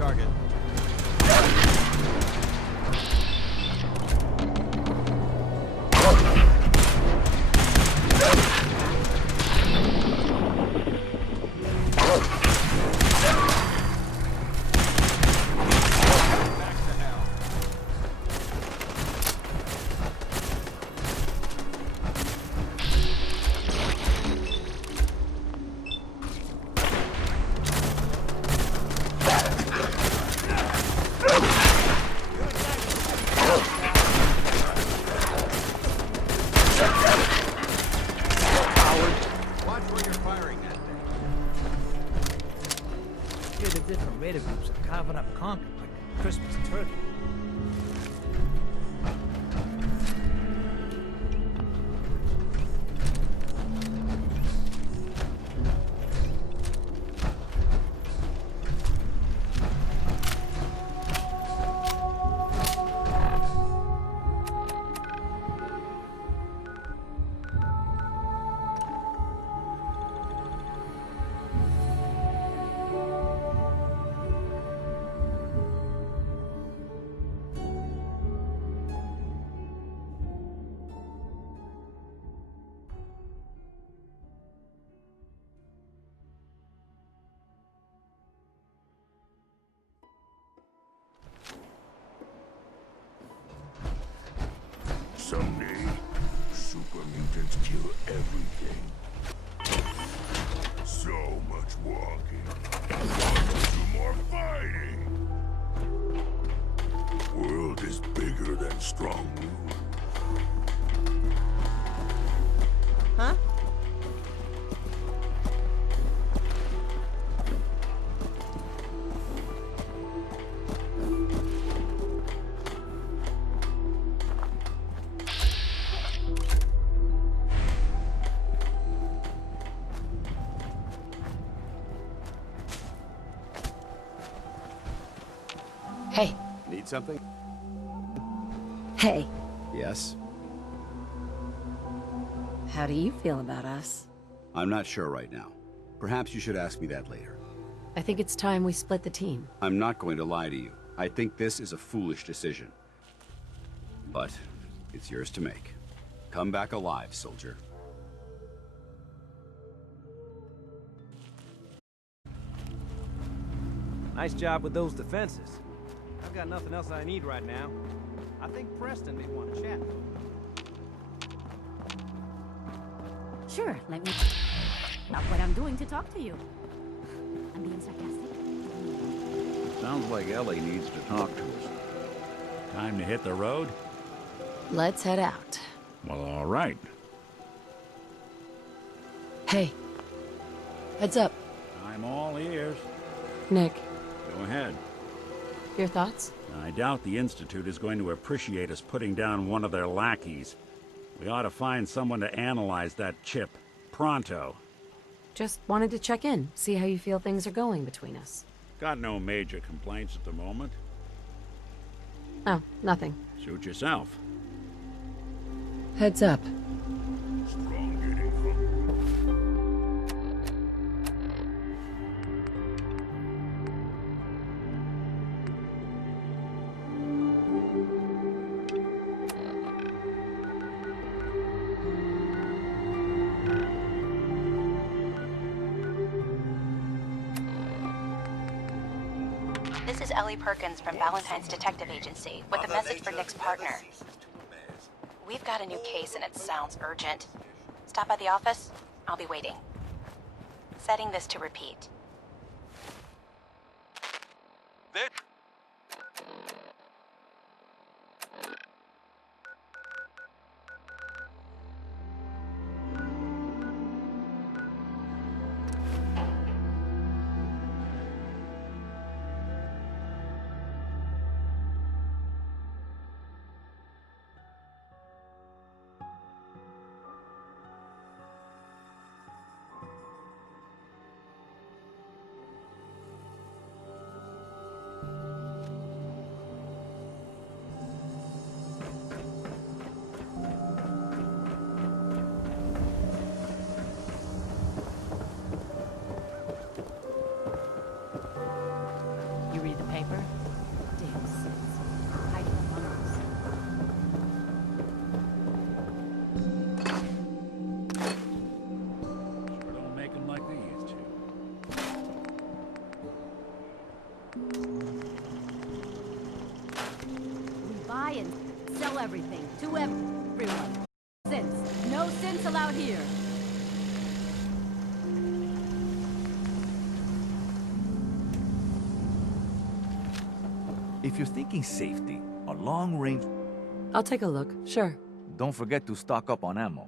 target. Raider groups are carving up concrete like Christmas turkey. Someday, super mutants kill everything. So much walking. Do more fighting. World is bigger than strong rule. Huh? Hey. Need something? Hey. Yes? How do you feel about us? I'm not sure right now. Perhaps you should ask me that later. I think it's time we split the team. I'm not going to lie to you. I think this is a foolish decision. But it's yours to make. Come back alive, soldier. Nice job with those defenses. I've got nothing else I need right now. I think Preston may want to chat. Sure, let me... Not what I'm doing to talk to you. I'm being sarcastic. Sounds like Ellie needs to talk to us. Time to hit the road? Let's head out. Well, all right. Hey. Heads up. I'm all ears. Nick, Go ahead. your thoughts? I doubt the Institute is going to appreciate us putting down one of their lackeys. We ought to find someone to analyze that chip. Pronto. Just wanted to check in, see how you feel things are going between us. Got no major complaints at the moment. Oh, nothing. Suit yourself. Heads up. Strong getting hungry. This is Ellie Perkins from Valentine's Detective Agency with a message for Nick's partner. We've got a new case and it sounds urgent. Stop by the office. I'll be waiting. Setting this to repeat. everything to everyone. Sense. No sense allowed here. If you're thinking safety, a long-range... I'll take a look, sure. Don't forget to stock up on ammo.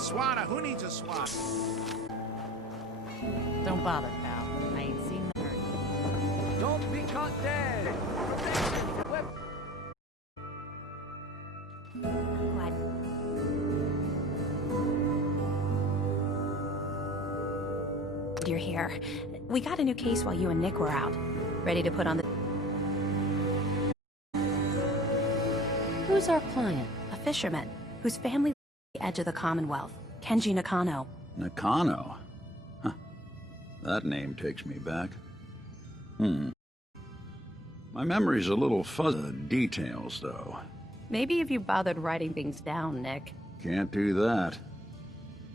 Swatter, who needs a swatter? Don't bother, pal. I ain't seen the hurt. Don't be caught dead! Glad. You're here. We got a new case while you and Nick were out. Ready to put on the... Who's our client? A fisherman whose family the edge of the Commonwealth, Kenji Nakano. Nakano? Huh. That name takes me back. My memory's a little fuzzy. Details, though. Maybe if you bothered writing things down, Nick. Can't do that.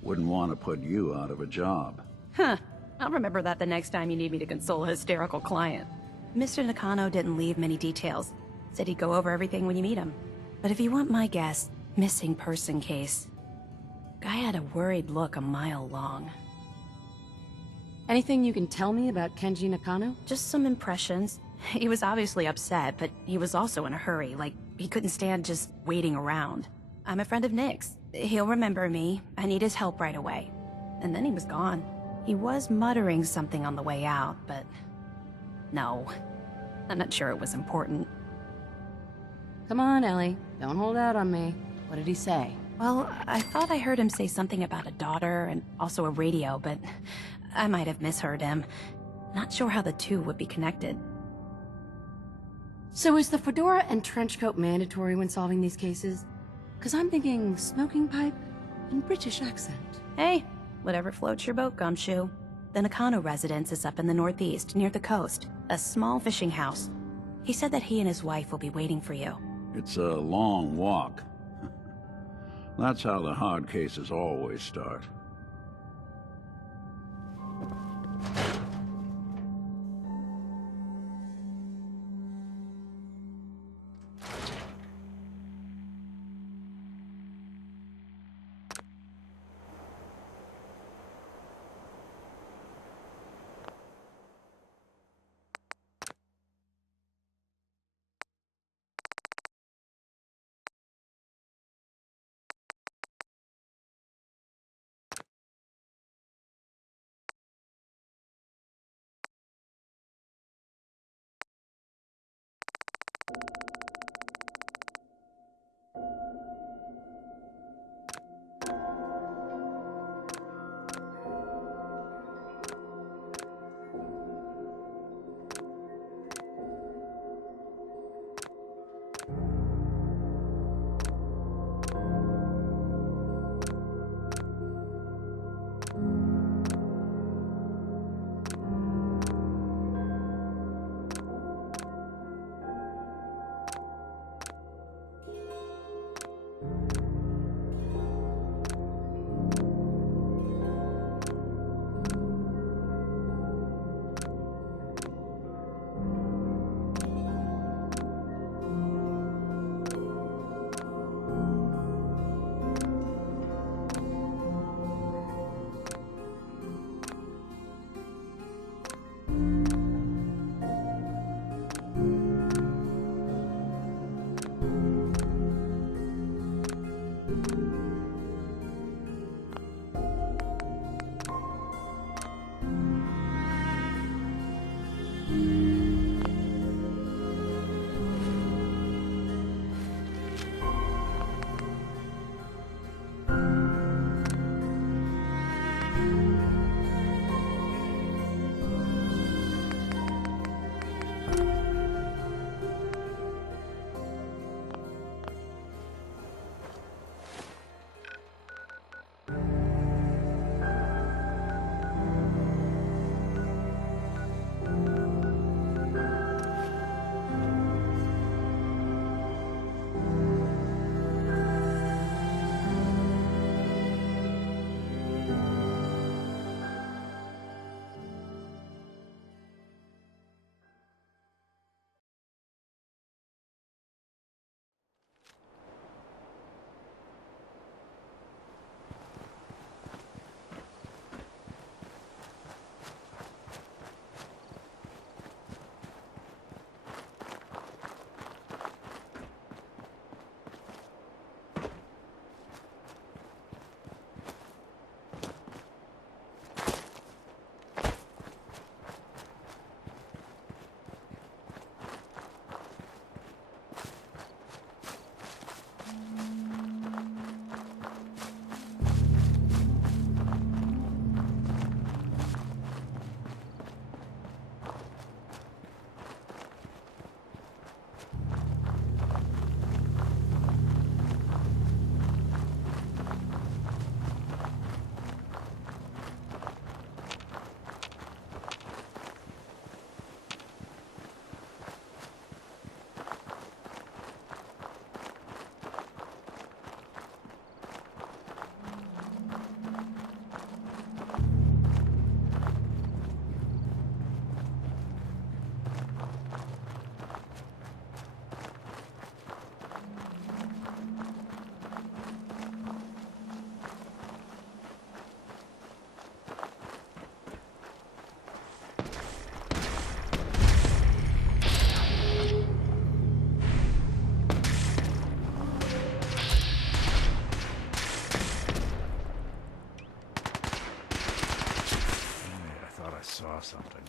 Wouldn't want to put you out of a job. Huh. I'll remember that the next time you need me to console a hysterical client. Mr. Nakano didn't leave many details. Said he'd go over everything when you meet him. But if you want my guess, missing person case. Guy had a worried look a mile long. Anything you can tell me about Kenji Nakano? Just some impressions. He was obviously upset, but he was also in a hurry, like he couldn't stand just waiting around. I'm a friend of Nick's. He'll remember me. I need his help right away. And then he was gone. He was muttering something on the way out, but... no. I'm not sure it was important. Come on, Ellie. Don't hold out on me. What did he say? Well, I thought I heard him say something about a daughter and also a radio, but I might have misheard him. Not sure how the two would be connected. So is the fedora and trench coat mandatory when solving these cases? Because I'm thinking smoking pipe and British accent. Hey, whatever floats your boat, Gumshoe. The Nakano residence is up in the northeast, near the coast. A small fishing house. He said that he and his wife will be waiting for you. It's a long walk. That's how the hard cases always start. saw something.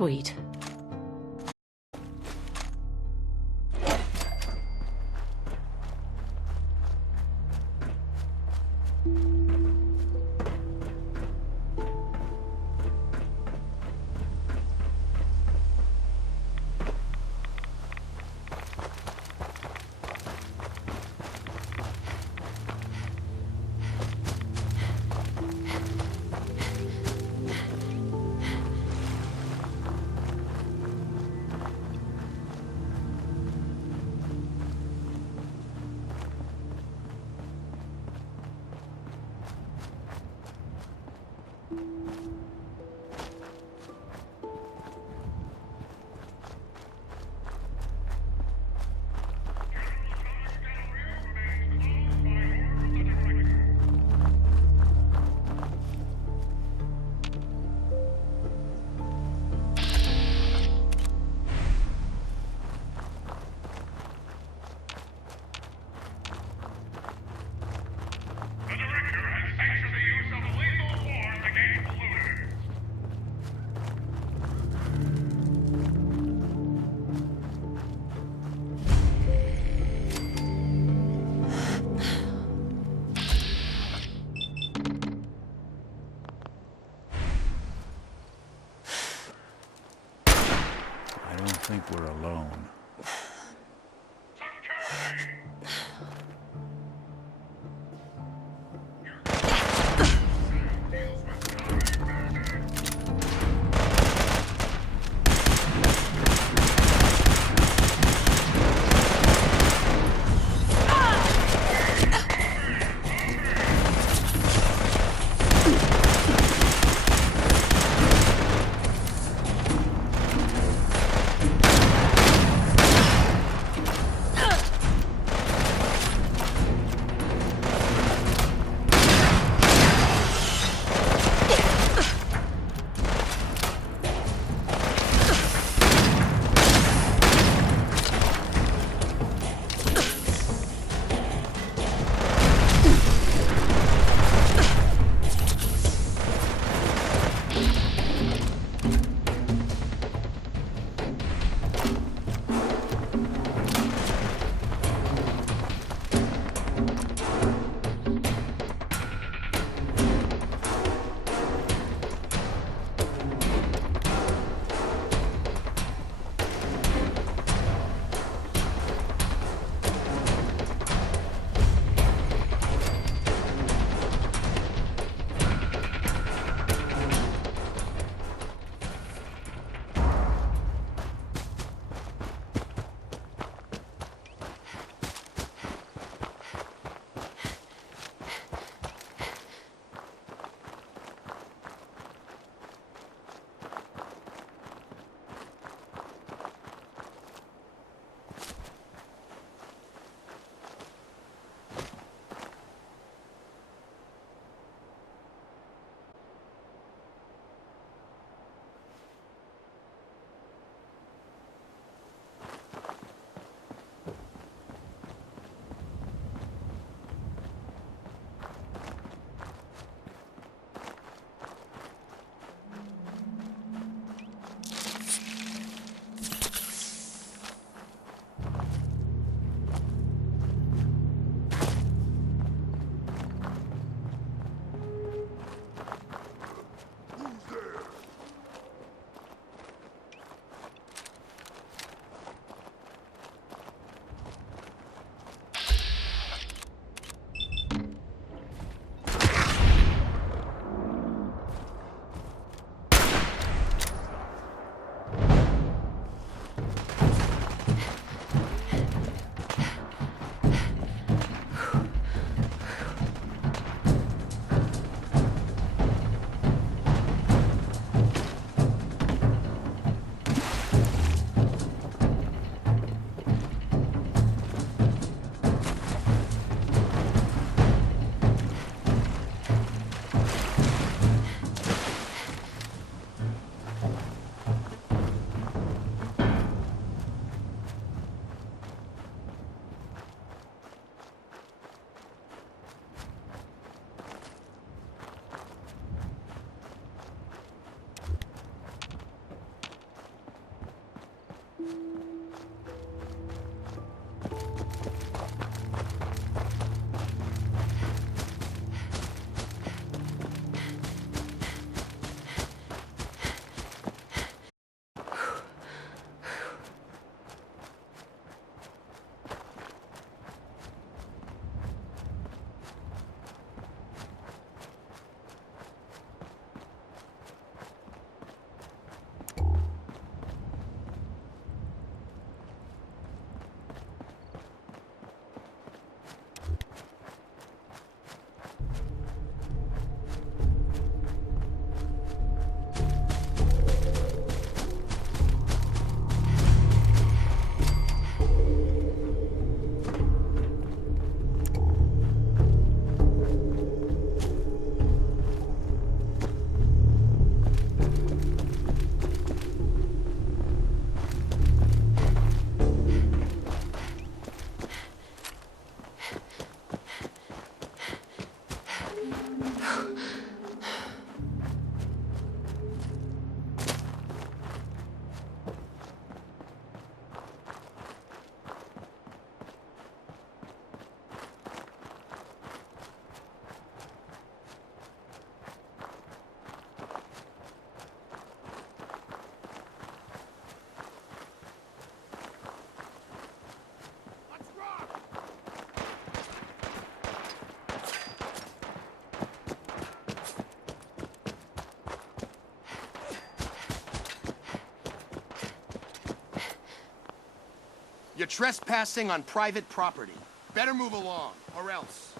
Sweet. think we're alone. You're trespassing on private property. Better move along, or else.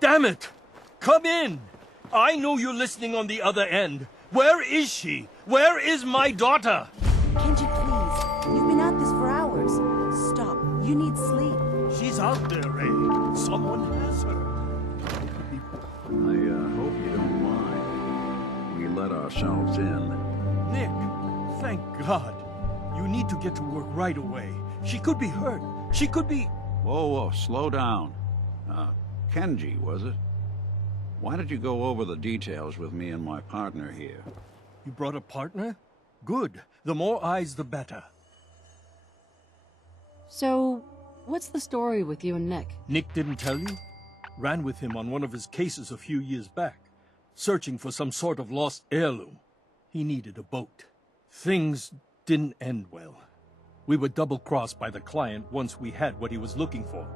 Damn it! Come in! I know you're listening on the other end. Where is she? Where is my daughter? Kenji, please. You've been at this for hours. Stop. You need sleep. She's out there, Ray. Someone has her. I hope you don't mind. We let ourselves in. Nick, thank God. You need to get to work right away. She could be hurt. She could be... Whoa, slow down. Kenji, was it? Why did you go over the details with me and my partner here? You brought a partner? Good. The more eyes, the better. So, what's the story with you and Nick? Nick didn't tell you? Ran with him on one of his cases a few years back, searching for some sort of lost heirloom. He needed a boat. Things didn't end well. We were double-crossed by the client once we had what he was looking for.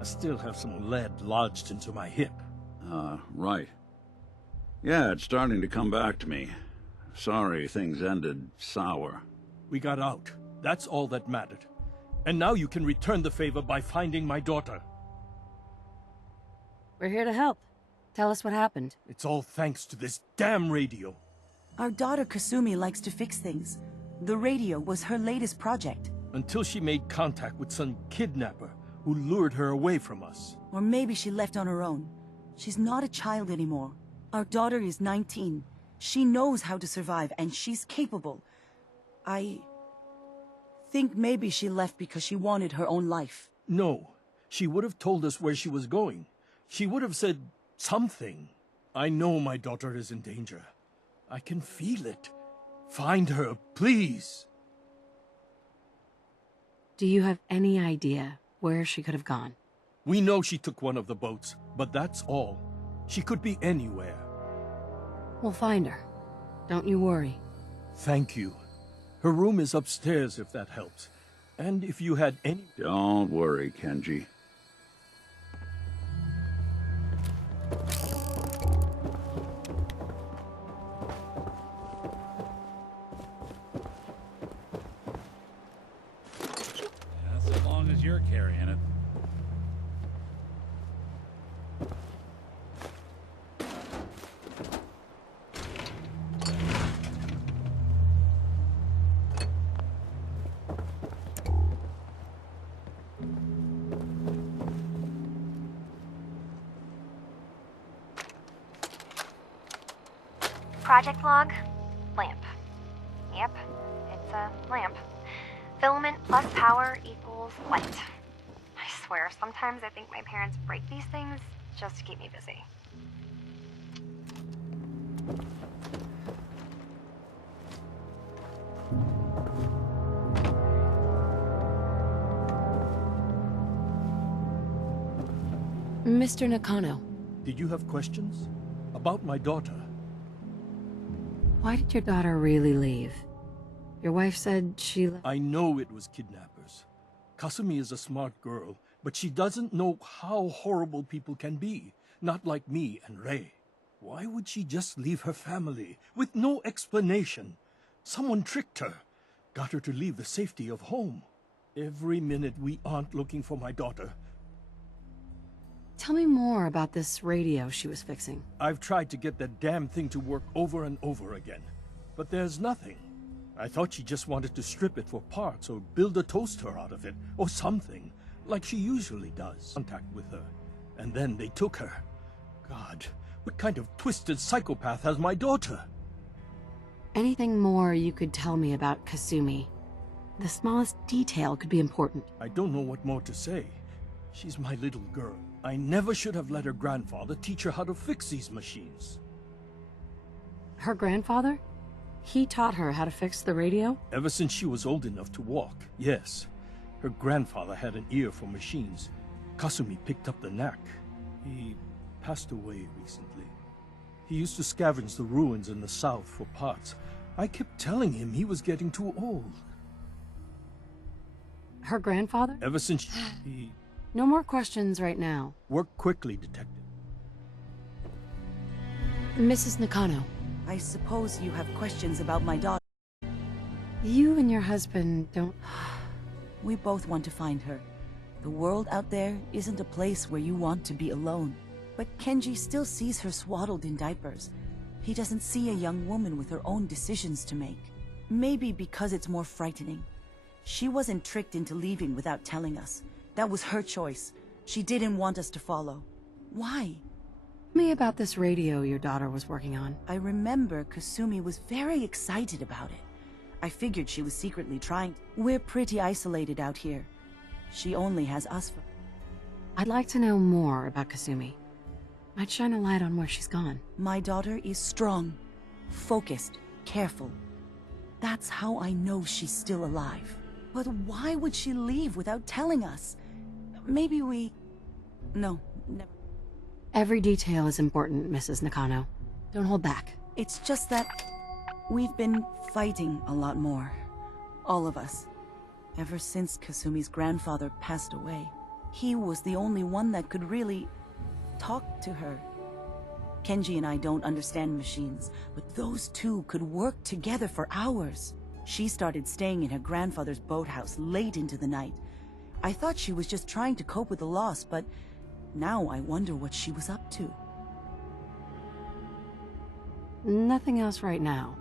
I still have some lead lodged into my hip. Right. Yeah, it's starting to come back to me. Sorry things ended sour. We got out. That's all that mattered. And now you can return the favor by finding my daughter. We're here to help. Tell us what happened. It's all thanks to this damn radio. Our daughter Kasumi likes to fix things. The radio was her latest project. Until she made contact with some kidnapper who lured her away from us. Or maybe she left on her own. She's not a child anymore. Our daughter is 19. She knows how to survive, and she's capable. I think maybe she left because she wanted her own life. No. She would have told us where she was going. She would have said something. I know my daughter is in danger. I can feel it. Find her, please. Do you have any idea where she could have gone? We know she took one of the boats, but that's all. She could be anywhere. We'll find her. Don't you worry. Thank you. Her room is upstairs, if that helps. And if you had any... Don't worry, Kenji. That's as long as you're carrying it. Project log? Lamp. Yep, it's a lamp. Filament plus power equals light. I swear, sometimes I think my parents break these things just to keep me busy. Mr. Nakano, Did you have questions? About my daughter? why did your daughter really leave? Your wife said she left. I know it was kidnappers. Kasumi is a smart girl, but she doesn't know how horrible people can be. Not like me and Rei. Why would she just leave her family, with no explanation? Someone tricked her. Got her to leave the safety of home. Every minute we aren't looking for my daughter. Tell me more about this radio she was fixing. I've tried to get that damn thing to work over and over again, but there's nothing. I thought she just wanted to strip it for parts or build a toaster out of it, or something, like she usually does. Contact with her, and then they took her. God, what kind of twisted psychopath has my daughter? Anything more you could tell me about Kasumi? The smallest detail could be important. I don't know what more to say. She's my little girl. I never should have let her grandfather teach her how to fix these machines. Her grandfather? He taught her how to fix the radio? Ever since she was old enough to walk, yes. Her grandfather had an ear for machines. Kasumi picked up the knack. He passed away recently. He used to scavenge the ruins in the south for parts. I kept telling him he was getting too old. Her grandfather? Ever since he... No more questions right now. Work quickly, Detective. Mrs. Nakano, I suppose you have questions about my daughter. you and your husband don't... We both want to find her. The world out there isn't a place where you want to be alone. But Kenji still sees her swaddled in diapers. He doesn't see a young woman with her own decisions to make. Maybe because it's more frightening. She wasn't tricked into leaving without telling us. That was her choice. She didn't want us to follow. Why? Tell me about this radio your daughter was working on. I remember Kasumi was very excited about it. I figured she was secretly trying. We're pretty isolated out here. She only has us for... I'd like to know more about Kasumi. Might shine a light on where she's gone. My daughter is strong, focused, careful. That's how I know she's still alive. But why would she leave without telling us? Maybe we... No, never. Every detail is important, Mrs. Nakano. Don't hold back. It's just that we've been fighting a lot more. All of us. Ever since Kasumi's grandfather passed away. He was the only one that could really talk to her. Kenji and I don't understand machines, but those two could work together for hours. She started staying in her grandfather's boathouse late into the night. I thought she was just trying to cope with the loss, but now I wonder what she was up to. Nothing else right now.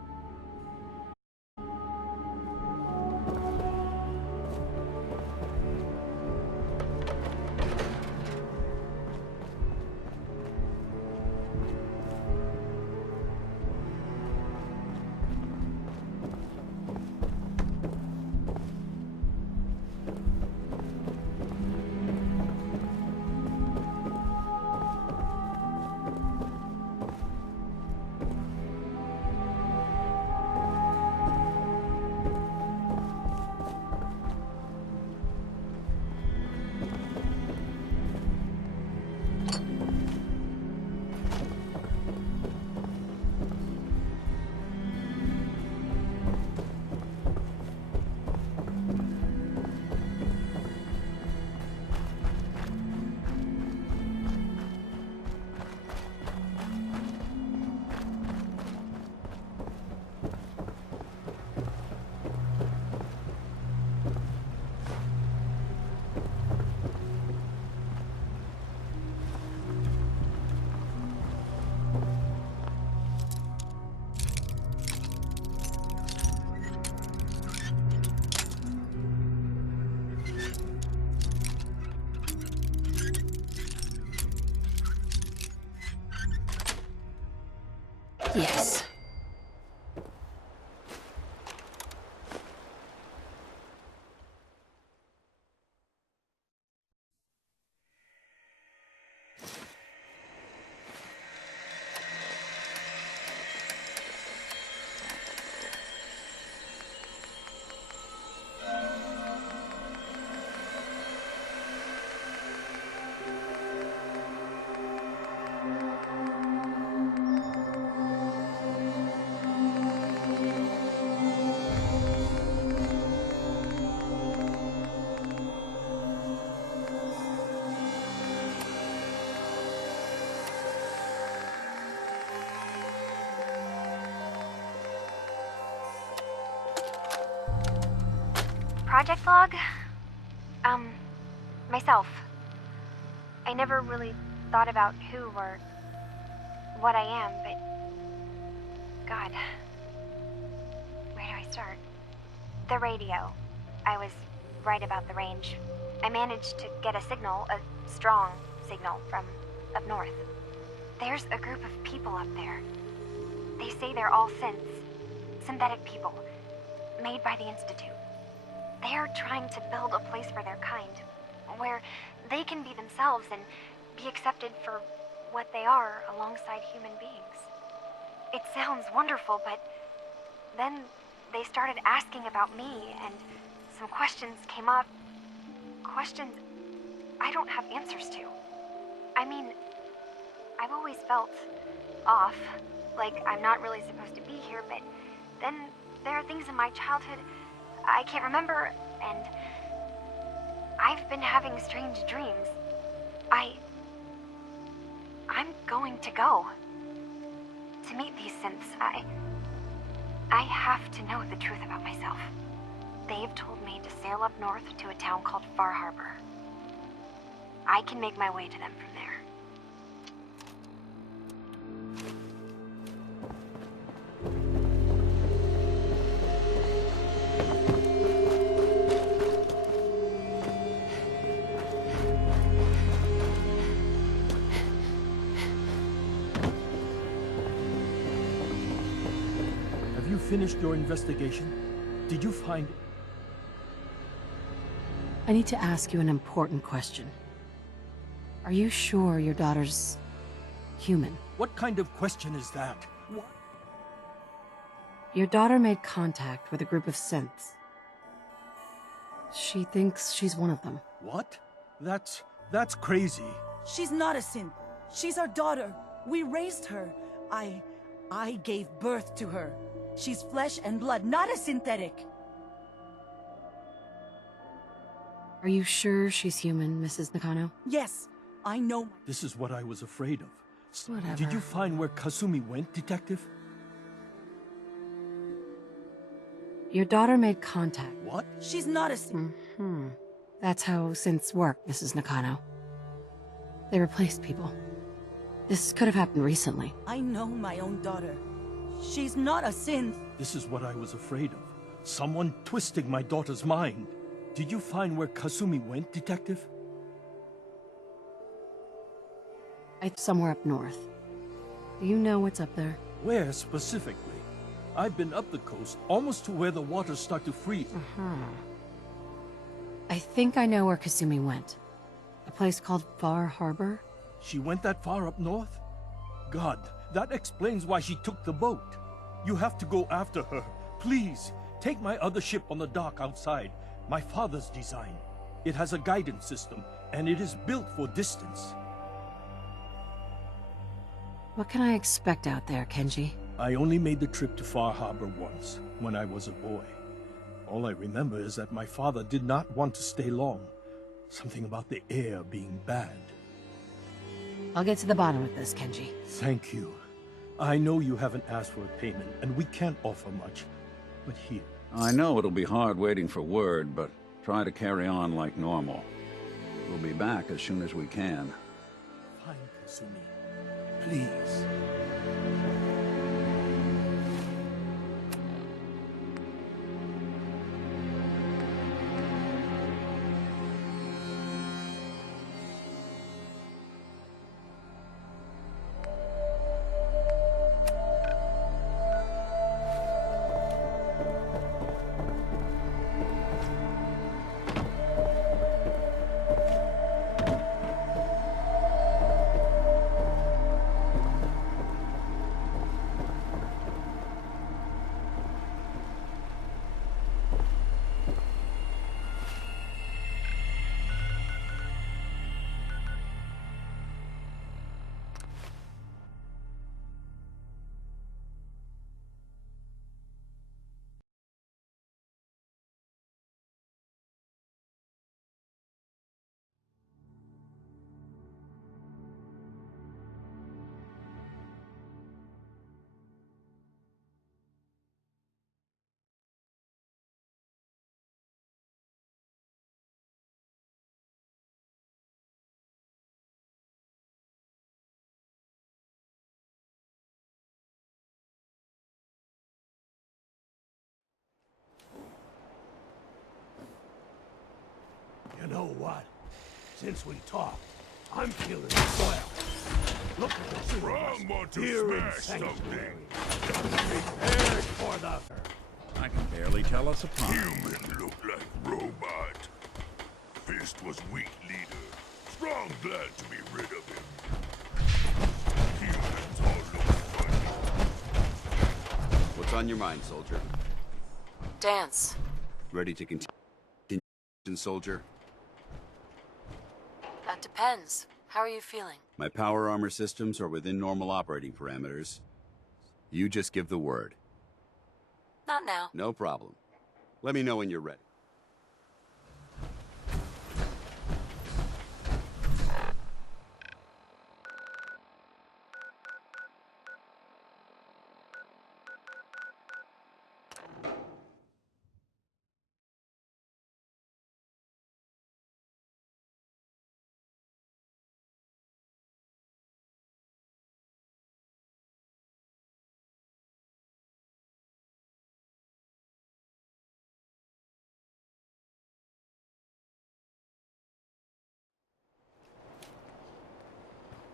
Yes. Project log? Myself. I never really thought about who or what I am, but... God. Where do I start? The radio. I was right about the range. I managed to get a signal, a strong signal, from up north. There's a group of people up there. They say they're all synthetic people, made by the Institute. They are trying to build a place for their kind, where they can be themselves and be accepted for what they are alongside human beings. It sounds wonderful, but then they started asking about me, and some questions came up. Questions I don't have answers to. I mean, I've always felt off, like I'm not really supposed to be here, but then there are things in my childhood I can't remember, and I've been having strange dreams. I'm going to go to meet these synths. I have to know the truth about myself. They've told me to sail up north to a town called Far Harbor. I can make my way to them from there. Finished your investigation? Did you find... I need to ask you an important question. Are you sure your daughter's human? What kind of question is that? Your daughter made contact with a group of synths. She thinks she's one of them. What? That's crazy. She's not a synth. She's our daughter. We raised her. I gave birth to her. She's flesh and blood, not a synthetic. Are you sure she's human, Mrs. Nakano? Yes, I know. This is what I was afraid of. Whatever. Did you find where Kasumi went, Detective? Your daughter made contact. What? She's not a synth. That's how synths work, Mrs. Nakano. They replaced people. This could have happened recently. I know my own daughter. She's not a synth. This is what I was afraid of. Someone twisting my daughter's mind. Did you find where Kasumi went, Detective? It's somewhere up north. Do you know what's up there? Where specifically? I've been up the coast, almost to where the waters start to freeze. I think I know where Kasumi went. A place called Far Harbor? She went that far up north? God, that explains why she took the boat. You have to go after her. Please, take my other ship on the dock outside. My father's design. It has a guidance system, and it is built for distance. What can I expect out there, Kenji? I only made the trip to Far Harbor once, when I was a boy. All I remember is that my father did not want to stay long. Something about the air being bad. I'll get to the bottom of this, Kenji. Thank you. I know you haven't asked for a payment, and we can't offer much. But here. I know it'll be hard waiting for word, but try to carry on like normal. We'll be back as soon as we can. Fine, Kasumi. Please. You know what? Since we talked, I'm feeling swell. Look at the strong want to smash something. Prepared for the... I can barely tell us apart. Human look like robot. Fist was weak leader. Strong glad to be rid of him. Humans all look funny. What's on your mind, soldier? Dance. Ready to continue, soldier? That depends. How are you feeling? My power armor systems are within normal operating parameters. You just give the word. Not now. No problem. Let me know when you're ready.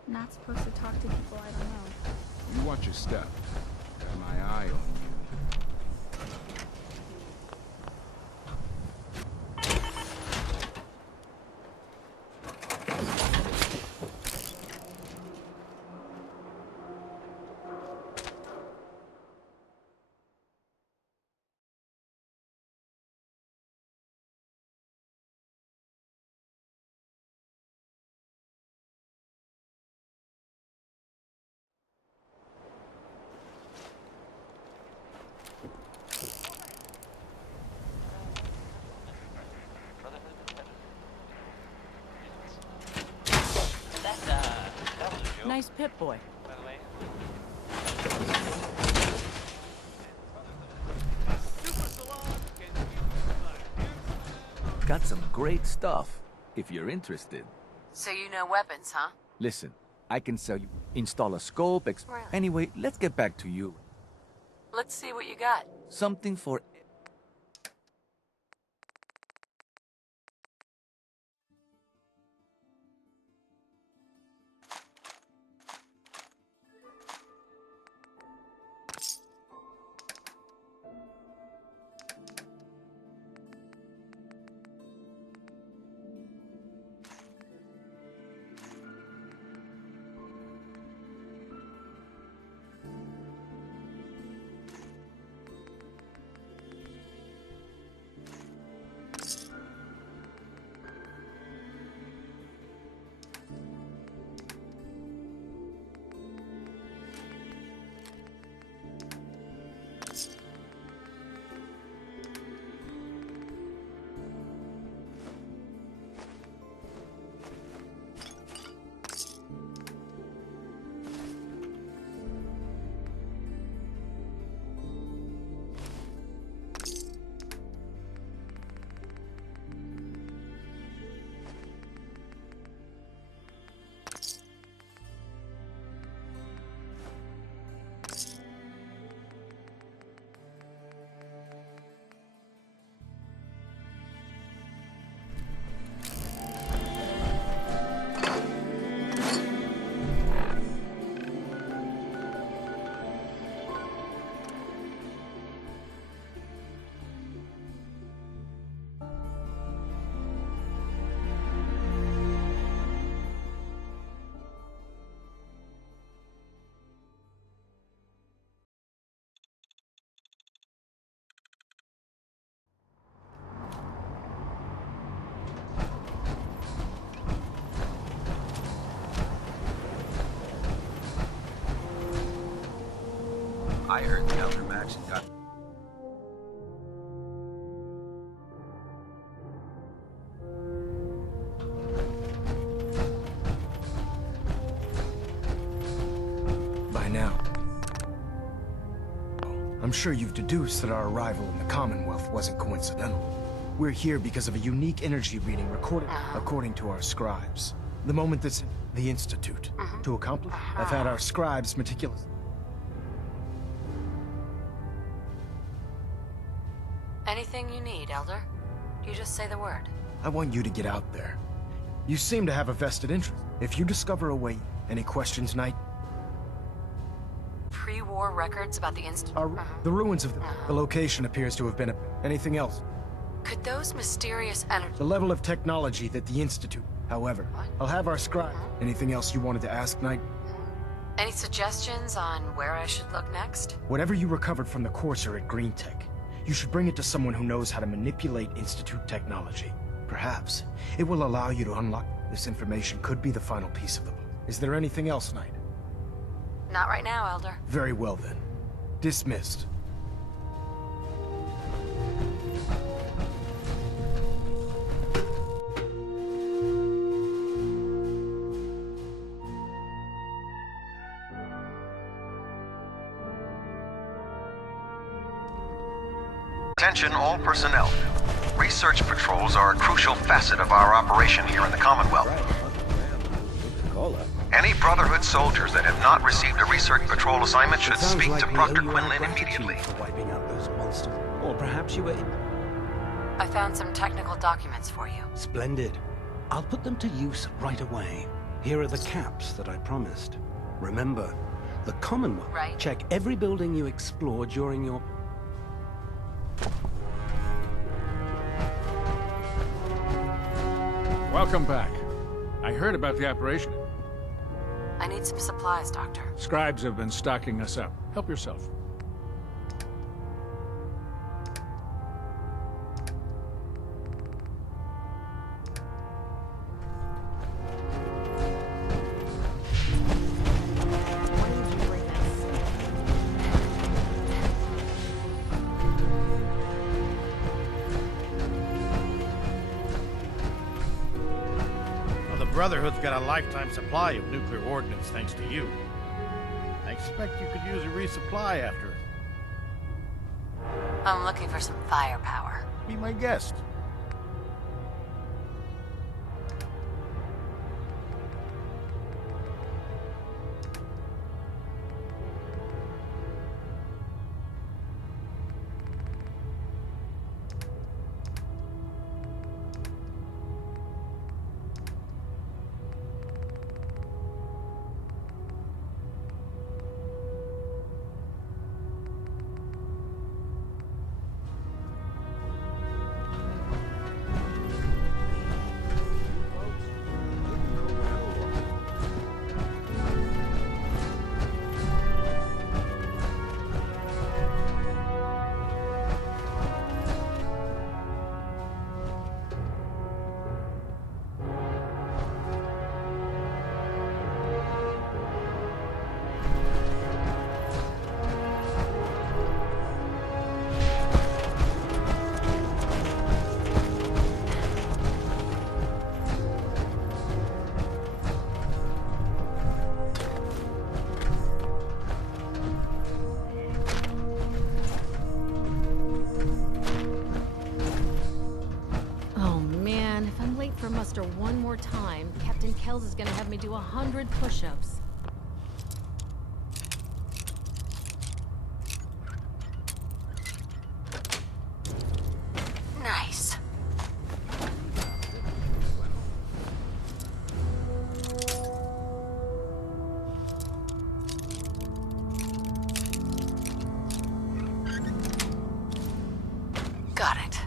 Not supposed to talk to people I don't know. You watch your step. Got my eye on you. Nice Pip-Boy. Got some great stuff, if you're interested. So you know weapons, huh? Listen, I can sell you, install a scope, Really? Anyway, let's get back to you. Let's see what you got. Something for... I heard the Elder Max got... By now, I'm sure you've deduced that our arrival in the Commonwealth wasn't coincidental. We're here because of a unique energy reading recorded according to our scribes. The moment that's the Institute. To accomplish, I've had our scribes meticulous. Anything you need, Elder. You just say the word. I want you to get out there. You seem to have a vested interest. If you discover a way, any questions, Knight? Pre-war records about the The ruins of the location appears to have been anything else? Could those mysterious energy... The level of technology that the Institute... However, I'll have our scribe. Anything else you wanted to ask, Knight? Any suggestions on where I should look next? Whatever you recovered from the Courser at Green Tech, you should bring it to someone who knows how to manipulate Institute technology. Perhaps it will allow you to unlock... This information could be the final piece of the puzzle. Is there anything else, Knight? Not right now, Elder. Very well, then. Dismissed. Attention all personnel. Research patrols are a crucial facet of our operation here in the Commonwealth. Any Brotherhood soldiers that have not received a research patrol assignment should speak to Proctor Quinlan immediately. Wiping out those monsters. Or perhaps you were... I found some technical documents for you. Splendid. I'll put them to use right away. Here are the caps that I promised. Remember, the Commonwealth. Right. Check every building you explore during your... Welcome back. I heard about the operation. I need some supplies, Doctor. Scribes have been stocking us up. Help yourself. Brotherhood's got a lifetime supply of nuclear ordnance thanks to you. I expect you could use a resupply after it. I'm looking for some firepower. Be my guest. For muster one more time, Captain Kells is gonna have me do 100 push-ups. Nice. Got it.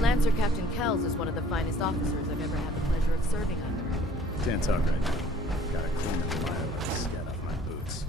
Lancer Captain Kells is one of the finest officers I've ever had the pleasure of serving under. Can't talk right now. Gotta clean up the violence, get off my boots.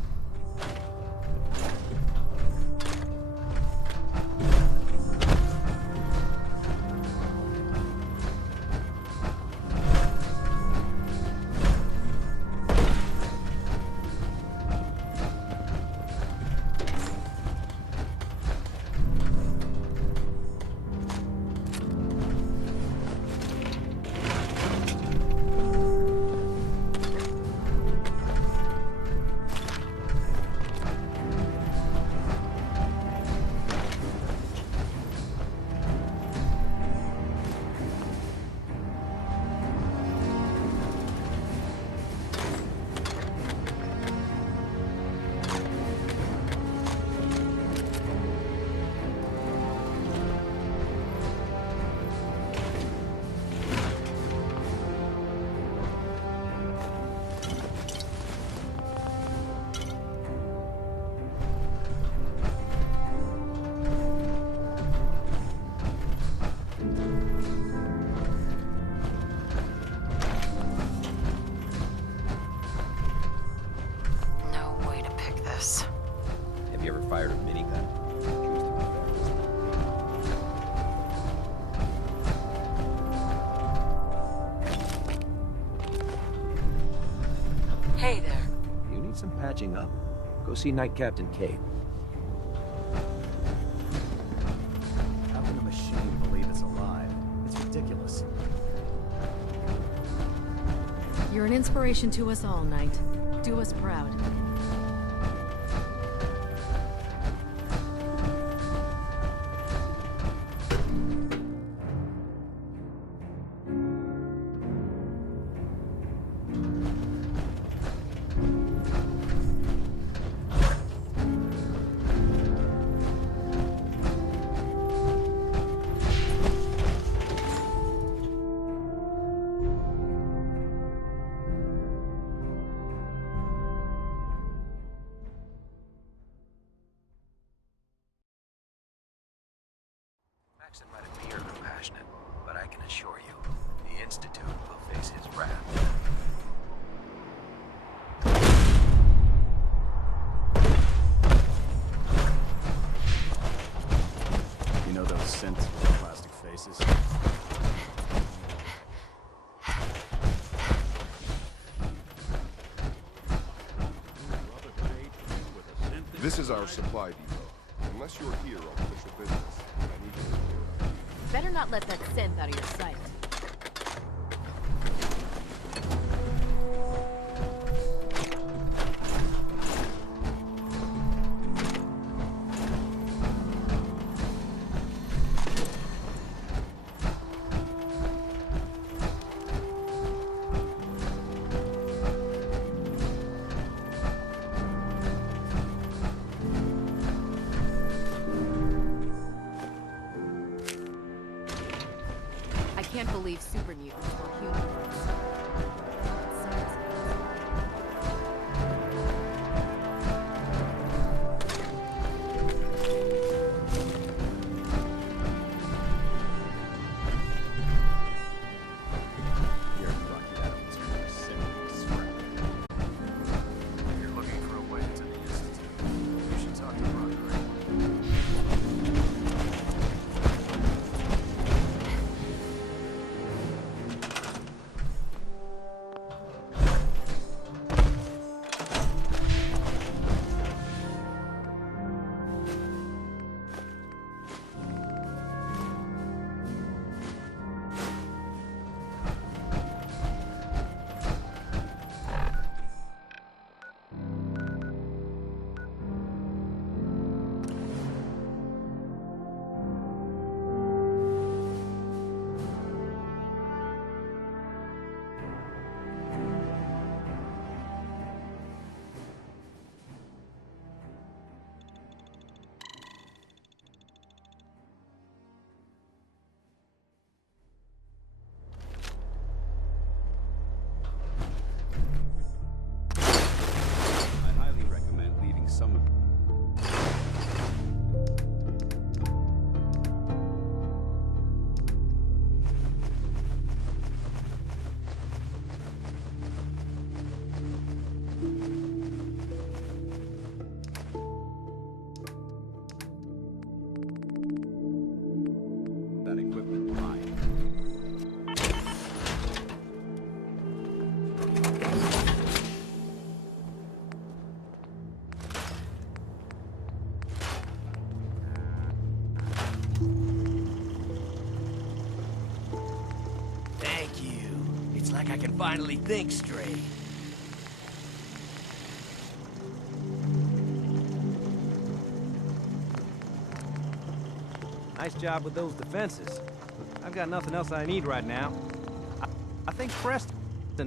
Have you ever fired a minigun? Choose to Hey there. You need some patching up? Go see Night Captain Cade. How can a machine believe it's alive? It's ridiculous. You're an inspiration to us all, Knight. Do us proud. Paxton might appear compassionate, but I can assure you, the Institute will face his wrath. You know those synth plastic faces? This is our supply depot. Unless you're here on official business, I need you to clear up. Better not let that synth out of your sight. I can't believe super mutants were humans. You're lucky that it was really simply scrap. If you're looking for a way into the Institute, you should talk to Broderick. I highly recommend leaving some of that equipment behind. Thank you. It's like I can finally think straight. Nice job with those defenses. I've got nothing else I need right now. I think Preston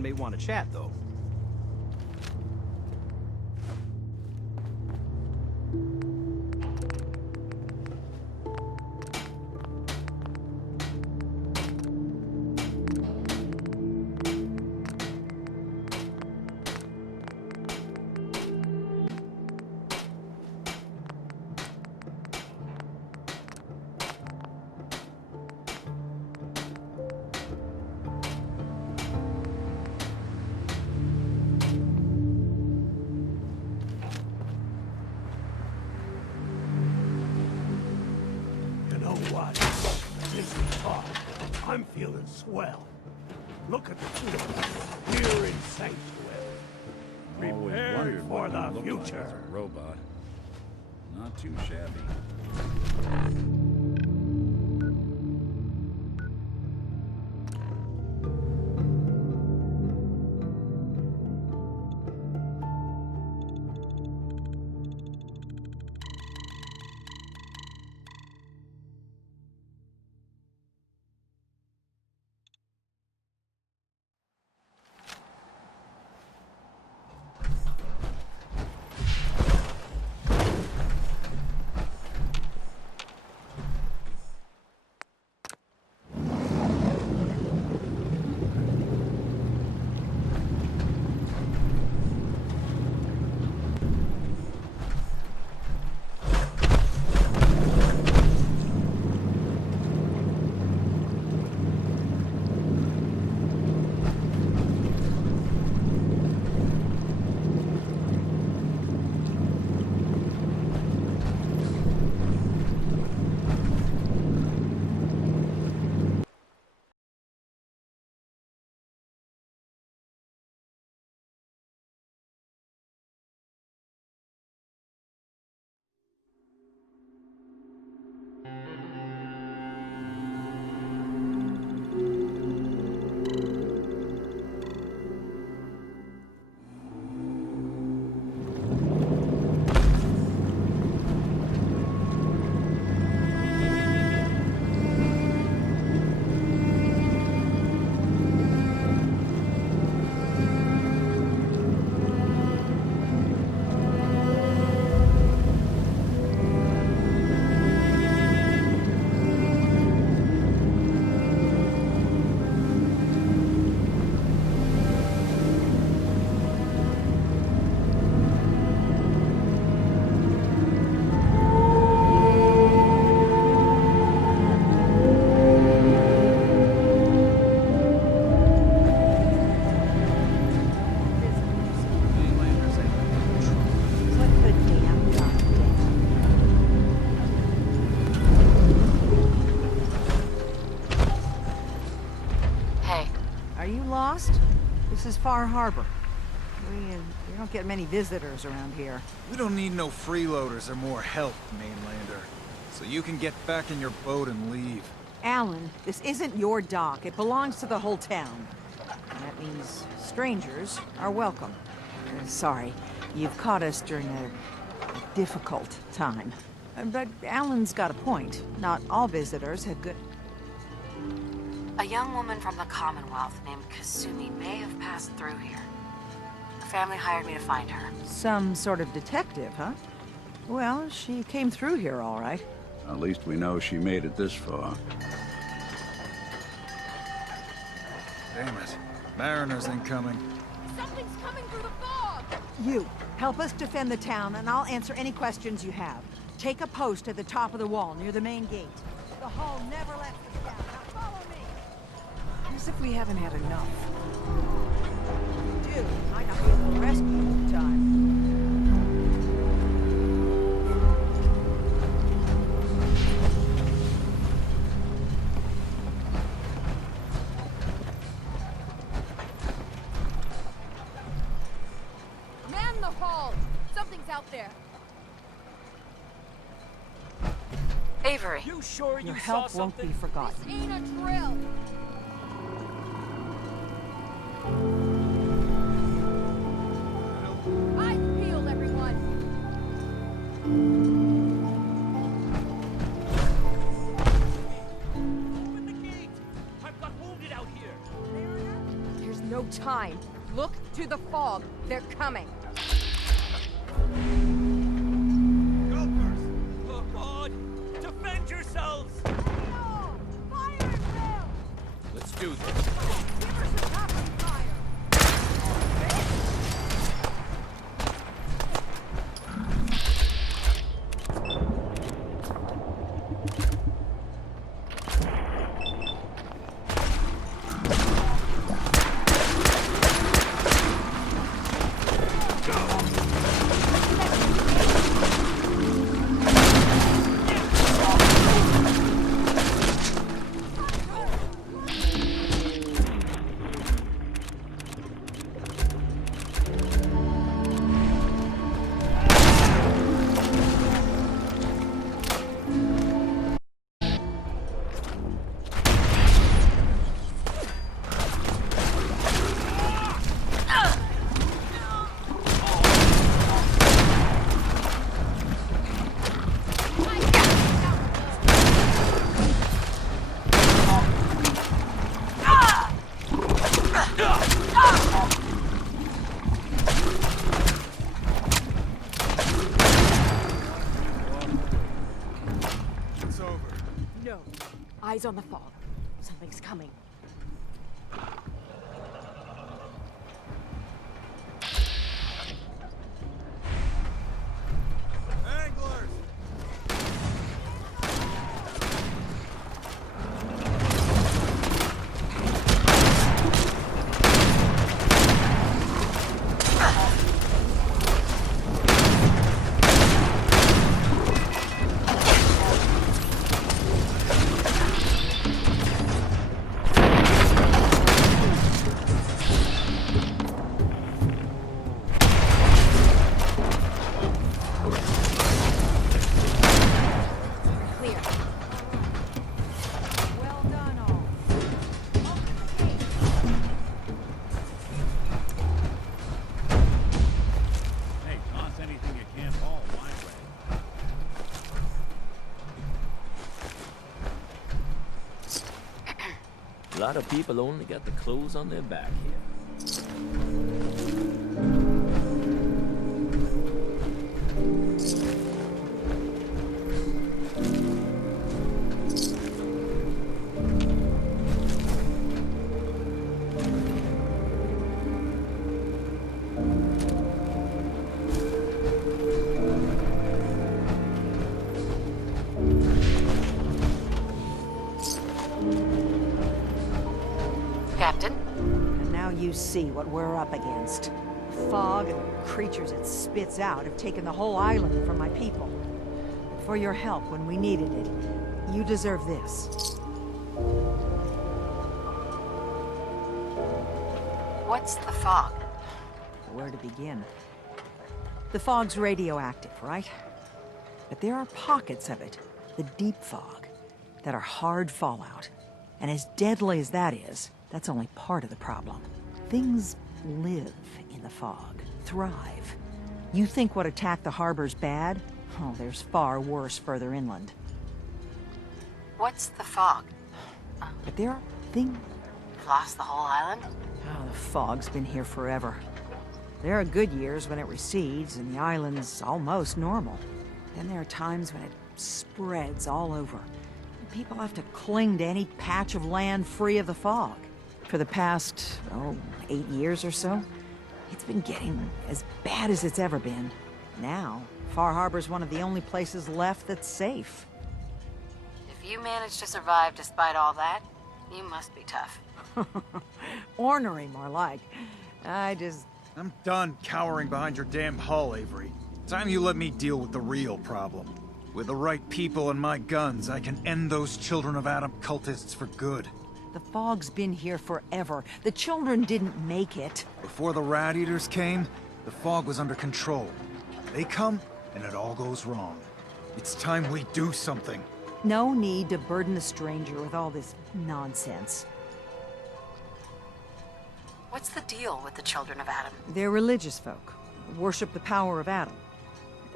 may want to chat, though. what? Since we talked, I'm feeling swell. Look at the two of us here in Sanctuary. Prepared for the future. Robot. Not too shabby. This is Far Harbor. We don't get many visitors around here. We don't need no freeloaders or more help, mainlander. So you can get back in your boat and leave. Alan, this isn't your dock. It belongs to the whole town. And that means strangers are welcome. Sorry, you've caught us during a difficult time. But Alan's got a point. Not all visitors have good... A young woman from the Commonwealth named Kasumi may have passed through here. Her family hired me to find her. Some sort of detective, huh? Well, she came through here all right. At least we know she made it this far. Damn it. Mariners incoming. Something's coming through the fog! You, help us defend the town, and I'll answer any questions you have. Take a post at the top of the wall, near the main gate. The hall never lets us down. Now follow me! As if we haven't had enough. Dude, might not be able to rescue you all the time. Man the hall! Something's out there. Avery. You sure your help won't be forgotten. This ain't a drill! Eyes peeled, everyone! Open the gate! I've got wounded out here! There's no time. Look to the fog. They're coming. Gophers! Oh God! Defend yourselves! Fire and rail! Let's do this. Give her some covering fire! go. Eyes on the fog. Something's coming. Anglers! Clear. Well done, all. Hey, toss anything you can't haul my way. A lot of people only got the clothes on their back here. Captain? And now you see what we're up against. Fog and the creatures it spits out have taken the whole island from my people. For your help when we needed it, you deserve this. What's the fog? Where to begin? The fog's radioactive, right? But there are pockets of it, the deep fog, that are hard fallout. And as deadly as that is, that's only part of the problem. Things live in the fog, thrive. You think what attacked the harbor's bad? Oh, there's far worse further inland. What's the fog? But there are things... Lost the whole island? Oh, the fog's been here forever. There are good years when it recedes and the island's almost normal. Then there are times when it spreads all over. And people have to cling to any patch of land free of the fog. For the past, 8 years or so, it's been getting as bad as it's ever been. Now, Far Harbor's one of the only places left that's safe. If you managed to survive despite all that, you must be tough. Ornery, more like. I'm done cowering behind your damn hull, Avery. Time you let me deal with the real problem. With the right people and my guns, I can end those Children of Adam cultists for good. The fog's been here forever. The children didn't make it. Before the Rat Eaters came, the fog was under control. They come, and it all goes wrong. It's time we do something. No need to burden the stranger with all this nonsense. What's the deal with the Children of Adam? They're religious folk. Worship the power of Adam.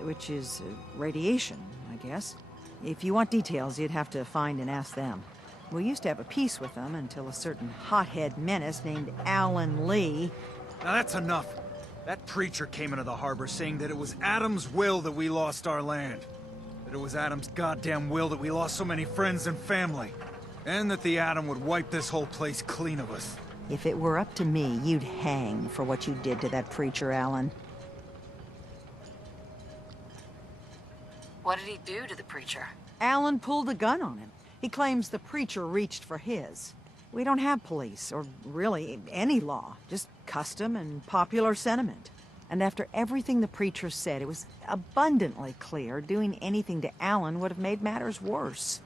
Which is radiation, I guess. If you want details, you'd have to find and ask them. We used to have a peace with them until a certain hothead menace named Alan Lee... Now that's enough. That preacher came into the harbor saying that it was Adam's will that we lost our land. That it was Adam's goddamn will that we lost so many friends and family. And that the Atom would wipe this whole place clean of us. If it were up to me, you'd hang for what you did to that preacher, Alan. What did he do to the preacher? Alan pulled a gun on him. He claims the preacher reached for his. We don't have police, or really any law, just custom and popular sentiment. And after everything the preacher said, it was abundantly clear doing anything to Alan would have made matters worse.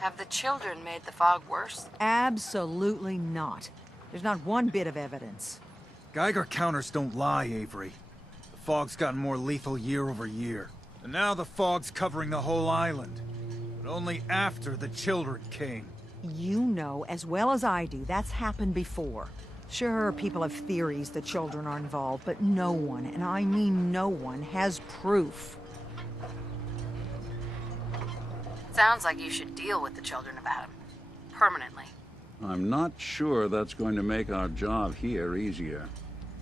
Have the children made the fog worse? Absolutely not. There's not one bit of evidence. Geiger counters don't lie, Avery. The fog's gotten more lethal year over year. And now the fog's covering the whole island. But only after the children came. You know as well as I do that's happened before. Sure, people have theories that children are involved, but no one, and I mean no one, has proof. Sounds like you should deal with the Children of Adam. Permanently. I'm not sure that's going to make our job here easier.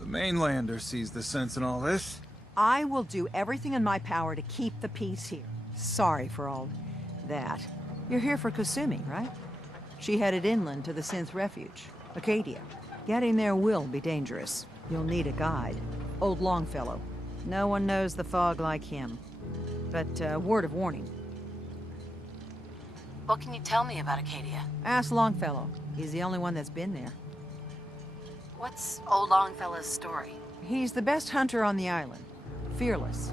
The mainlander sees the sense in all this. I will do everything in my power to keep the peace here. Sorry for all that. You're here for Kasumi, right? She headed inland to the Synth Refuge, Acadia. Getting there will be dangerous. You'll need a guide. Old Longfellow. No one knows the fog like him. But, word of warning. What can you tell me about Acadia? Ask Longfellow. He's the only one that's been there. What's old Longfellow's story? He's the best hunter on the island. Fearless.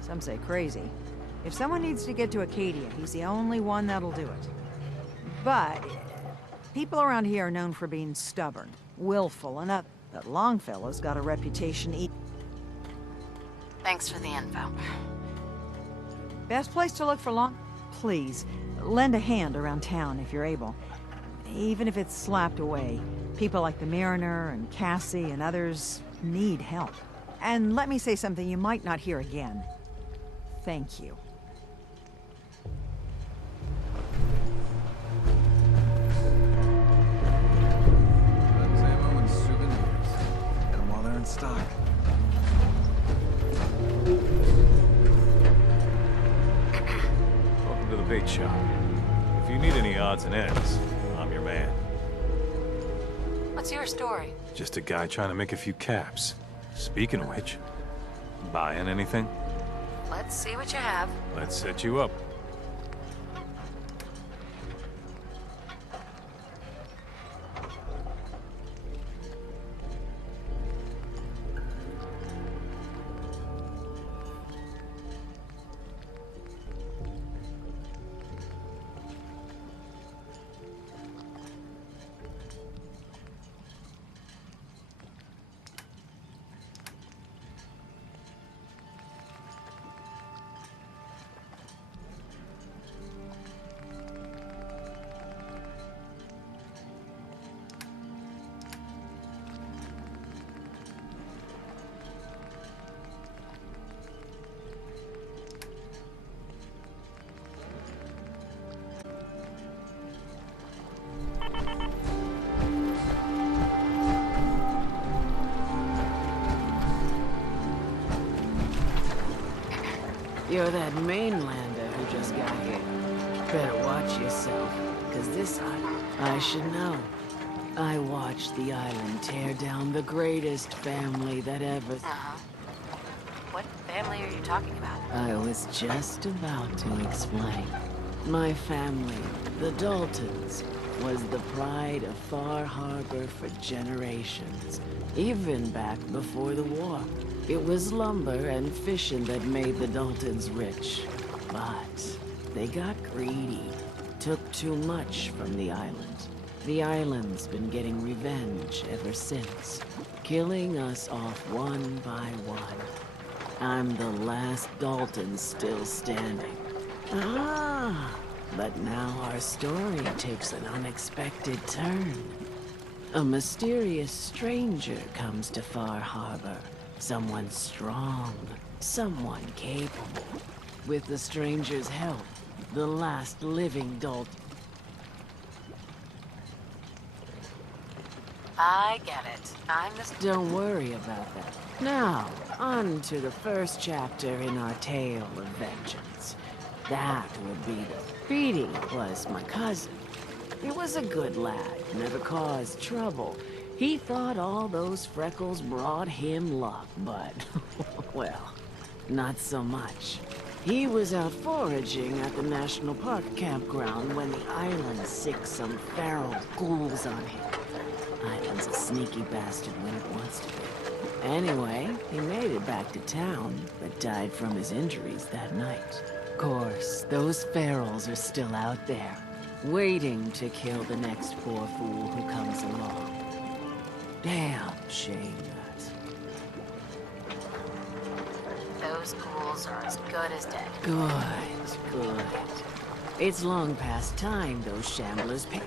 Some say crazy. If someone needs to get to Acadia, he's the only one that'll do it. But people around here are known for being stubborn, willful, and that Longfellow's got a reputation. Thanks for the info. Best place to look for Please, lend a hand around town if you're able. Even if it's slapped away. People like the Mariner and Cassie and others need help. And let me say something you might not hear again. Thank you. Guns, ammo, and souvenirs. Get them while they're in stock. Welcome to the bait shop. If you need any odds and ends, I'm your man. What's your story? Just a guy trying to make a few caps. Speaking of which, buying anything? Let's see what you have. Let's set you up. You're that mainlander who just got here. Better watch yourself, because this I should know. I watched the island tear down the greatest family that ever... What family are you talking about? I was just about to explain. My family, the Daltons, was the pride of Far Harbor for generations, even back before the war. It was lumber and fishing that made the Daltons rich. But they got greedy, took too much from the island. The island's been getting revenge ever since, killing us off one by one. I'm the last Dalton still standing. But now our story takes an unexpected turn. A mysterious stranger comes to Far Harbor. Someone strong, someone capable. With the stranger's help, the last living Dalton. I get it. I'm the... Don't worry about that. Now, on to the first chapter in our tale of vengeance. That would be the... Beatty was my cousin. He was a good lad, never caused trouble. He thought all those freckles brought him luck, but, well, not so much. He was out foraging at the National Park campground when the island sicked some feral ghouls on him. Island's a sneaky bastard when it wants to be. Anyway, he made it back to town, but died from his injuries that night. Of course, those ferals are still out there, waiting to kill the next poor fool who comes along. Damn shame that. Those ghouls are as good as dead. Good. It's long past time those shamblers pay.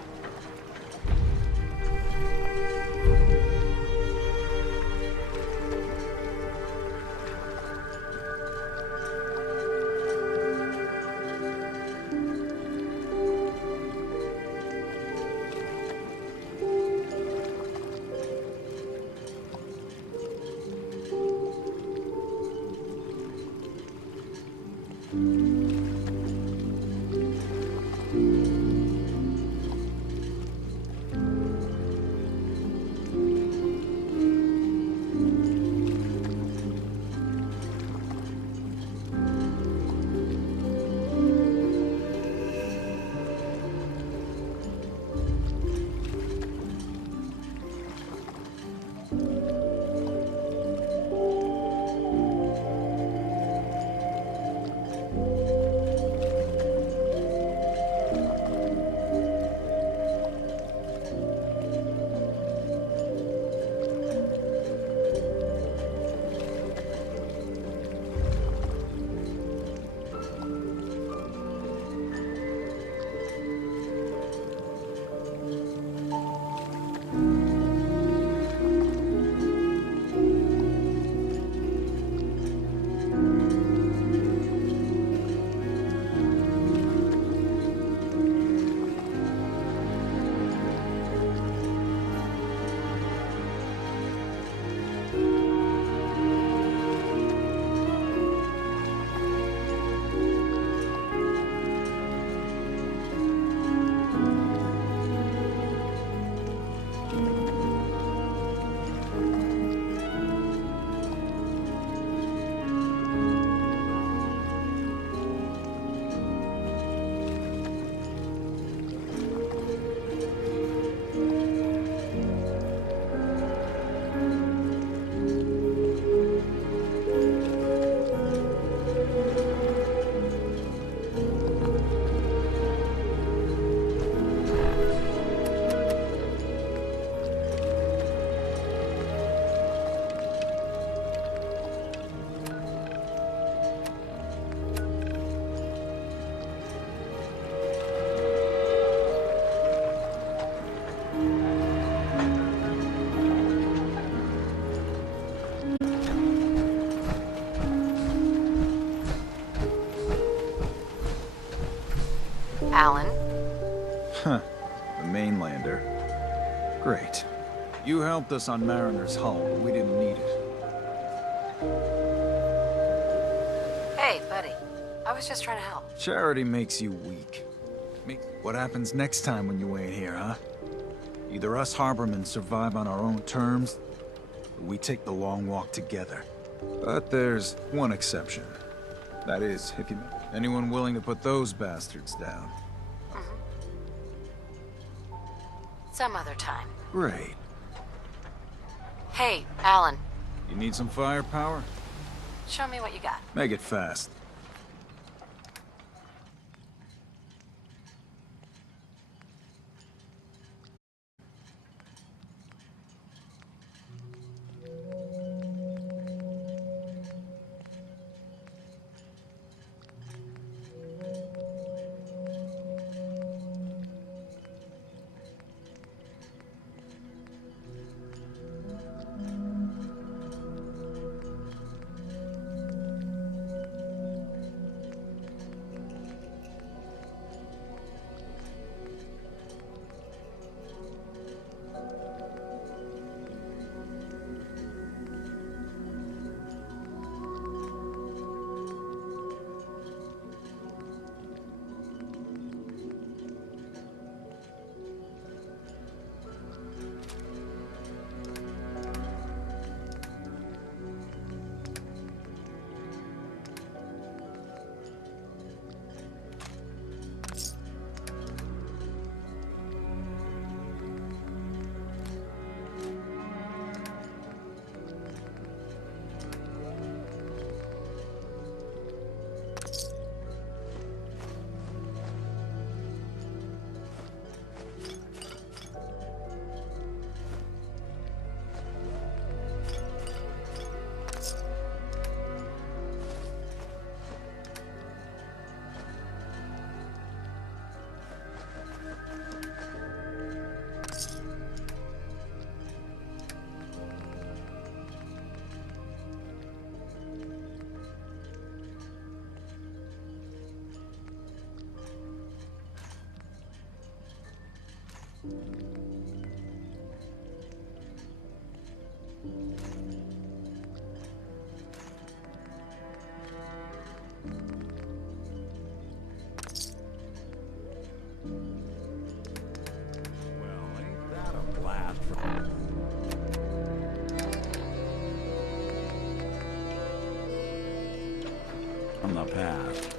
Great. You helped us on Mariner's Hull, but we didn't need it. Hey, buddy. I was just trying to help. Charity makes you weak. What happens next time when you ain't here, huh? Either us Harbormen survive on our own terms, or we take the long walk together. But there's one exception. That is, if you... Anyone willing to put those bastards down? Some other time. Great. Hey, Alan. You need some firepower? Show me what you got. Make it fast. From the path.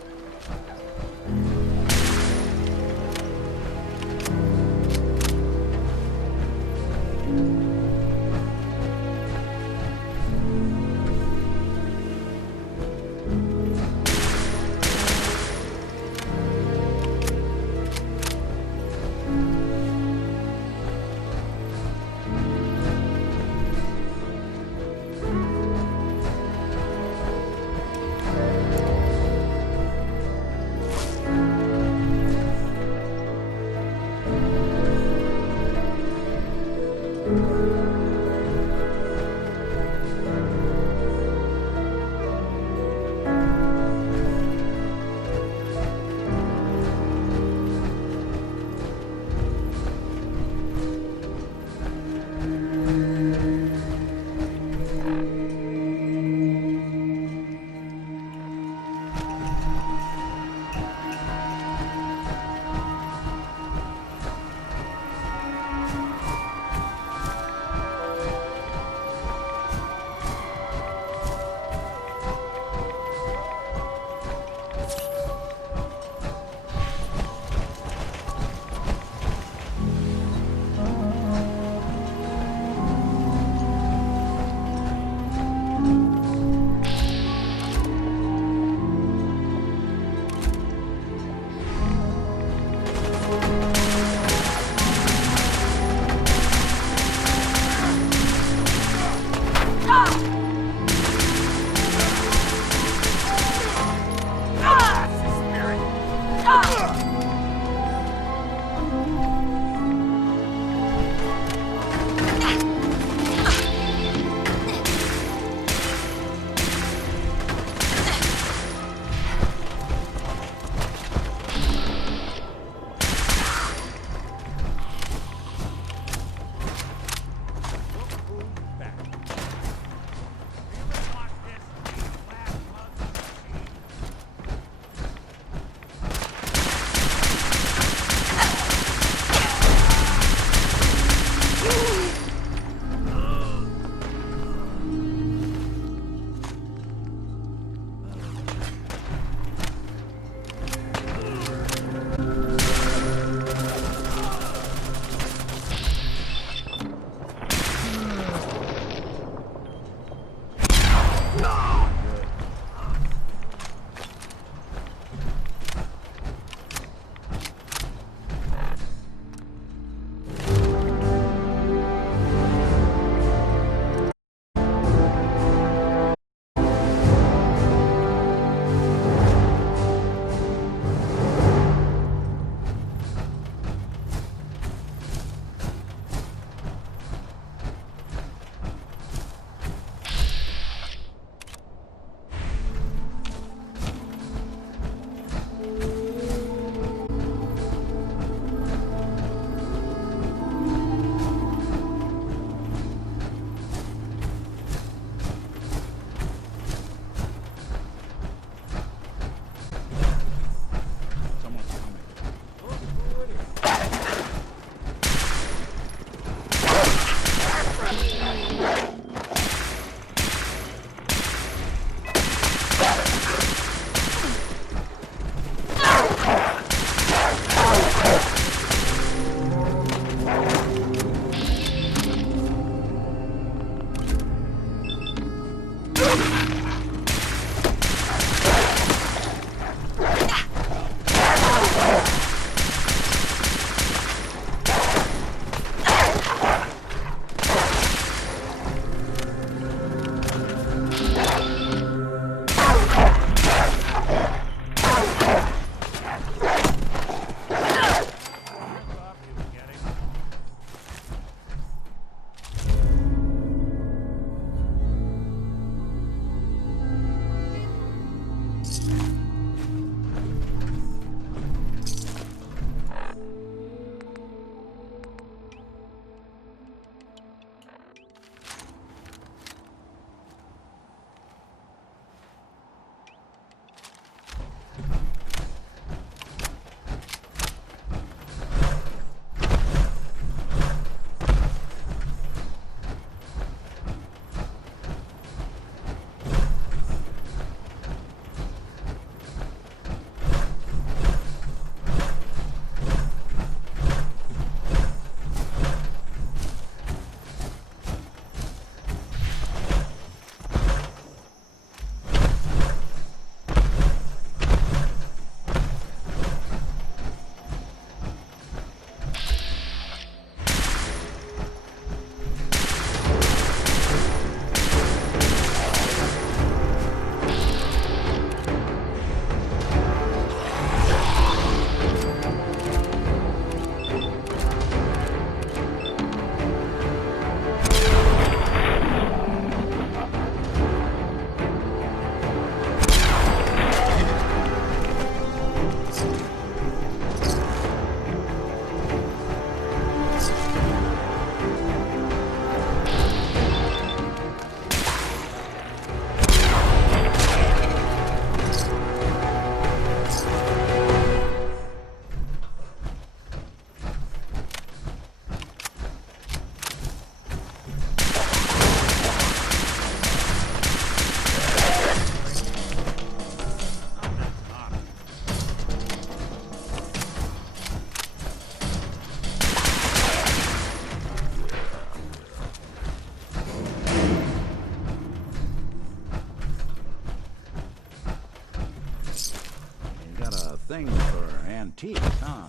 thing for antiques, huh?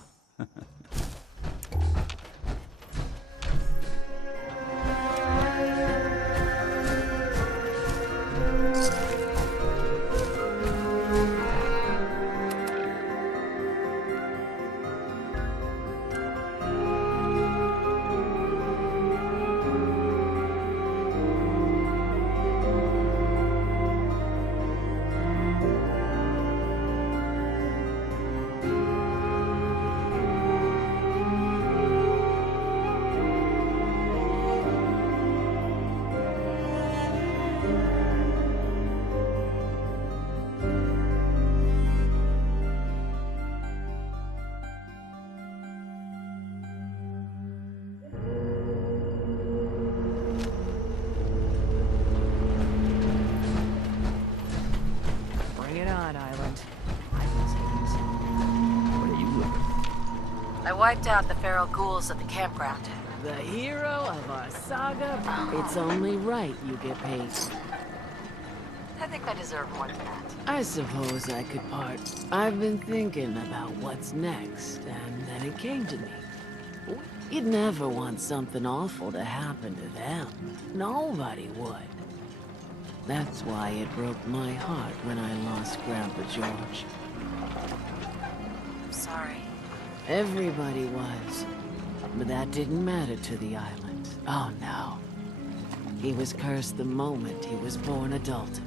Bring it on, Island. What are you looking I wiped out the feral ghouls at the campground. The hero of our saga. It's only right you get paid. I think I deserve more than that. I suppose I could part. I've been thinking about what's next, and then it came to me. You'd never want something awful to happen to them. Nobody would. That's why it broke my heart when I lost Grandpa George. I'm sorry. Everybody was. But that didn't matter to the island. Oh no. He was cursed the moment he was born adult.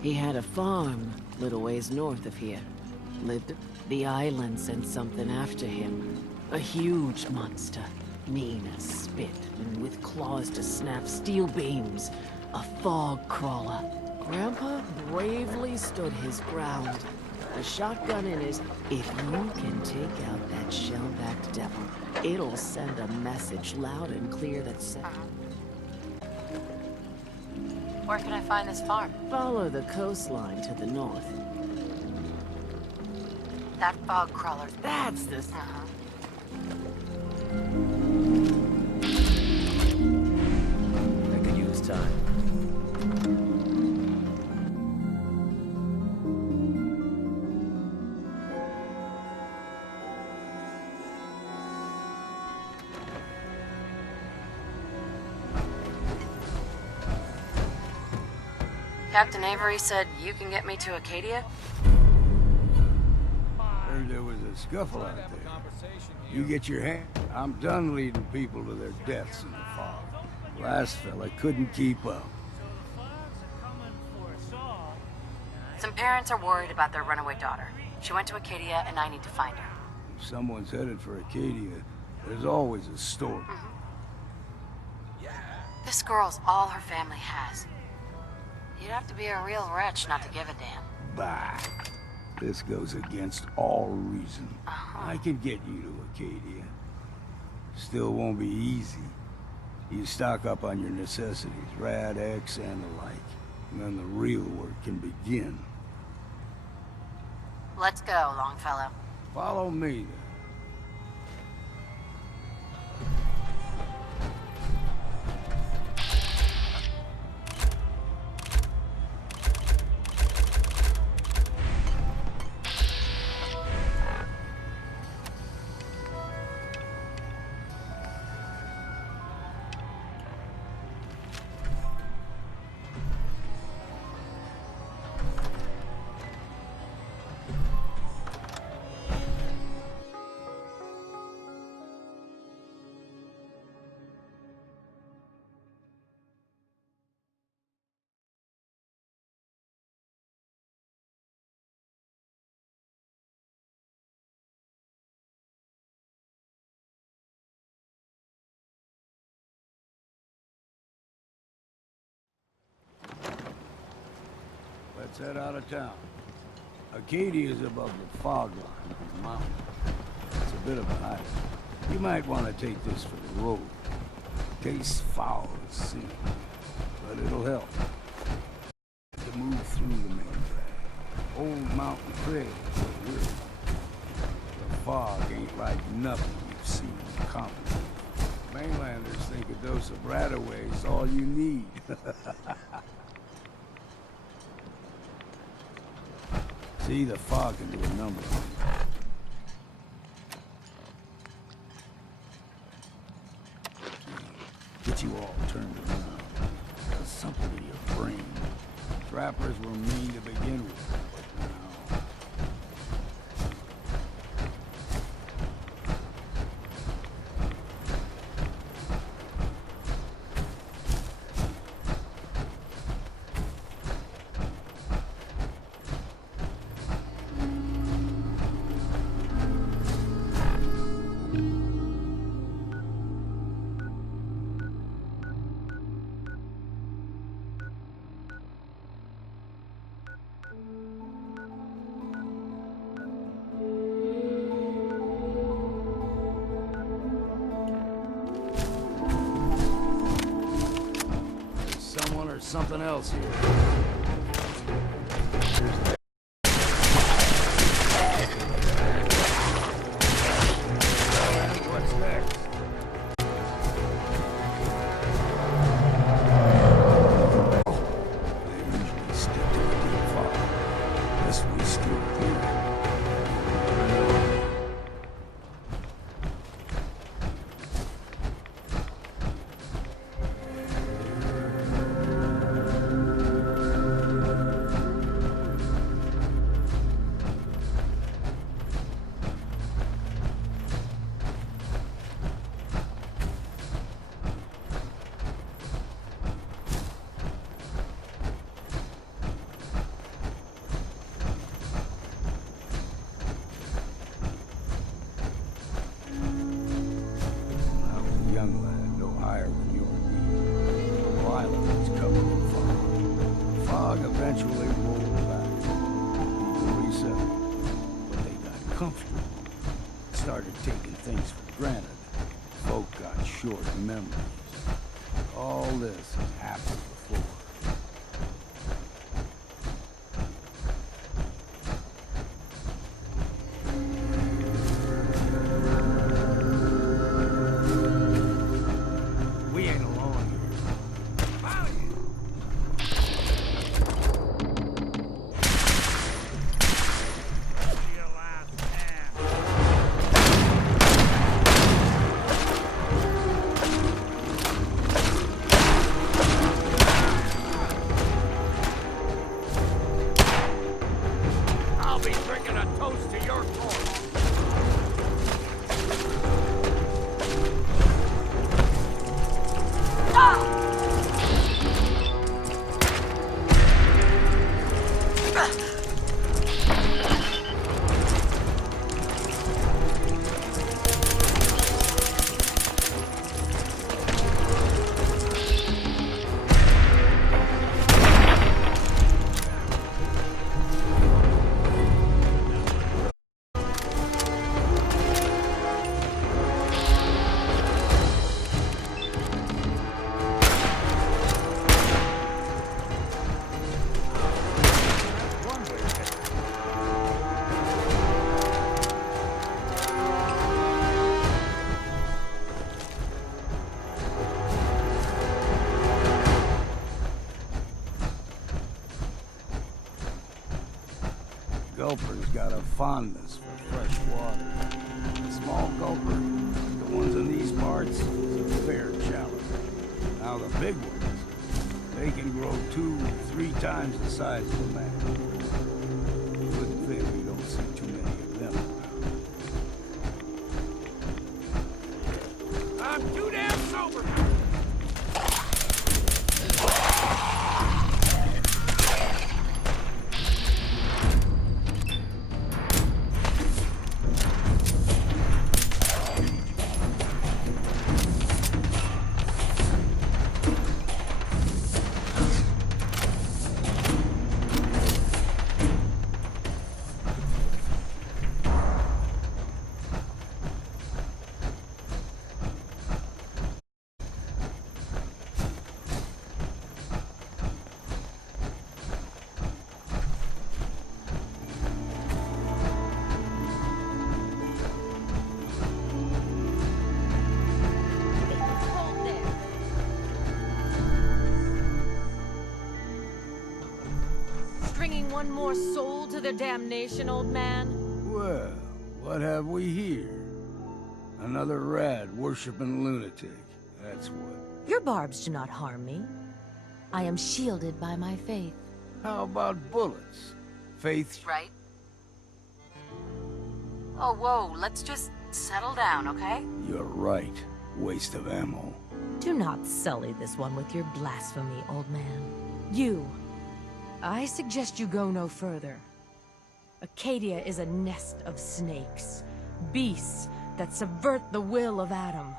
He had a farm little ways north of here. Lived. The island sent something after him. A huge monster. Mean as spit, and with claws to snap steel beams. A fog crawler. Grandpa bravely stood his ground. A shotgun in his... If you can take out that shell-backed devil, it'll send a message loud and clear that says... Where can I find this farm? Follow the coastline to the north. That fog crawler. That's the... I could use time. Captain Avery said you can get me to Acadia? Heard there was a scuffle out there. You get your hand. I'm done leading people to their deaths in the fog. Last fella couldn't keep up. Some parents are worried about their runaway daughter. She went to Acadia, and I need to find her. If someone's headed for Acadia, there's always a story. This girl's all her family has. You'd have to be a real wretch not to give a damn. Bah. This goes against all reason. I can get you to Acadia. Still won't be easy. You stock up on your necessities, Rad X and the like. And then the real work can begin. Let's go, Longfellow. Follow me, then. Let's head out of town. Acadia is above the fog line of the mountain. It's a bit of a hike. You might want to take this for the road. Tastes foul as sin, but it'll help. To move through the main drag. Old mountain trails are weird. The fog ain't like nothing you've seen in the common. Mainlanders think a dose of Radaway is all you need. See, the fog can do a number on you. you all turned around. Does something to your brain. Trappers were mean to begin with, but now... Or something else here. What's next? They usually stick to the deep fog. This we steer clear. Young lad, no higher than your knee. The island was covered in fog. Fog eventually rolled back. People resettled, but they got comfortable. Started taking things for granted. Folk got short memories. All this has happened before. Gulper's got a fondness for fresh water. A small gulper, like the ones in these parts, is a fair challenge. Now the big ones, they can grow 2 or 3 times the size of a man. Good thing we don't see too many of them around. I'm too damn sober! One more soul to their damnation, old man? Well, what have we here? Another rad worshipping lunatic, that's what. Your barbs do not harm me. I am shielded by my faith. How about bullets? Faith? Right? Oh, whoa, let's just settle down, okay? You're right. Waste of ammo. Do not sully this one with your blasphemy, old man. You. I suggest you go no further. Acadia is a nest of snakes. Beasts that subvert the will of Adam.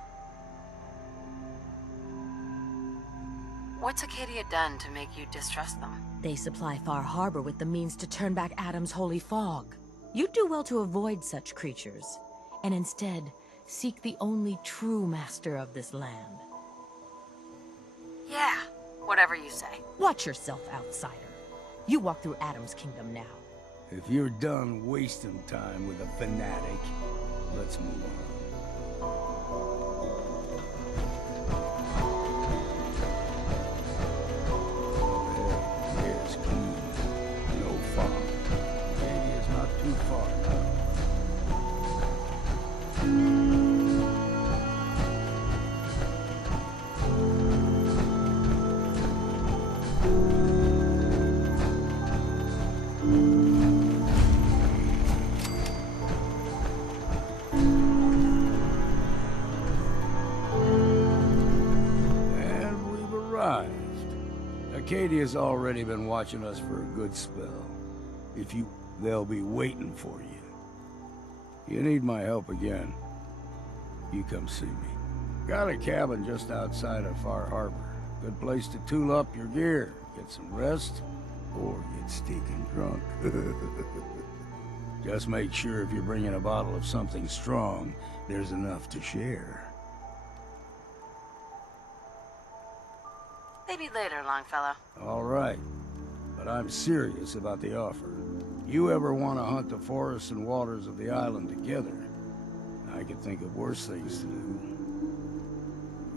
What's Acadia done to make you distrust them? They supply Far Harbor with the means to turn back Adam's holy fog. You'd do well to avoid such creatures, and instead seek the only true master of this land. Yeah, whatever you say. Watch yourself, outsider. You walk through Adam's kingdom now. If you're done wasting time with a fanatic, let's move on. Here's clean. No fog. Acadia's not too far now. And we've arrived. Acadia's already been watching us for a good spell. They'll be waiting for you. You need my help again, you come see me. Got a cabin just outside of Far Harbor. Good place to tool up your gear, get some rest, or get stinking drunk. Just make sure if you're bringing a bottle of something strong, there's enough to share. Maybe later, Longfellow. All right, but I'm serious about the offer. You ever want to hunt the forests and waters of the island together, I could think of worse things to do.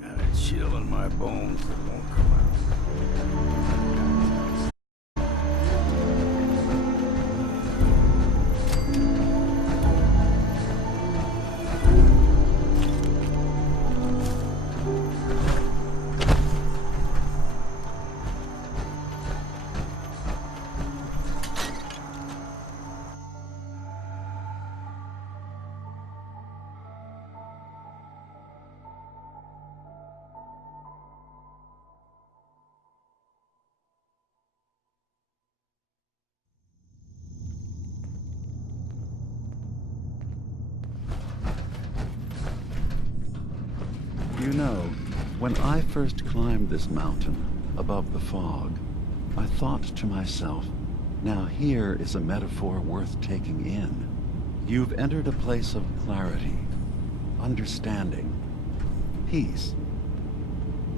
Got a chill in my bones that won't come out. You know, when I first climbed this mountain above the fog, I thought to myself, now here is a metaphor worth taking in. You've entered a place of clarity, understanding, peace.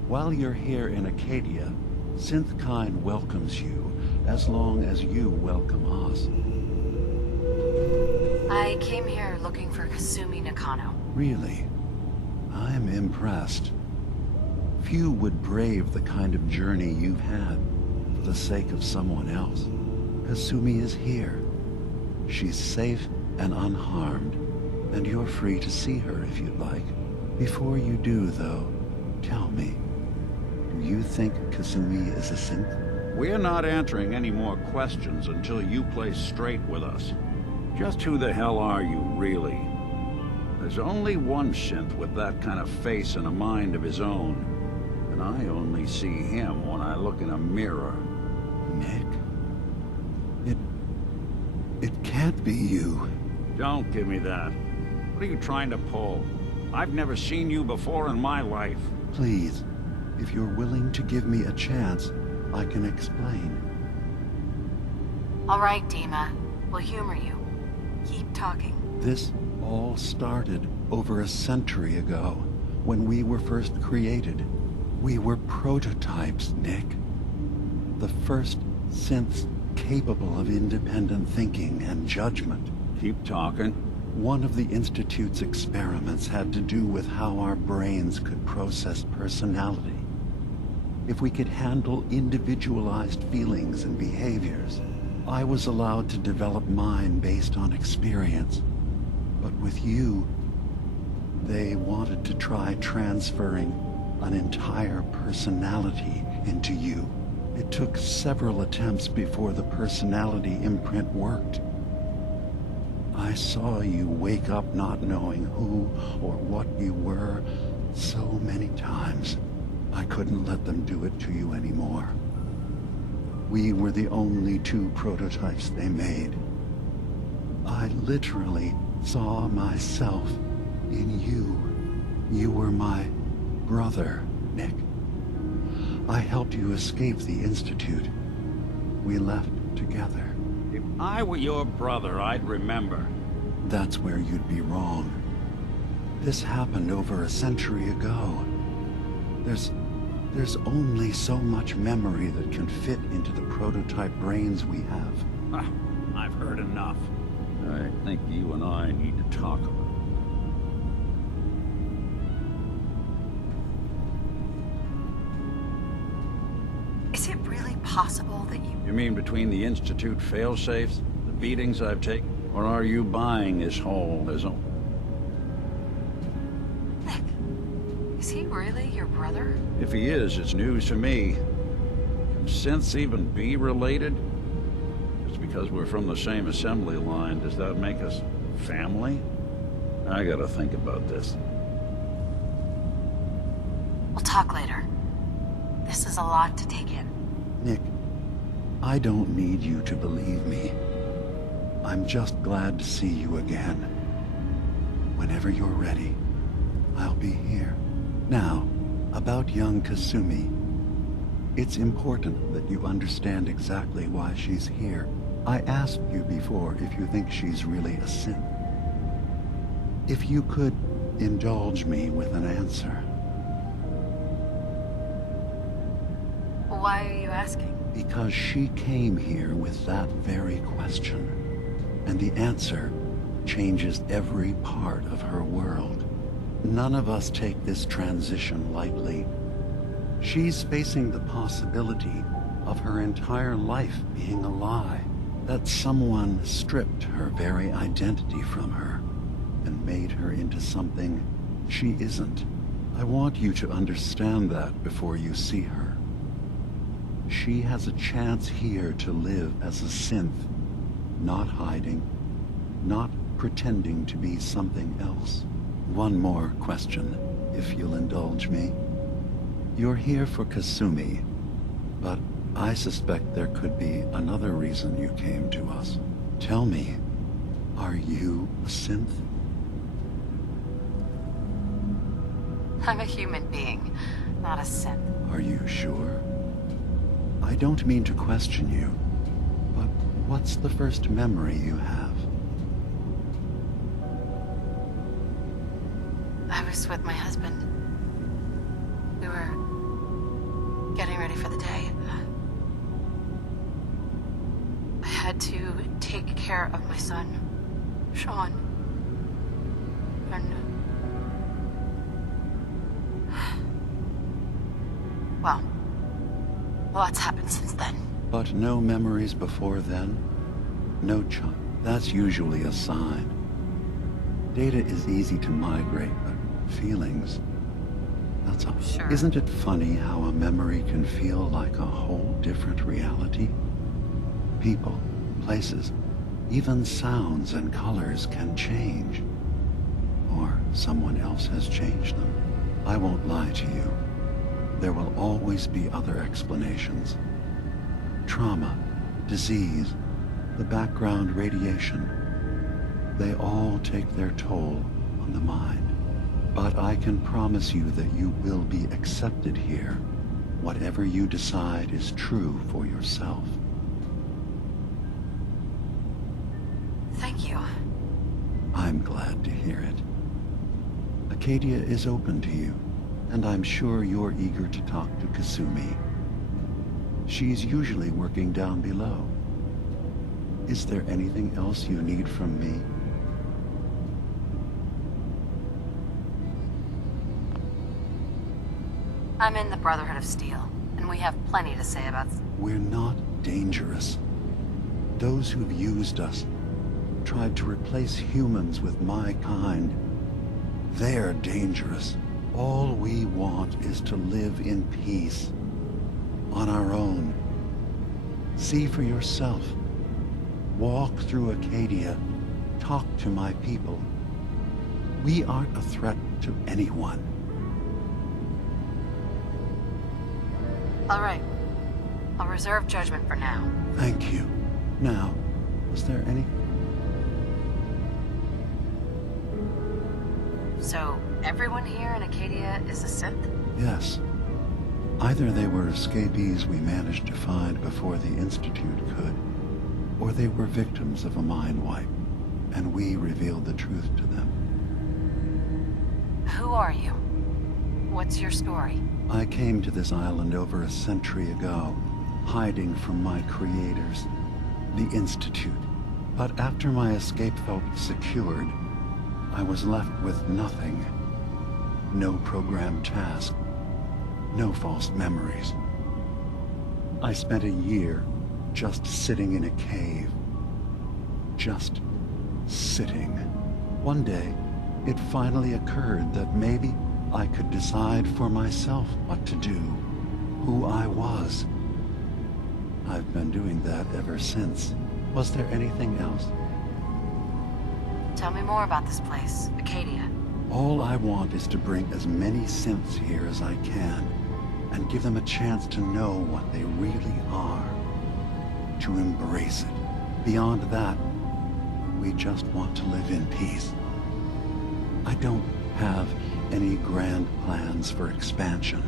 While you're here in Acadia, Synthkind welcomes you as long as you welcome us. I came here looking for Kasumi Nakano. Really? I'm impressed. Few would brave the kind of journey you've had for the sake of someone else. Kasumi is here. She's safe and unharmed, and you're free to see her if you'd like. Before you do, though, tell me, do you think Kasumi is a synth? We're not answering any more questions until you play straight with us. Just who the hell are you, really? There's only one synth with that kind of face and a mind of his own. And I only see him when I look in a mirror. Nick? It can't be you. Don't give me that. What are you trying to pull? I've never seen you before in my life. Please, if you're willing to give me a chance, I can explain. All right, Dima. We'll humor you. Keep talking. This all started over a century ago, when we were first created. We were prototypes, Nick. The first synths capable of independent thinking and judgment. Keep talking. One of the Institute's experiments had to do with how our brains could process personality. If we could handle individualized feelings and behaviors, I was allowed to develop mine based on experience. But with you, they wanted to try transferring an entire personality into you. It took several attempts before the personality imprint worked. I saw you wake up not knowing who or what you were so many times. I couldn't let them do it to you anymore. We were the only two prototypes they made. I literally saw myself in you. You were my brother, Nick. I helped you escape the Institute. We left together. If I were your brother, I'd remember. That's where you'd be wrong. This happened over a century ago. There's only so much memory that can fit into the prototype brains we have. Ah, I've heard enough. I think you and I need to talk about it. Is it really possible that you... You mean between the Institute failsafes, the beatings I've taken, or are you buying his whole as a... Nick, is he really your brother? If he is, it's news to me. Can synths even be related? Just because we're from the same assembly line, does that make us family? I gotta think about this. We'll talk later. This is a lot to take in. Nick, I don't need you to believe me. I'm just glad to see you again. Whenever you're ready, I'll be here. Now, about young Kasumi. It's important that you understand exactly why she's here. I asked you before if you think she's really a synth. If you could indulge me with an answer. Why are you asking? Because she came here with that very question. And the answer changes every part of her world. None of us take this transition lightly. She's facing the possibility of her entire life being a lie. That someone stripped her very identity from her and made her into something she isn't. I want you to understand that before you see her. She has a chance here to live as a synth, not hiding, not pretending to be something else. One more question, if you'll indulge me. You're here for Kasumi, but I suspect there could be another reason you came to us. Tell me, are you a synth? I'm a human being, not a synth. Are you sure? I don't mean to question you, but what's the first memory you have? I was with my husband. We were getting ready for the day. I had to take care of my son, Sean. And... well, lots happened since then. But no memories before then? No chunk. That's usually a sign. Data is easy to migrate, but feelings... that's all. Sure. Isn't it funny how a memory can feel like a whole different reality? People, places, even sounds and colors can change. Or someone else has changed them. I won't lie to you. There will always be other explanations. Trauma, disease, the background radiation. They all take their toll on the mind. But I can promise you that you will be accepted here, whatever you decide is true for yourself. Thank you. I'm glad to hear it. Acadia is open to you, and I'm sure you're eager to talk to Kasumi. She's usually working down below. Is there anything else you need from me? I'm in the Brotherhood of Steel, and we have plenty to say about... We're not dangerous. Those who've used us, tried to replace humans with my kind, they're dangerous. All we want is to live in peace. On our own. See for yourself. Walk through Acadia. Talk to my people. We aren't a threat to anyone. All right. I'll reserve judgment for now. Thank you. Now, was there any... So, everyone here in Acadia is a synth? Yes. Either they were escapees we managed to find before the Institute could, or they were victims of a mind wipe, and we revealed the truth to them. Who are you? What's your story? I came to this island over a century ago, hiding from my creators, the Institute. But after my escape felt secured, I was left with nothing. No programmed task. No false memories. I spent a year just sitting in a cave. Just sitting. One day, it finally occurred that maybe I could decide for myself what to do, who I was. I've been doing that ever since. Was there anything else? Tell me more about this place, Acadia. All I want is to bring as many synths here as I can, and give them a chance to know what they really are. To embrace it. Beyond that, we just want to live in peace. I don't have any grand plans for expansion.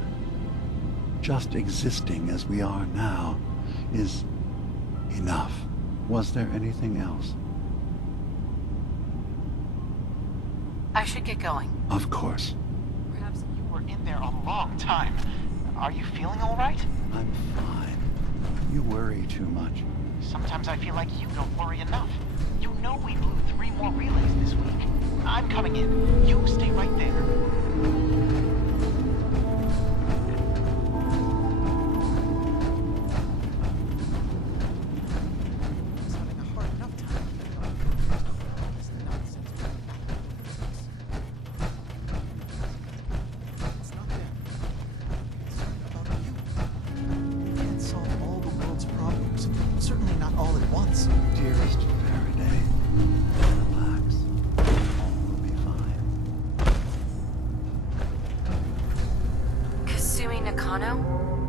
Just existing as we are now is enough. Was there anything else? I should get going. Of course. Perhaps you were in there a long time. Are you feeling all right? I'm fine. You worry too much. Sometimes I feel like you don't worry enough. You know we blew 3 more relays this week. I'm coming in. You stay right there.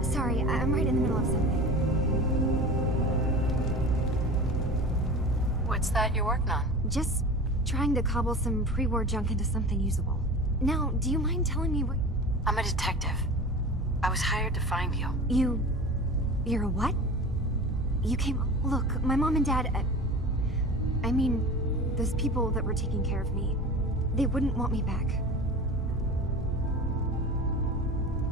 Sorry, I'm right in the middle of something. What's that you're working on? Just trying to cobble some pre-war junk into something usable. Now, do you mind telling me what... I'm a detective. I was hired to find you. You're a what? You came... Look, my mom and dad... I mean, those people that were taking care of me, they wouldn't want me back.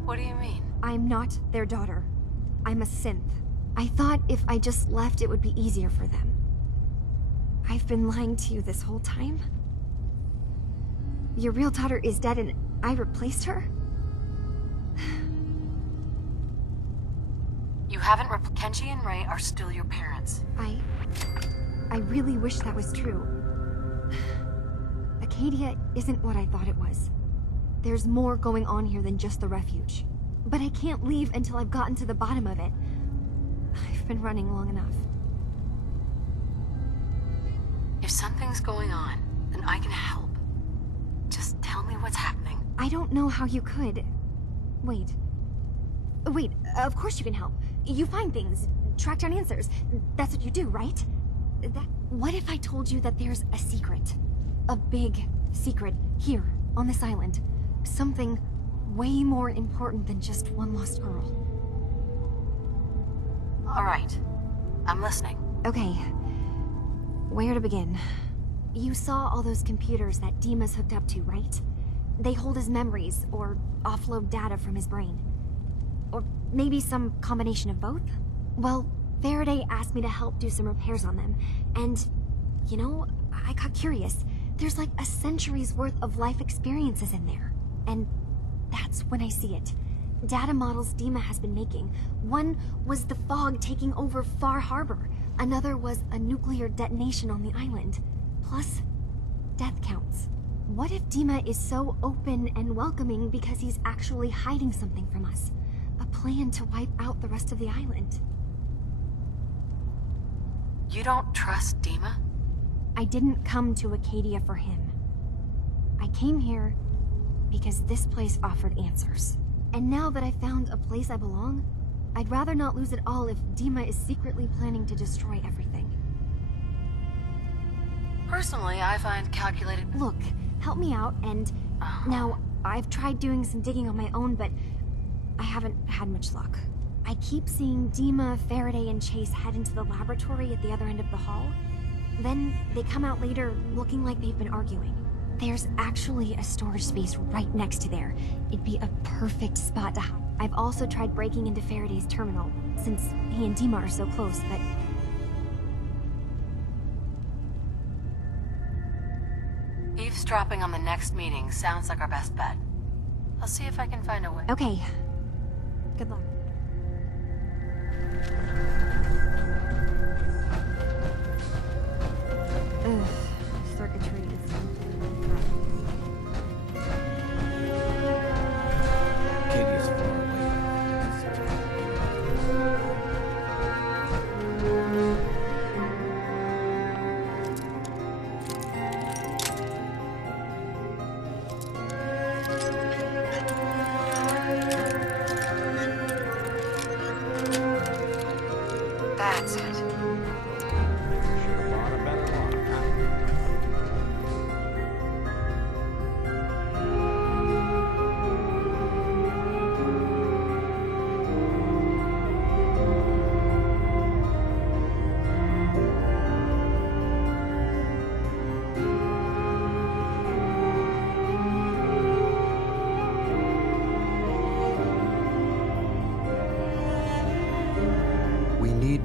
What do you mean? I'm not their daughter. I'm a synth. I thought if I just left, it would be easier for them. I've been lying to you this whole time? Your real daughter is dead and I replaced her? You haven't Kenji and Ray are still your parents. I really wish that was true. Acadia isn't what I thought it was. There's more going on here than just the refuge. But I can't leave until I've gotten to the bottom of it. I've been running long enough. If something's going on, then I can help. Just tell me what's happening. I don't know how you could. Wait, of course you can help. You find things, track down answers. That's what you do, right? What if I told you that there's a secret? A big secret here, on this island. Something way more important than just one lost girl. All right. I'm listening. Okay. Where to begin? You saw all those computers that Dima's hooked up to, right? They hold his memories, or offload data from his brain. Or maybe some combination of both? Well, Faraday asked me to help do some repairs on them, and, you know, I got curious. There's like a century's worth of life experiences in there. And that's when I see it. Data models Dima has been making. One was the fog taking over Far Harbor. Another was a nuclear detonation on the island. Plus, death counts. What if Dima is so open and welcoming because he's actually hiding something from us? A plan to wipe out the rest of the island. You don't trust Dima? I didn't come to Acadia for him. I came here because this place offered answers. And now that I found a place I belong, I'd rather not lose it all if Dima is secretly planning to destroy everything. Personally, I find calculated... Look, help me out, and... Now, I've tried doing some digging on my own, but I haven't had much luck. I keep seeing Dima, Faraday, and Chase head into the laboratory at the other end of the hall. Then they come out later looking like they've been arguing. There's actually a storage space right next to there. It'd be a perfect spot to hide. I've also tried breaking into Faraday's terminal, since he and Dima are so close, but... Eavesdropping on the next meeting sounds like our best bet. I'll see if I can find a way. Okay. Good luck. Ugh, circuitry is... Katie's far away. That's it.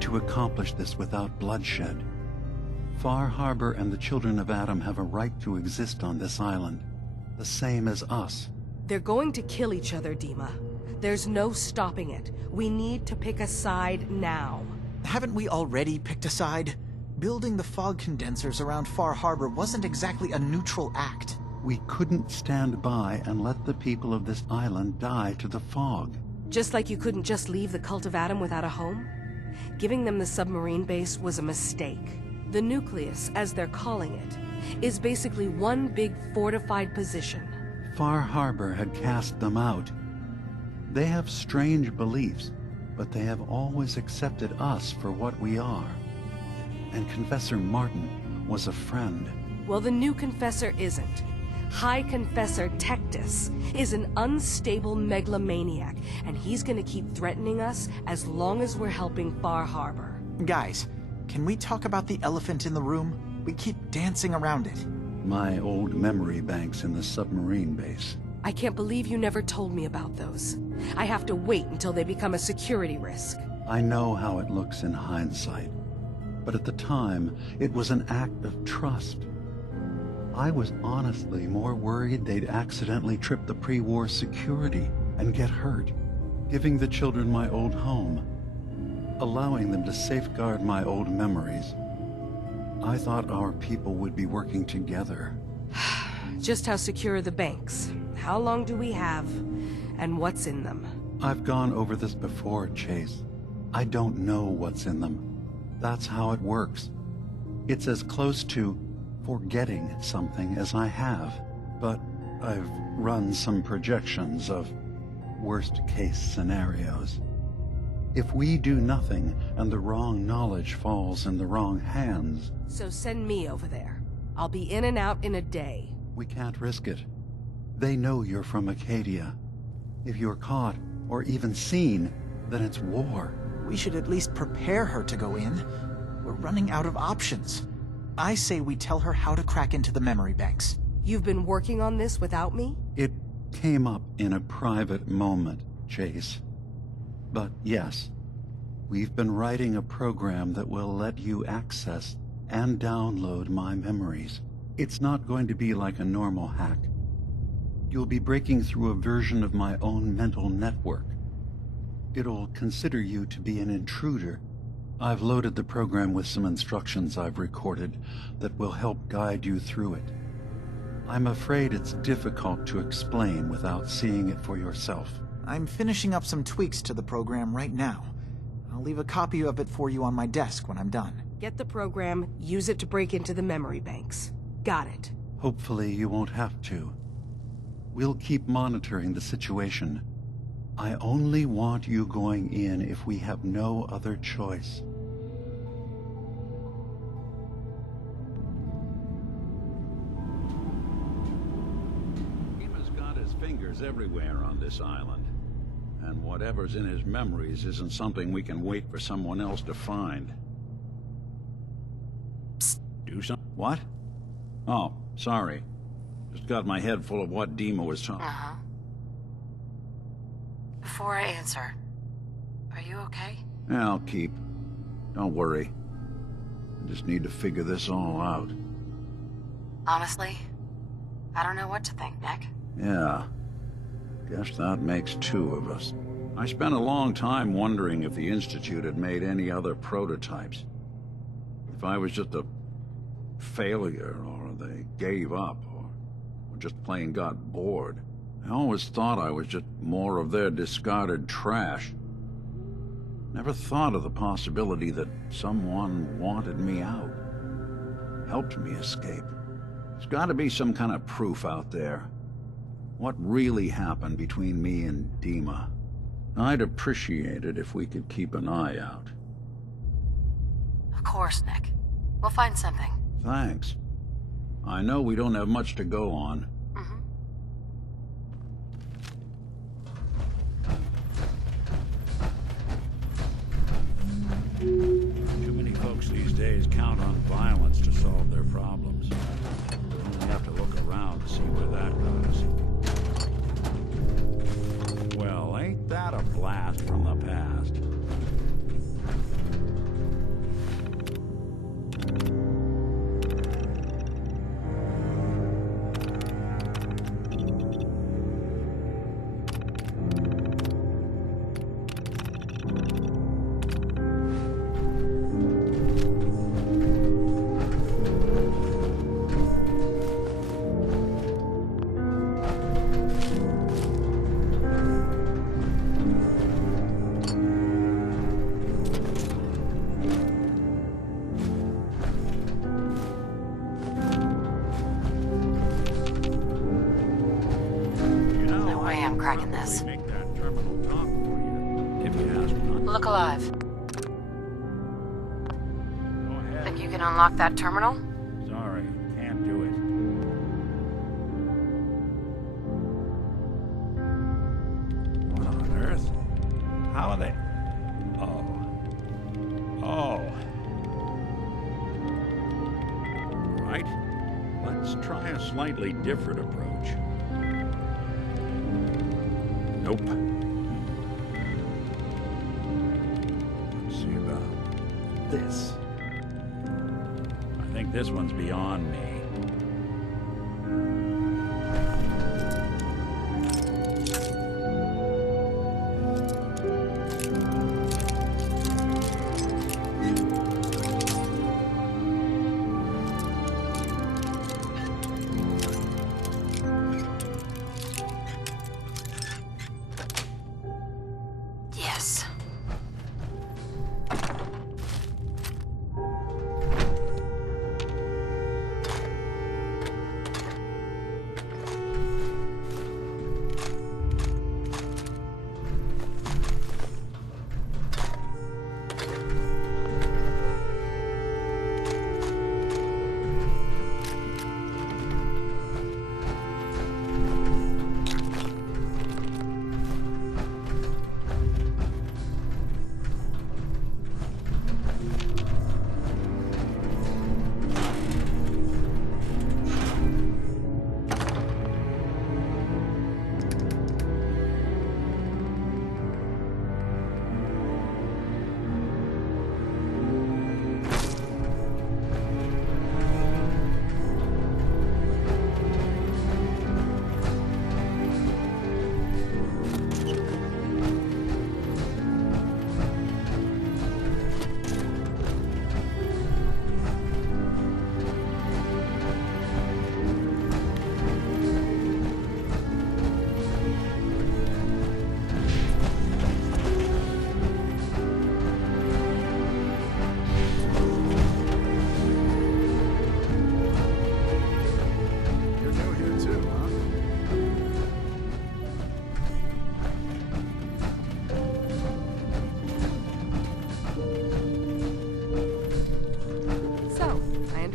To accomplish this without bloodshed. Far Harbor and the children of Adam have a right to exist on this island, the same as us. They're going to kill each other, Dima. There's no stopping it. We need to pick a side now. Haven't we already picked a side? Building the fog condensers around Far Harbor wasn't exactly a neutral act. We couldn't stand by and let the people of this island die to the fog. Just like you couldn't just leave the Cult of Adam without a home? Giving them the submarine base was a mistake. The nucleus, as they're calling it, is basically one big fortified position. Far Harbor had cast them out. They have strange beliefs, but they have always accepted us for what we are. And Confessor Martin was a friend. Well, the new Confessor isn't. High Confessor Tectus is an unstable megalomaniac, and he's gonna keep threatening us as long as we're helping Far Harbor. Guys, can we talk about the elephant in the room? We keep dancing around it. My old memory banks in the submarine base. I can't believe you never told me about those. I have to wait until they become a security risk. I know how it looks in hindsight, but at the time, it was an act of trust. I was honestly more worried they'd accidentally trip the pre-war security and get hurt, giving the children my old home, allowing them to safeguard my old memories. I thought our people would be working together. Just how secure are the banks? How long do we have? And what's in them? I've gone over this before, Chase. I don't know what's in them. That's how it works. It's as close to forgetting something as I have, but I've run some projections of worst-case scenarios. If we do nothing and the wrong knowledge falls in the wrong hands... So send me over there. I'll be in and out in a day. We can't risk it. They know you're from Acadia. If you're caught, or even seen, then it's war. We should at least prepare her to go in. We're running out of options. I say we tell her how to crack into the memory banks. You've been working on this without me? It came up in a private moment, Chase. But yes, we've been writing a program that will let you access and download my memories. It's not going to be like a normal hack. You'll be breaking through a version of my own mental network. It'll consider you to be an intruder. I've loaded the program with some instructions I've recorded that will help guide you through it. I'm afraid it's difficult to explain without seeing it for yourself. I'm finishing up some tweaks to the program right now. I'll leave a copy of it for you on my desk when I'm done. Get the program, use it to break into the memory banks. Got it. Hopefully you won't have to. We'll keep monitoring the situation. I only want you going in if we have no other choice. Dima's got his fingers everywhere on this island. And whatever's in his memories isn't something we can wait for someone else to find. Psst. Do something? What? Oh, sorry. Just got my head full of what Dima was talking. Uh-huh. Before I answer, are you okay? Yeah, I'll keep. Don't worry. I just need to figure this all out. Honestly, I don't know what to think, Nick. Yeah. Guess that makes two of us. I spent a long time wondering if the Institute had made any other prototypes. If I was just a failure, or they gave up, or just plain got bored. I always thought I was just more of their discarded trash. Never thought of the possibility that someone wanted me out. Helped me escape. There's got to be some kind of proof out there. What really happened between me and Dima? I'd appreciate it if we could keep an eye out. Of course, Nick. We'll find something. Thanks. I know we don't have much to go on. Too many folks these days count on violence to solve their problems. Only have to look around to see where that goes. Well, ain't that a blast from the past? Cracking this. Make that terminal talk for you, if you ask me. Look alive. Go ahead. Think you can unlock that terminal? Sorry, can't do it. What on earth? How are they? Oh. Right. Let's try a slightly different approach. Nope. Let's see about this. I think this one's beyond me.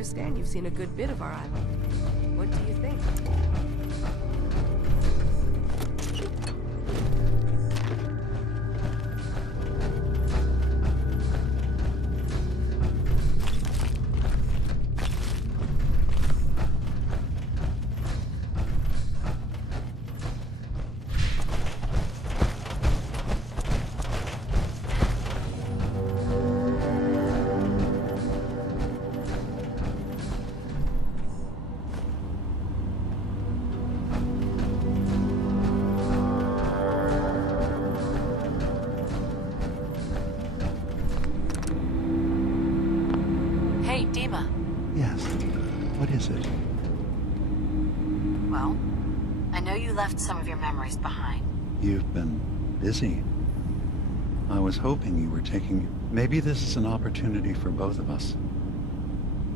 understand you've seen a good bit of our island. What do you think? Hey, Dima. Yes. What is it? Well, I know you left some of your memories behind. You've been busy. I was hoping you were taking... Maybe this is an opportunity for both of us.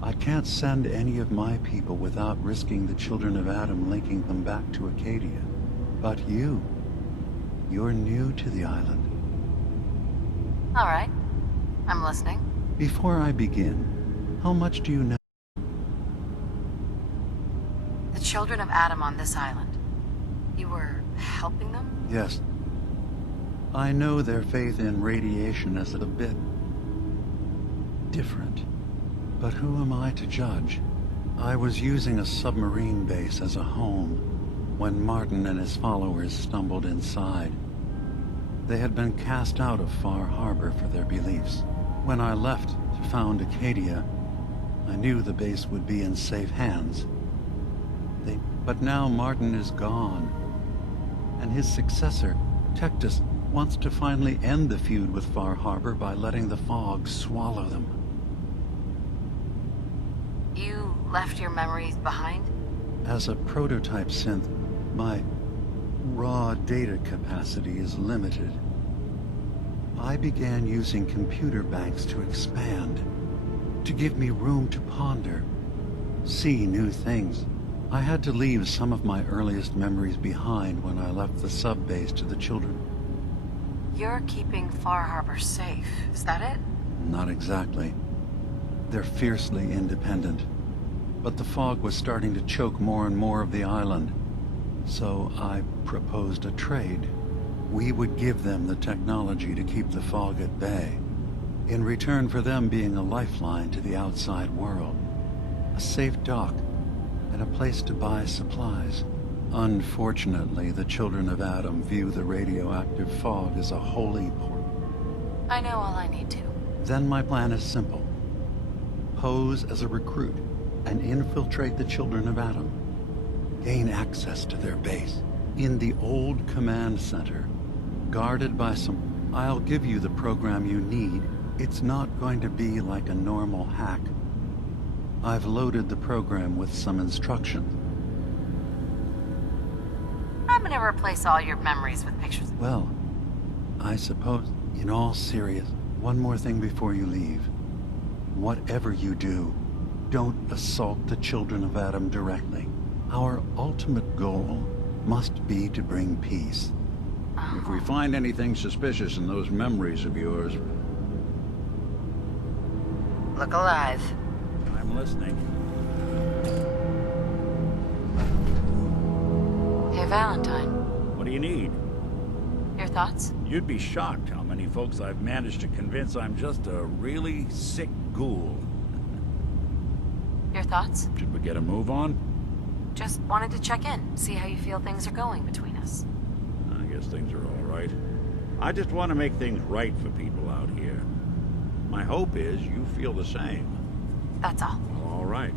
I can't send any of my people without risking the children of Adam linking them back to Acadia. But you're new to the island. All right. I'm listening. Before I begin, how much do you know? The children of Adam on this island. You were helping them? Yes. I know their faith in radiation is a bit different. But who am I to judge? I was using a submarine base as a home when Martin and his followers stumbled inside. They had been cast out of Far Harbor for their beliefs. When I left to found Acadia, I knew the base would be in safe hands. But now Martin is gone, and his successor, Tectus, wants to finally end the feud with Far Harbor by letting the fog swallow them. You left your memories behind? As a prototype synth, my raw data capacity is limited. I began using computer banks to expand, to give me room to ponder, see new things. I had to leave some of my earliest memories behind when I left the sub-base to the children. You're keeping Far Harbor safe, is that it? Not exactly. They're fiercely independent. But the fog was starting to choke more and more of the island. So I proposed a trade. We would give them the technology to keep the fog at bay, in return for them being a lifeline to the outside world. A safe dock, and a place to buy supplies. Unfortunately, the children of Adam view the radioactive fog as a holy port. I know all I need to. Then my plan is simple. Pose as a recruit and infiltrate the children of Adam. Gain access to their base in the old command center, guarded by some... I'll give you the program you need. It's not going to be like a normal hack. I've loaded the program with some instructions. I'm gonna replace all your memories with pictures. Well, I suppose, in all seriousness, one more thing before you leave. Whatever you do, don't assault the children of Adam directly. Our ultimate goal must be to bring peace. If we find anything suspicious in those memories of yours... Look alive. I'm listening. Hey, Valentine. What do you need? Your thoughts? You'd be shocked how many folks I've managed to convince I'm just a really sick ghoul. Your thoughts? Should we get a move on? Just wanted to check in, see how you feel things are going between us. I guess things are all right. I just want to make things right for people out here. My hope is you feel the same. That's all. All right.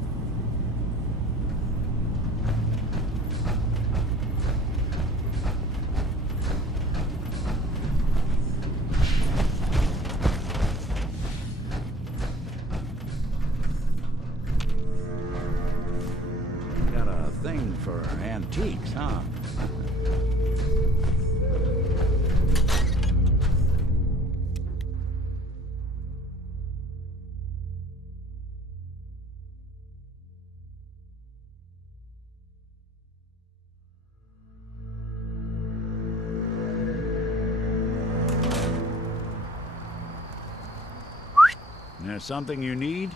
Got a thing for antiques, huh? There's something you need?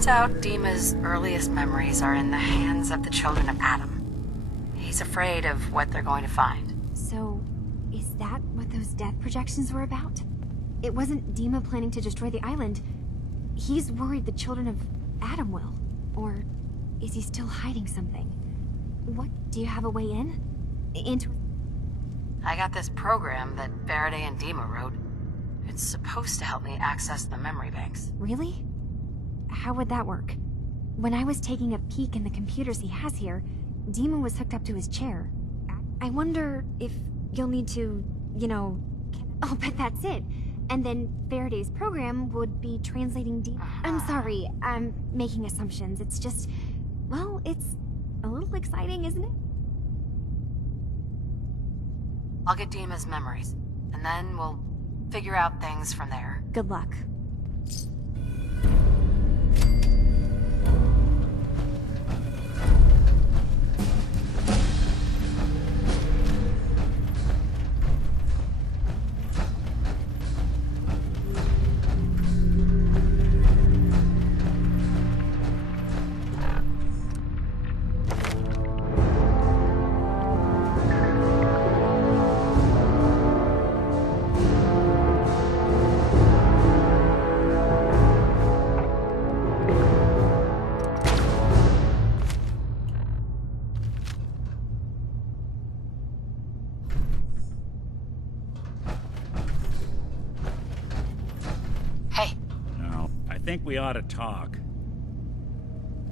Turns out Dima's earliest memories are in the hands of the children of Adam. He's afraid of what they're going to find. So, is that what those death projections were about? It wasn't Dima planning to destroy the island. He's worried the children of Adam will. Or is he still hiding something? What, do you have a way in? Into... I got this program that Faraday and Dima wrote. It's supposed to help me access the memory banks. Really? How would that work? When I was taking a peek in the computers he has here, Dima was hooked up to his chair. I wonder if you'll need to, you know... Oh, but that's it. And then Faraday's program would be translating Dima... I'm sorry, I'm making assumptions. It's just... Well, it's a little exciting, isn't it? I'll get Dima's memories, and then we'll figure out things from there. Good luck. I think we ought to talk.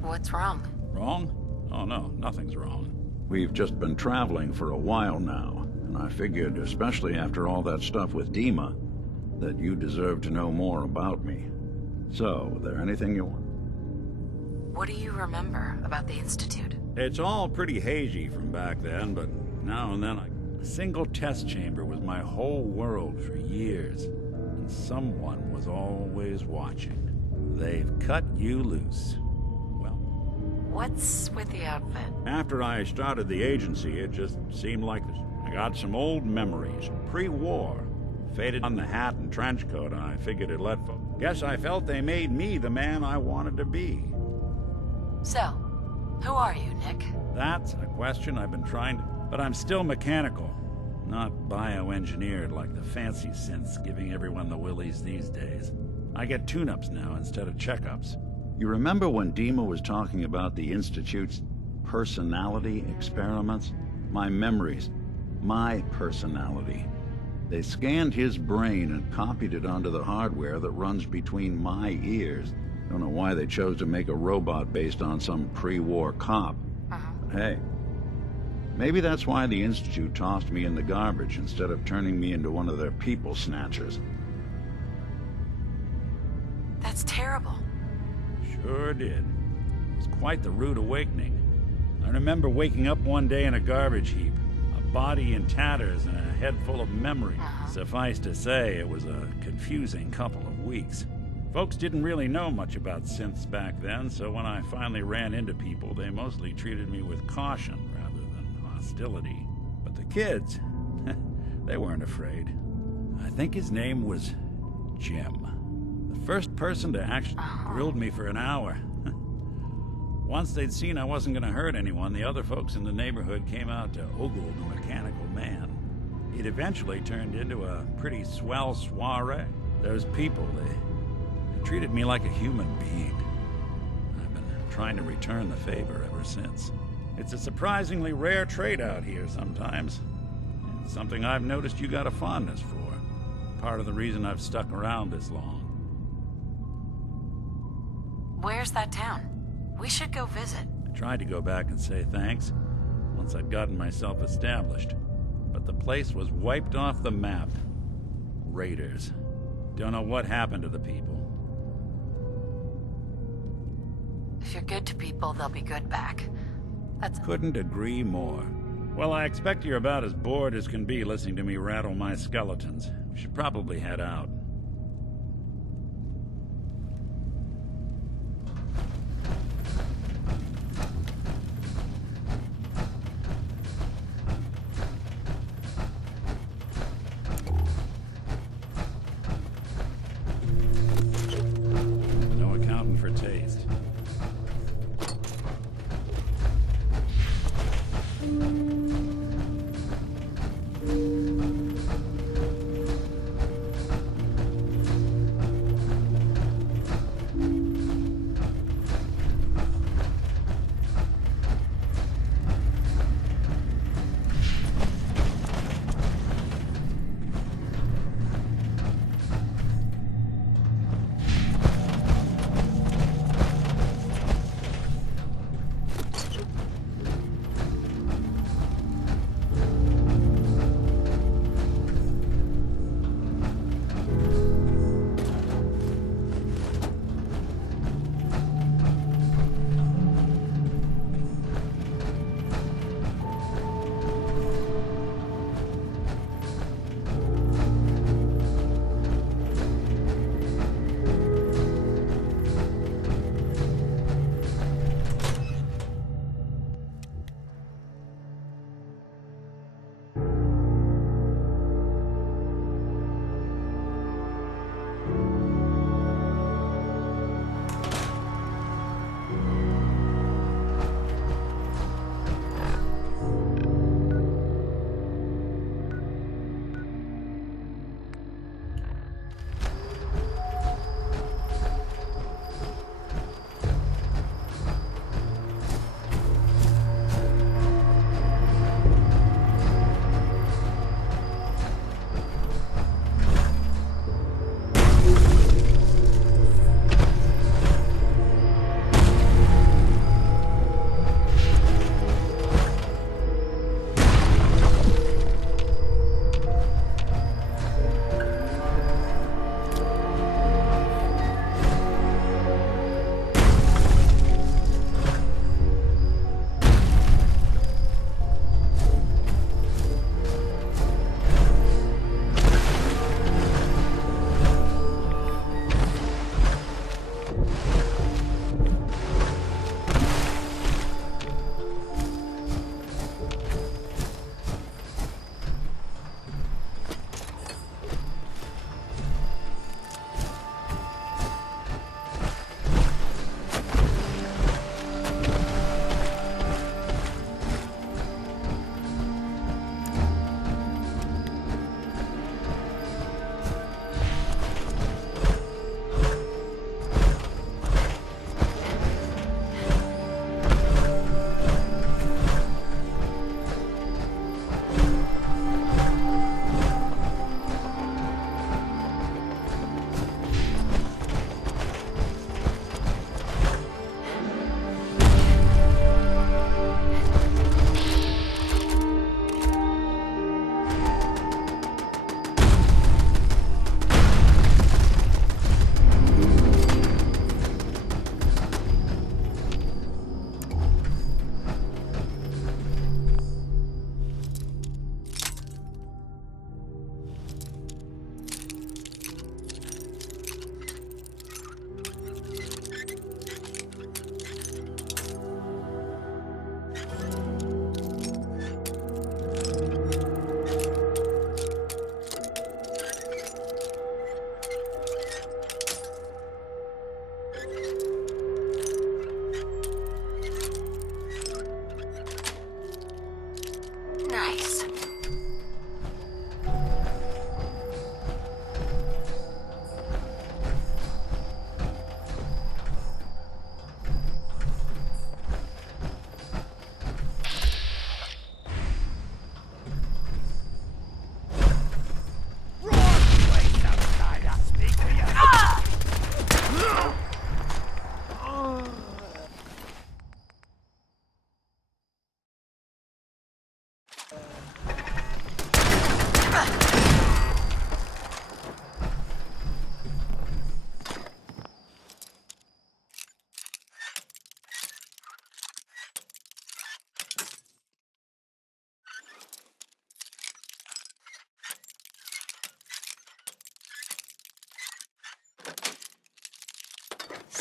What's wrong? Wrong? Oh no, nothing's wrong. We've just been traveling for a while now, and I figured, especially after all that stuff with Dima, that you deserve to know more about me. So, there anything you want? What do you remember about the Institute? It's all pretty hazy from back then, but now and then a single test chamber was my whole world for years, and someone was always watching. They've cut you loose. Well, what's with the outfit? After I started the agency, it just seemed like this. I got some old memories, pre-war. Faded on the hat and trench coat, and I figured it let folks. Guess I felt they made me the man I wanted to be. So, who are you, Nick? That's a question I've been trying to... But I'm still mechanical, not bioengineered like the fancy synths giving everyone the willies these days. I get tune-ups now instead of checkups. You remember when Dima was talking about the Institute's personality experiments? My memories. My personality. They scanned his brain and copied it onto the hardware that runs between my ears. Don't know why they chose to make a robot based on some pre-war cop. But hey, maybe that's why the Institute tossed me in the garbage instead of turning me into one of their people snatchers. That's terrible. Sure did. It was quite the rude awakening. I remember waking up one day in a garbage heap, a body in tatters and a head full of memories. Suffice to say, it was a confusing couple of weeks. Folks didn't really know much about synths back then, so when I finally ran into people, they mostly treated me with caution rather than hostility. But the kids, they weren't afraid. I think his name was Jim. The first person to actually grilled me for an hour. Once they'd seen I wasn't going to hurt anyone, the other folks in the neighborhood came out to ogle the mechanical man. It eventually turned into a pretty swell soiree. Those people, they treated me like a human being. I've been trying to return the favor ever since. It's a surprisingly rare trait out here sometimes. It's something I've noticed you got a fondness for. Part of the reason I've stuck around this long. Where's that town? We should go visit. I tried to go back and say thanks once I'd gotten myself established, but the place was wiped off the map. Raiders. Don't know what happened to the people. If you're good to people, they'll be good back. That's... Couldn't agree more. Well, I expect you're about as bored as can be listening to me rattle my skeletons. We should probably head out. No accounting for taste.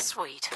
Sweet.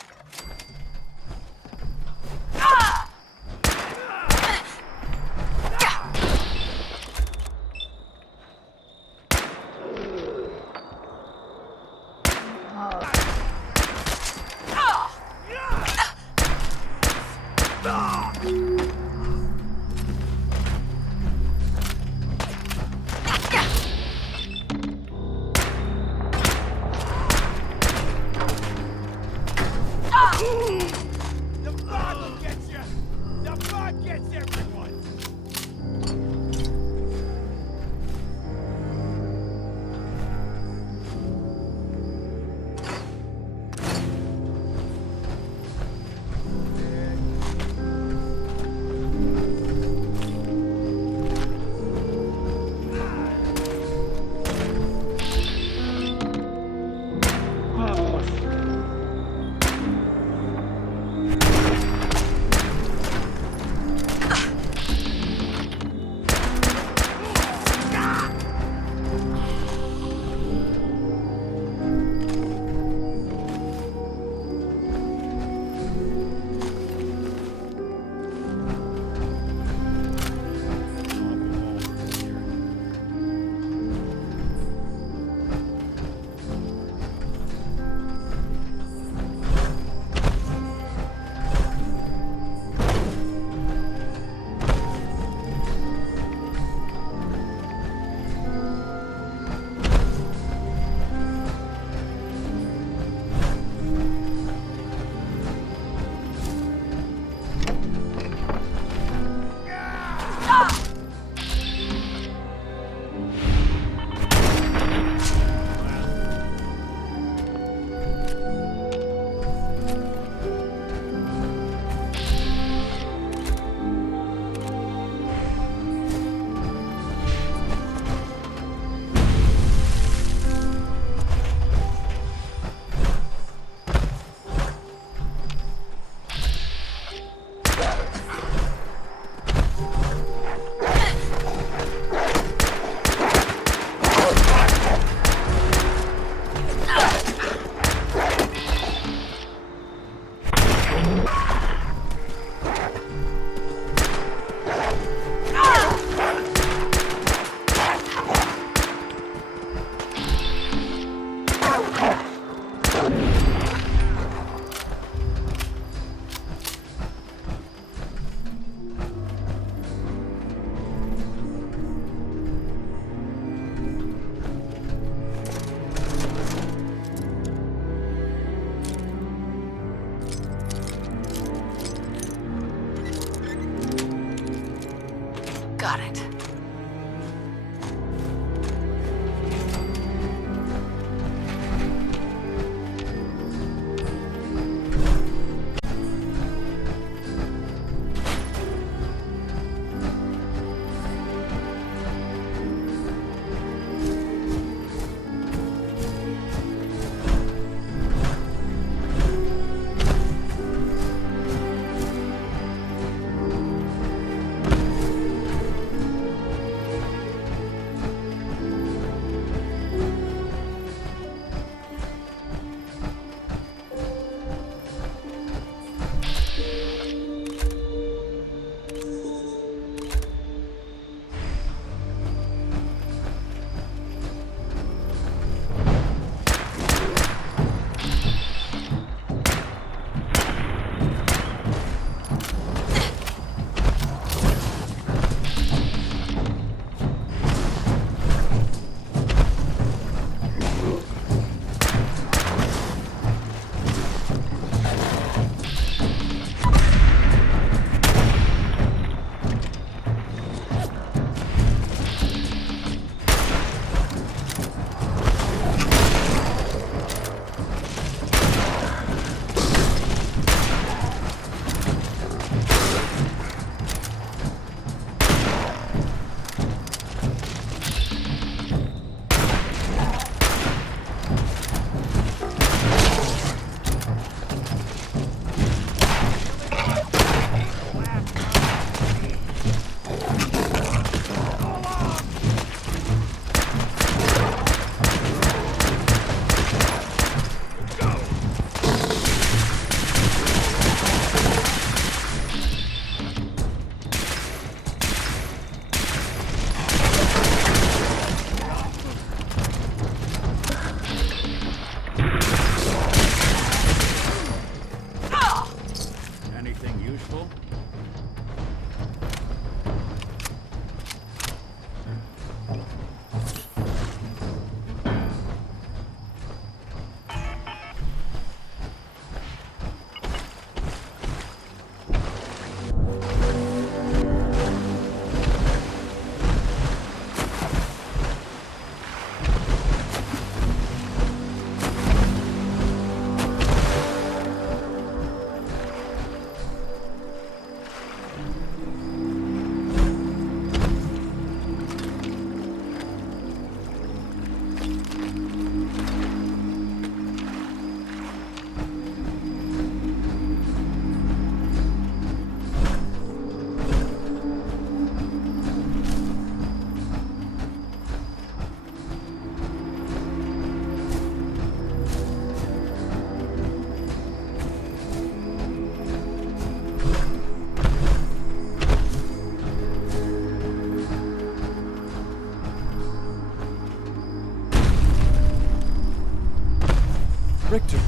Richter,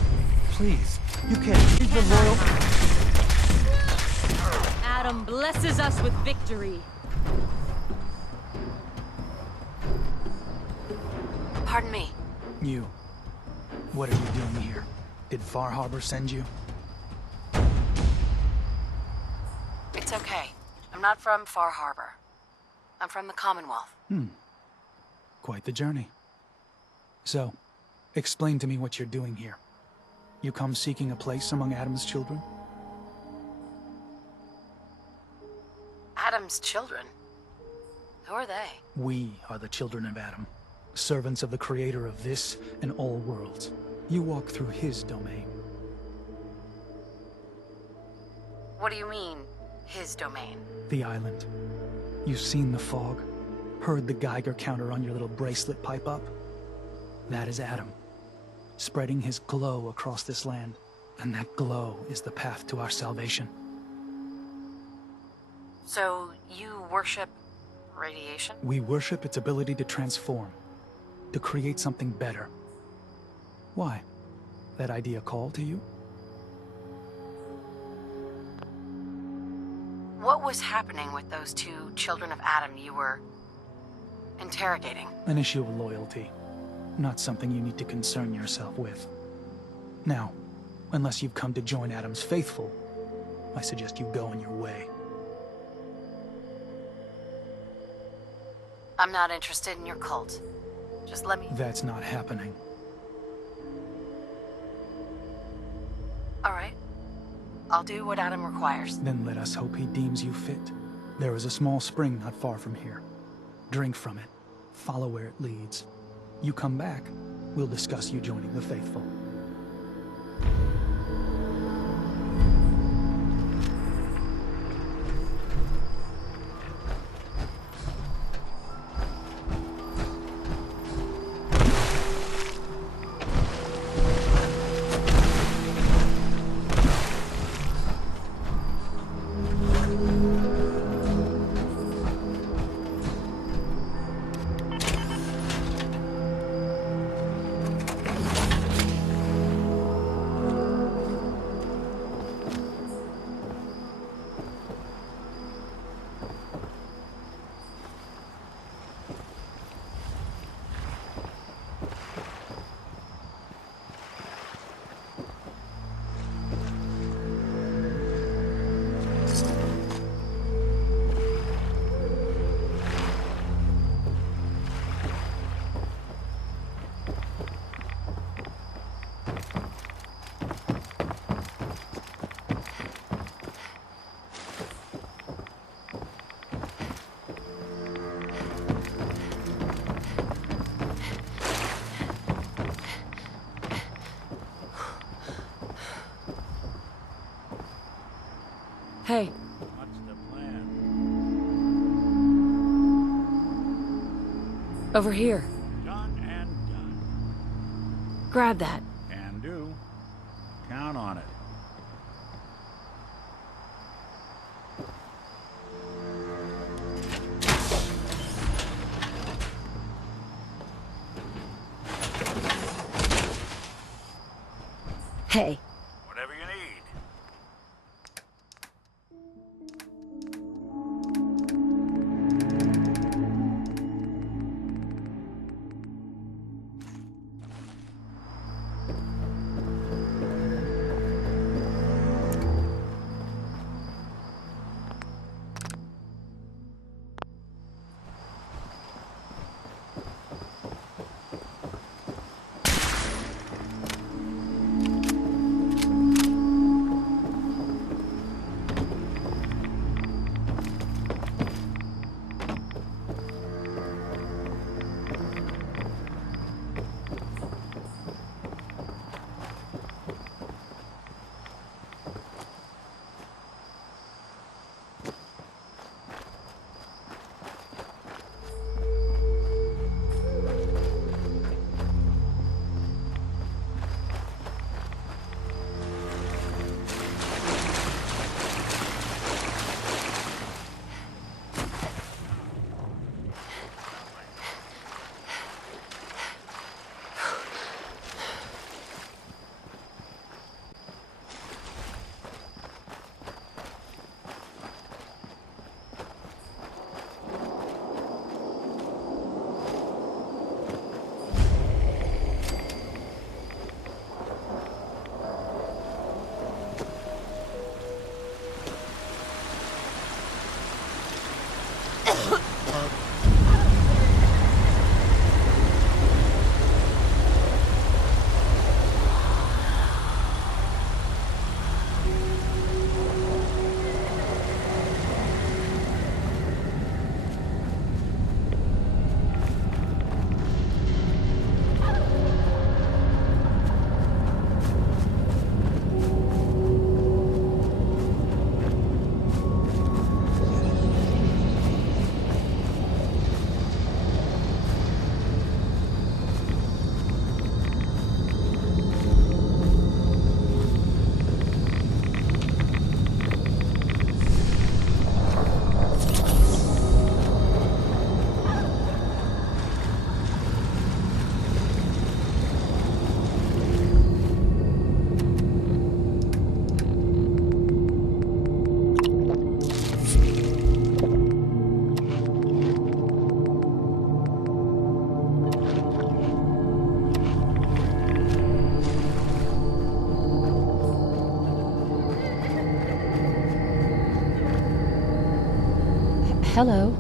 please. You can't leave the loyal... Adam blesses us with victory. Pardon me. You. What are you doing here? Did Far Harbor send you? It's okay. I'm not from Far Harbor. I'm from the Commonwealth. Quite the journey. So, explain to me what you're doing here. You come seeking a place among Adam's children? Adam's children? Who are they? We are the children of Adam, servants of the creator of this and all worlds. You walk through his domain. What do you mean, his domain? The island. You've seen the fog, heard the Geiger counter on your little bracelet pipe up? That is Adam, spreading his glow across this land, and that glow is the path to our salvation. So, you worship radiation? We worship its ability to transform, to create something better. Why? That idea call to you? What was happening with those two children of Adam you were interrogating? An issue of loyalty. Not something you need to concern yourself with. Now, unless you've come to join Adam's faithful, I suggest you go on your way. I'm not interested in your cult. Just let me... That's not happening. All right. I'll do what Adam requires. Then let us hope he deems you fit. There is a small spring not far from here. Drink from it. Follow where it leads. You come back, we'll discuss you joining the faithful. Hey. What's the plan? Over here. Done and done. Grab that. Can do. Count on it. Hey. Whatever you need. hello.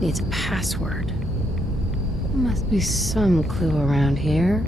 Needs a password. Must be some clue around here.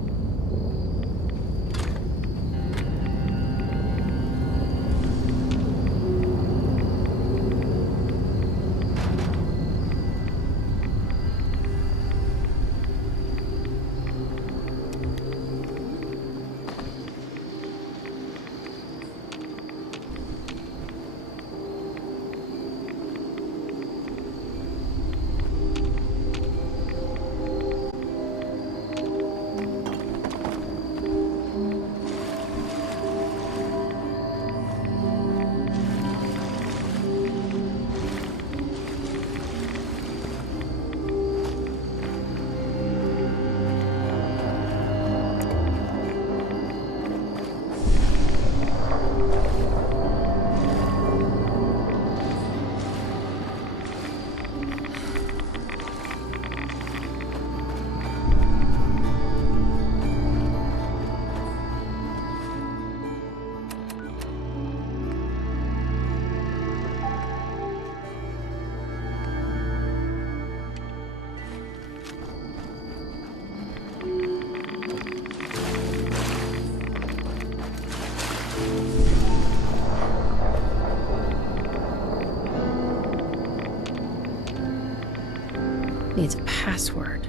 Needs a password.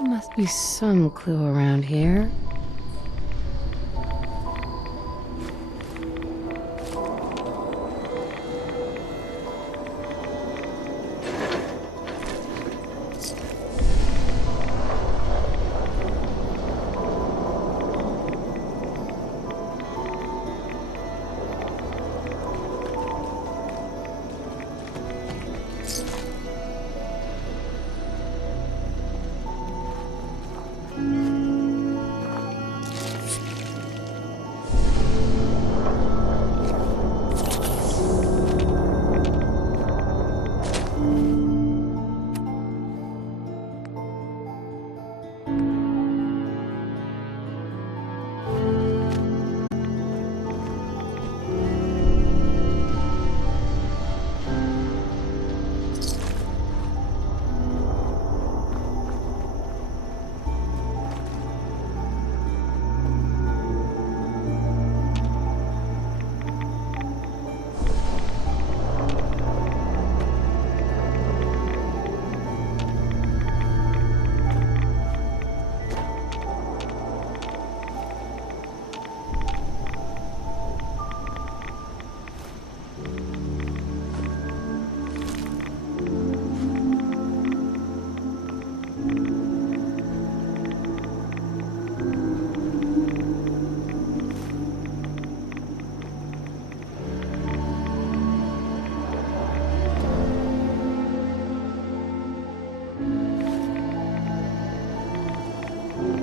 Must be some clue around here.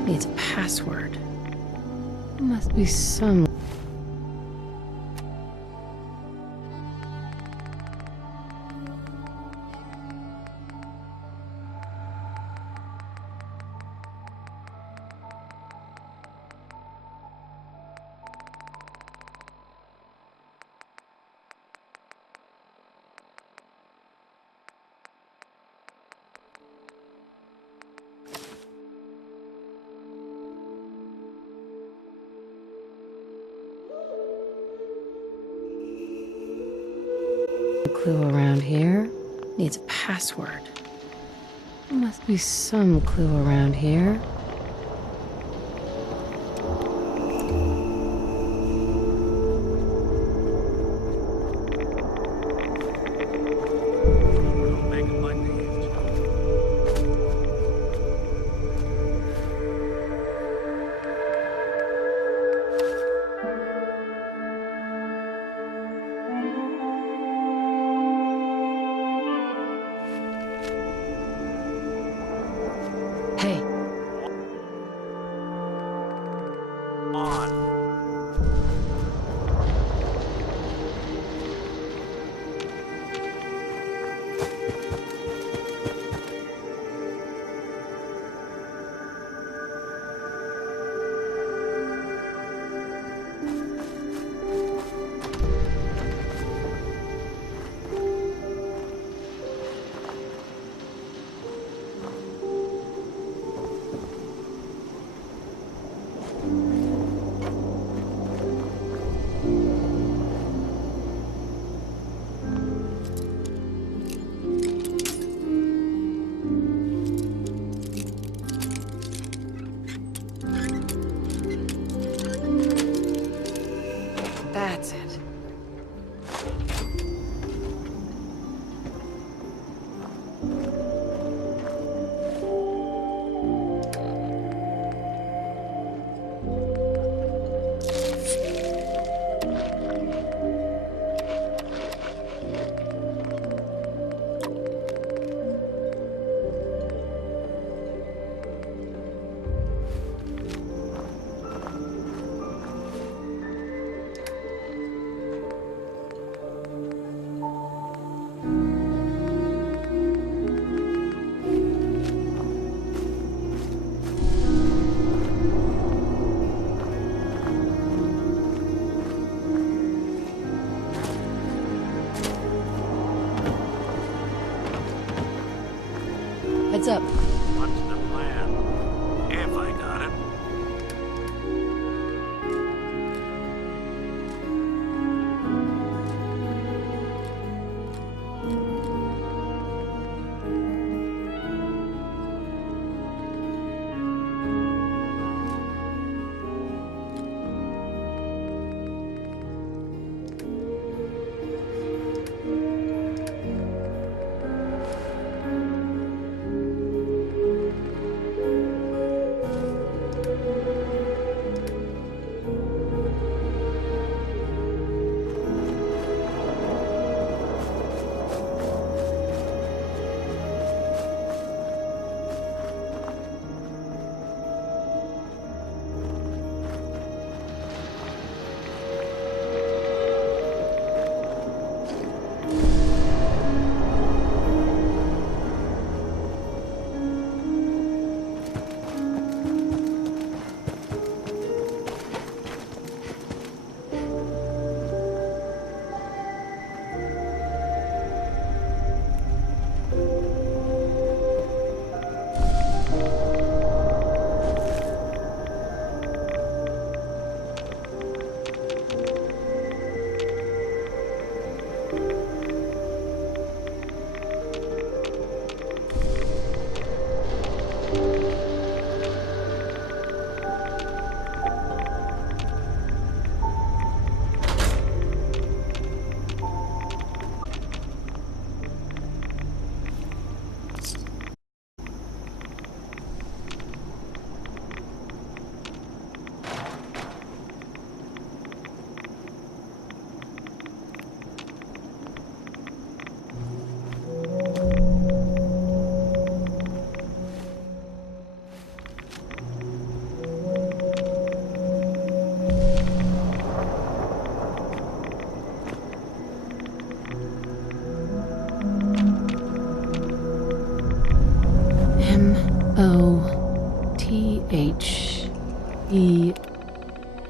needs a password. Must be some... clue around here. Needs a password. Must be some clue around here. Hey. That's it.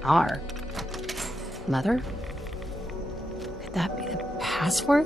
Our mother? Could that be the password?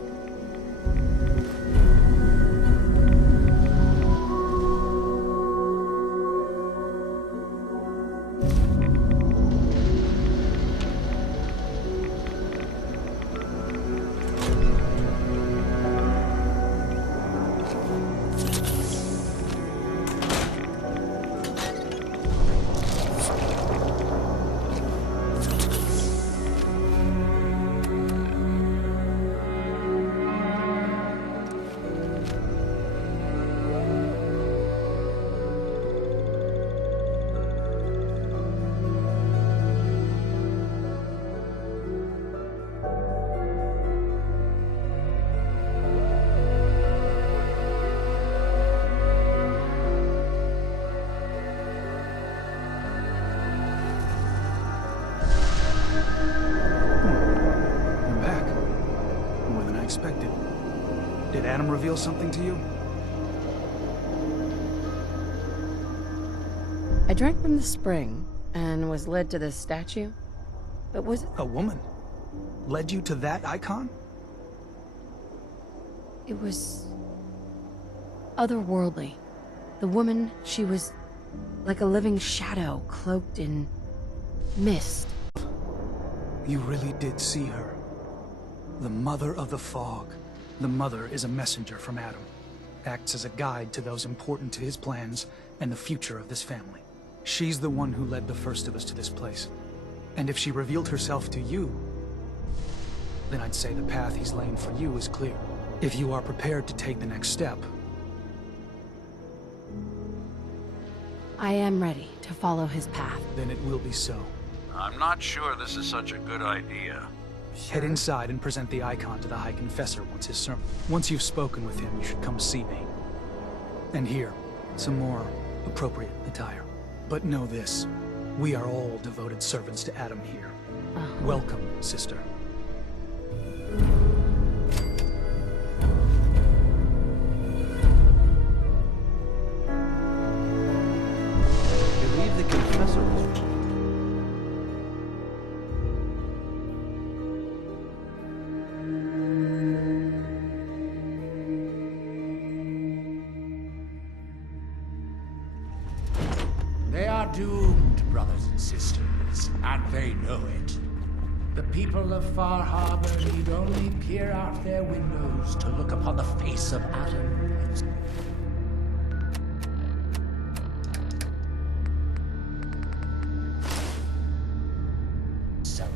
Expected. Did Adam reveal something to you? I drank from the spring and was led to this statue. But was it? A woman led you to that icon? It was otherworldly. The woman, she was like a living shadow cloaked in mist. You really did see her. The Mother of the Fog. The Mother is a messenger from Adam. Acts as a guide to those important to his plans and the future of this family. She's the one who led the first of us to this place. And if she revealed herself to you, then I'd say the path he's laying for you is clear. If you are prepared to take the next step. I am ready to follow his path. Then it will be so. I'm not sure this is such a good idea. Head inside and present the icon to the High Confessor once his sermon. Once you've spoken with him, you should come see me. And here, some more appropriate attire. But know this, we are all devoted servants to Adam here. Welcome, sister. I believe the Confessor was... They are doomed, brothers and sisters, and they know it. The people of Far Harbor need only peer out their windows to look upon the face of Adam himself.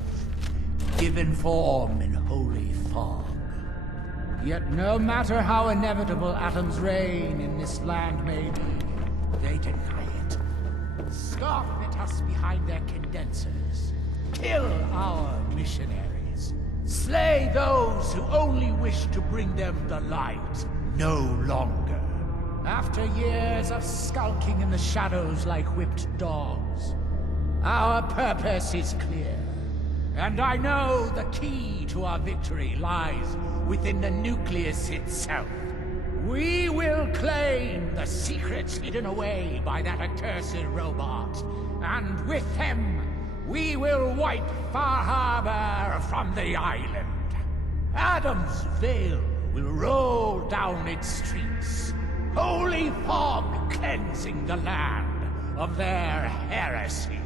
Given form in holy fog. Yet no matter how inevitable Adam's reign in this land may be, they deny it. Scoff at us behind their condensers. Kill our missionaries. Slay those who only wish to bring them the light no longer. After years of skulking in the shadows like whipped dogs, our purpose is clear. And I know the key to our victory lies within the nucleus itself. We will claim the secrets hidden away by that accursed robot, and with them, we will wipe Far Harbor from the island. Adam's veil will roll down its streets, holy fog cleansing the land of their heresy.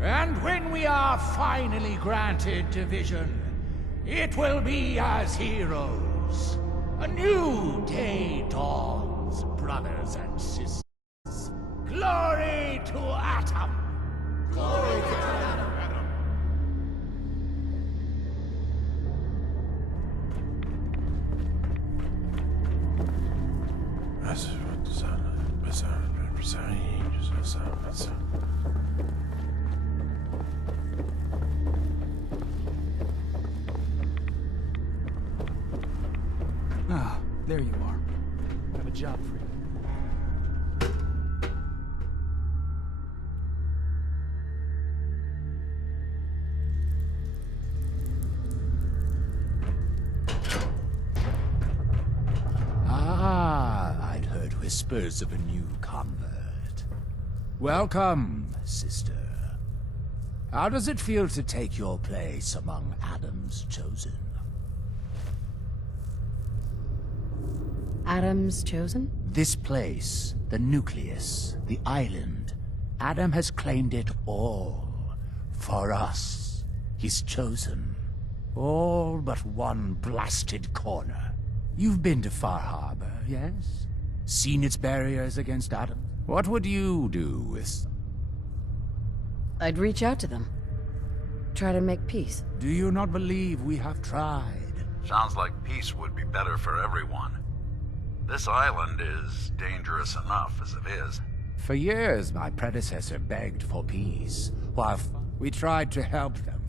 And when we are finally granted division, it will be as heroes. A new day dawns, brothers and sisters. Glory to Atom! Glory to Atom! Ah, there you are. I have a job for you. Ah, I'd heard whispers of a new convert. Welcome, sister. How does it feel to take your place among Adam's chosen? Adam's chosen? This place, the nucleus, the island, Adam has claimed it all. For us, his chosen. All but one blasted corner. You've been to Far Harbor, yes? Seen its barriers against Adam? What would you do with them? I'd reach out to them. Try to make peace. Do you not believe we have tried? Sounds like peace would be better for everyone. This island is dangerous enough as it is. For years, my predecessor begged for peace, while we tried to help them,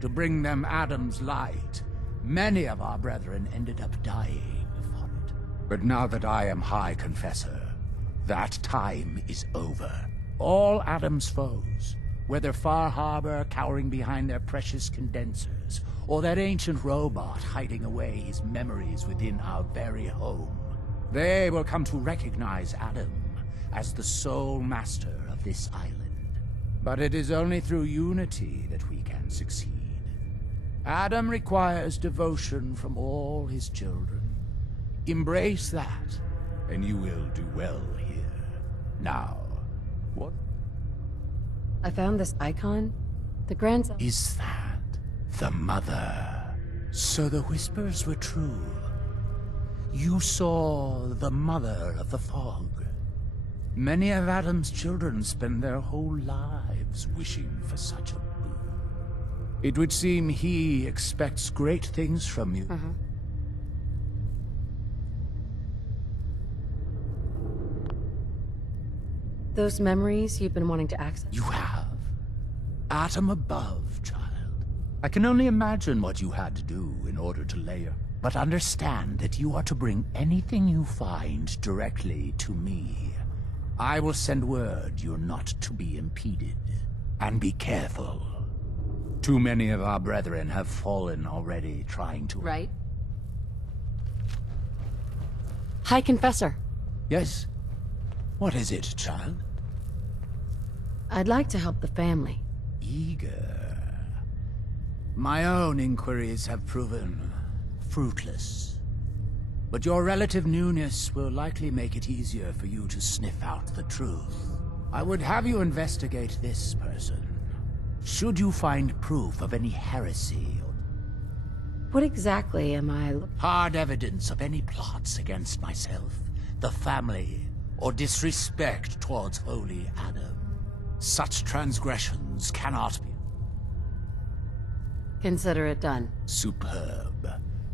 to bring them Adam's light. Many of our brethren ended up dying for it. But now that I am High Confessor, that time is over. All Adam's foes, whether Far Harbor cowering behind their precious condensers, or that ancient robot hiding away his memories within our very home, they will come to recognize Adam as the sole master of this island. But it is only through unity that we can succeed. Adam requires devotion from all his children. Embrace that, and you will do well here. Now, what I found this icon. The grandson... is that? The mother. So the whispers were true. You saw the mother of the fog. Many of Adam's children spend their whole lives wishing for such a boon. It would seem he expects great things from you. Those memories you've been wanting to access? You have. Atom above, child. I can only imagine what you had to do in order to layer. But understand that you are to bring anything you find directly to me. I will send word you're not to be impeded. And be careful. Too many of our brethren have fallen already trying to... Right. High Confessor. Yes? What is it, child? I'd like to help the family. Eager. My own inquiries have proven fruitless. But your relative newness will likely make it easier for you to sniff out the truth. I would have you investigate this person. Should you find proof of any heresy or... What exactly am I... hard evidence of any plots against myself, the family, or disrespect towards Holy Adam. Such transgressions cannot be... Consider it done. Superb.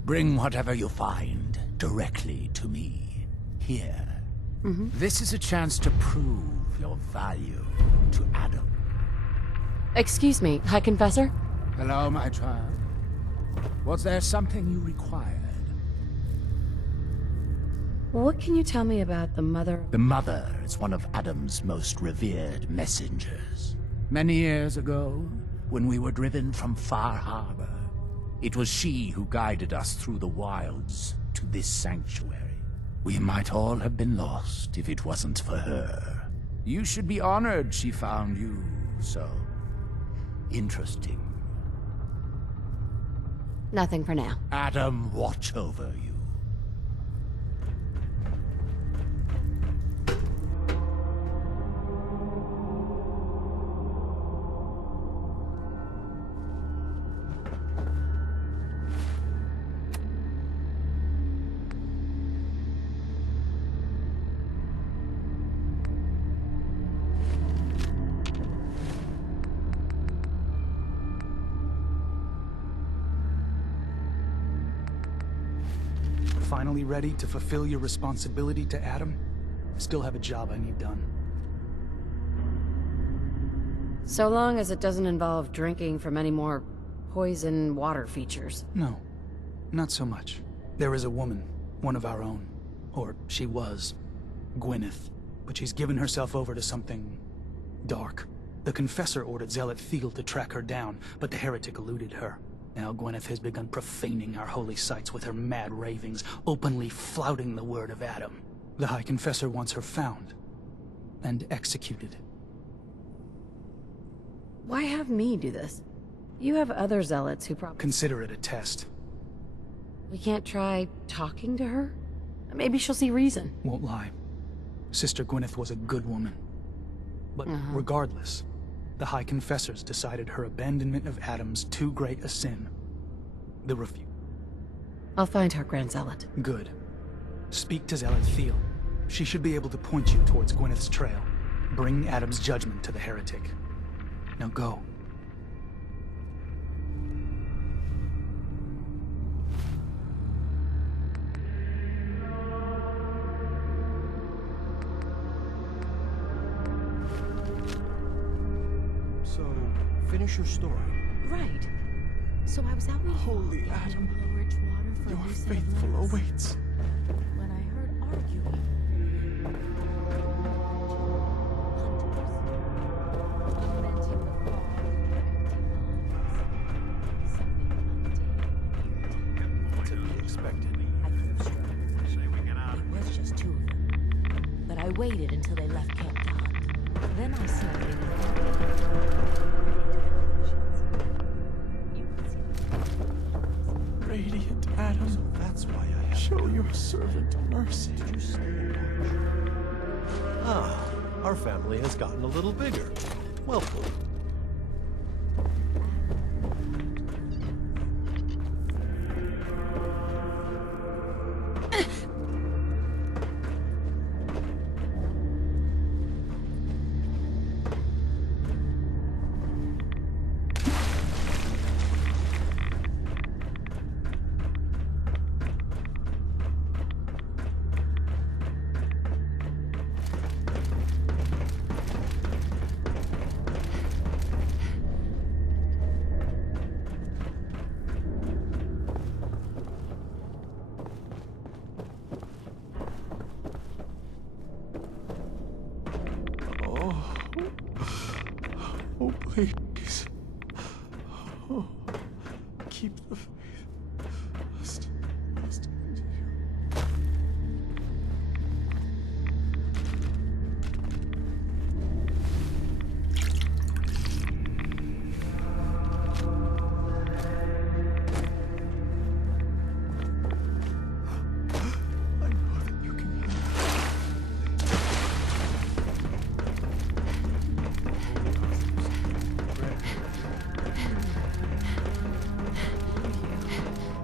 Bring whatever you find directly to me. Here. This is a chance to prove your value to Adam. Excuse me, High Confessor? Hello, my child. Was there something you required? What can you tell me about the mother? The mother is one of Adam's most revered messengers. Many years ago, when we were driven from Far Harbor, it was she who guided us through the wilds to this sanctuary. We might all have been lost if it wasn't for her. You should be honored she found you so interesting. Nothing for now. Adam, watch over you. Finally ready to fulfill your responsibility to Adam? I still have a job I need done. So long as it doesn't involve drinking from any more poison water features. No, not so much. There is a woman, one of our own. Or she was. Gwyneth. But she's given herself over to something... dark. The Confessor ordered Zealot Thiel to track her down, but the heretic eluded her. Now Gwyneth has begun profaning our holy sites with her mad ravings, openly flouting the word of Adam. The High Confessor wants her found and executed. Why have me do this? You have other zealots who probably... Consider it a test. We can't try talking to her? Maybe she'll see reason. Won't lie. Sister Gwyneth was a good woman. But regardless, the High Confessors decided her abandonment of Adam's too great a sin. The refuse. I'll find her, Grand Zealot. Good. Speak to Zealot Thiel. She should be able to point you towards Gwyneth's trail. Bring Adam's judgment to the heretic. Now go. So, finish your story. Right. So I was out in Holy Adam, your faithful awaits. When I heard arguing. To be expected. I could have struck. It was just two of them. But I waited until they left camp to hunt. Then I snuck in. Radiant Adam, so that's why I show your servant mercy. Ah, our family has gotten a little bigger. Welcome. Oh, please. Oh, keep the faith. Must continue. I know that you can hear me.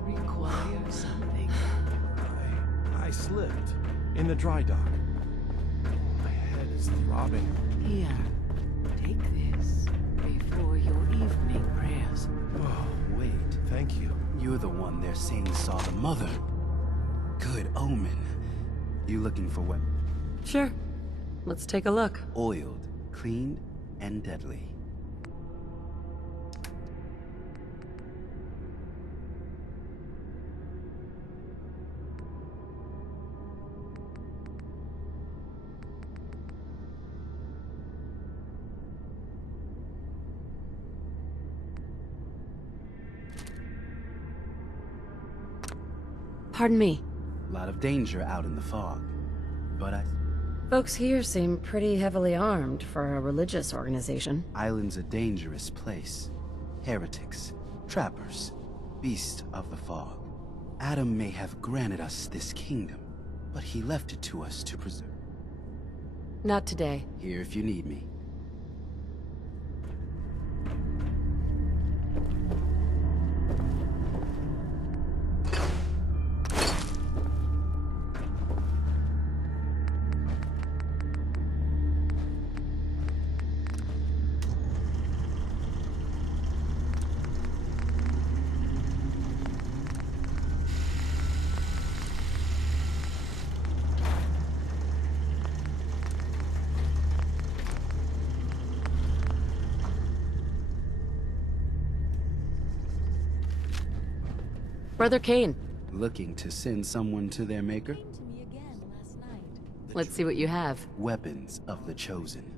Require something. I slipped in the dry dock. My head is throbbing. Here, take this before your evening prayers. Oh, wait, thank you. You're the one they're saying saw the mother. Good omen. You looking for what? Sure. Let's take a look. Oiled, cleaned, and deadly. Pardon me. A lot of danger out in the fog. But Folks here seem pretty heavily armed for a religious organization. Island's a dangerous place. Heretics, trappers, beasts of the fog. Adam may have granted us this kingdom, but he left it to us to preserve. Not today. Here if you need me. Brother Kane. Looking to send someone to their maker? Let's see what you have. Weapons of the Chosen.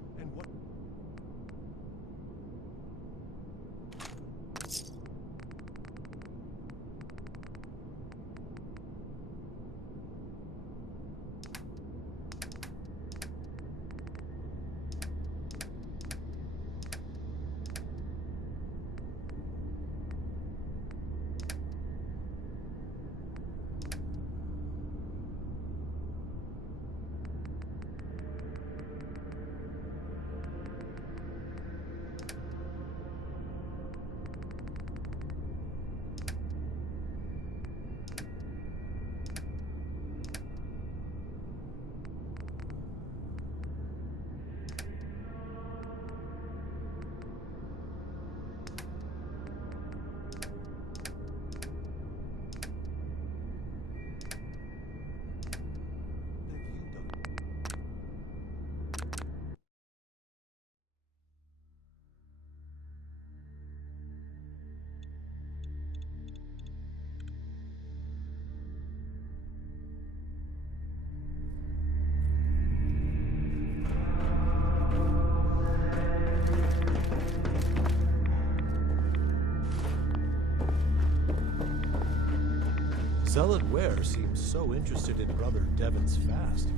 Zealot Ware seems so interested in Brother Devon's fast.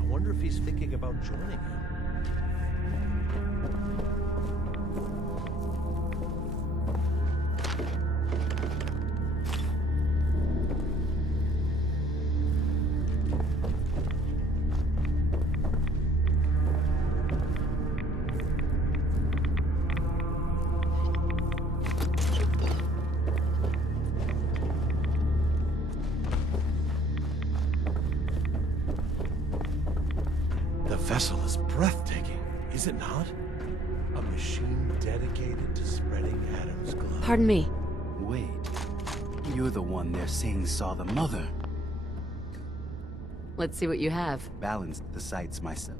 I wonder if he's thinking about joining him. The vessel is breathtaking, is it not? A machine dedicated to spreading Adam's glow. Pardon me. Wait. You're the one they're saying saw the mother. Let's see what you have. Balanced the sights myself.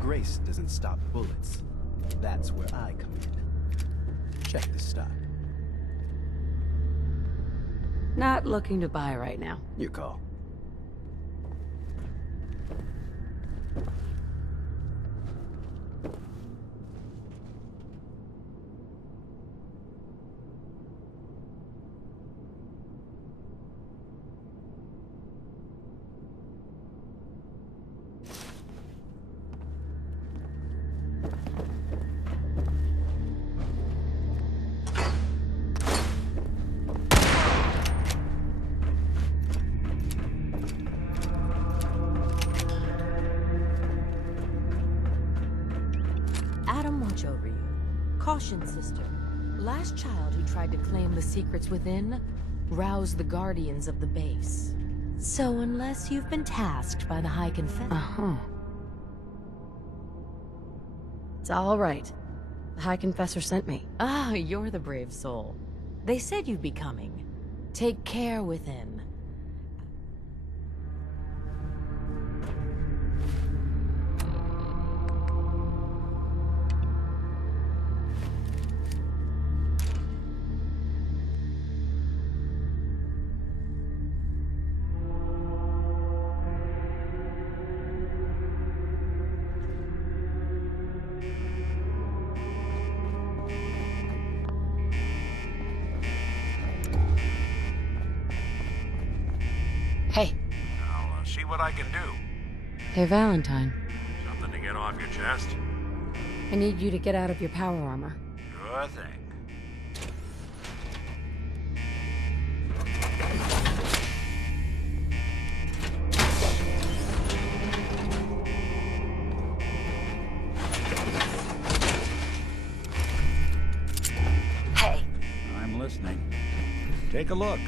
Grace doesn't stop bullets. That's where I come in. Check the stock. Not looking to buy right now. Your call. Over you. Caution, sister. Last child who tried to claim the secrets within roused the guardians of the base. So unless you've been tasked by the High Confessor... It's all right. The High Confessor sent me. Ah, you're the brave soul. They said you'd be coming. Take care within. Hey. I'll see what I can do. Hey, Valentine. Something to get off your chest? I need you to get out of your power armor. Sure thing. Hey. I'm listening. Take a look.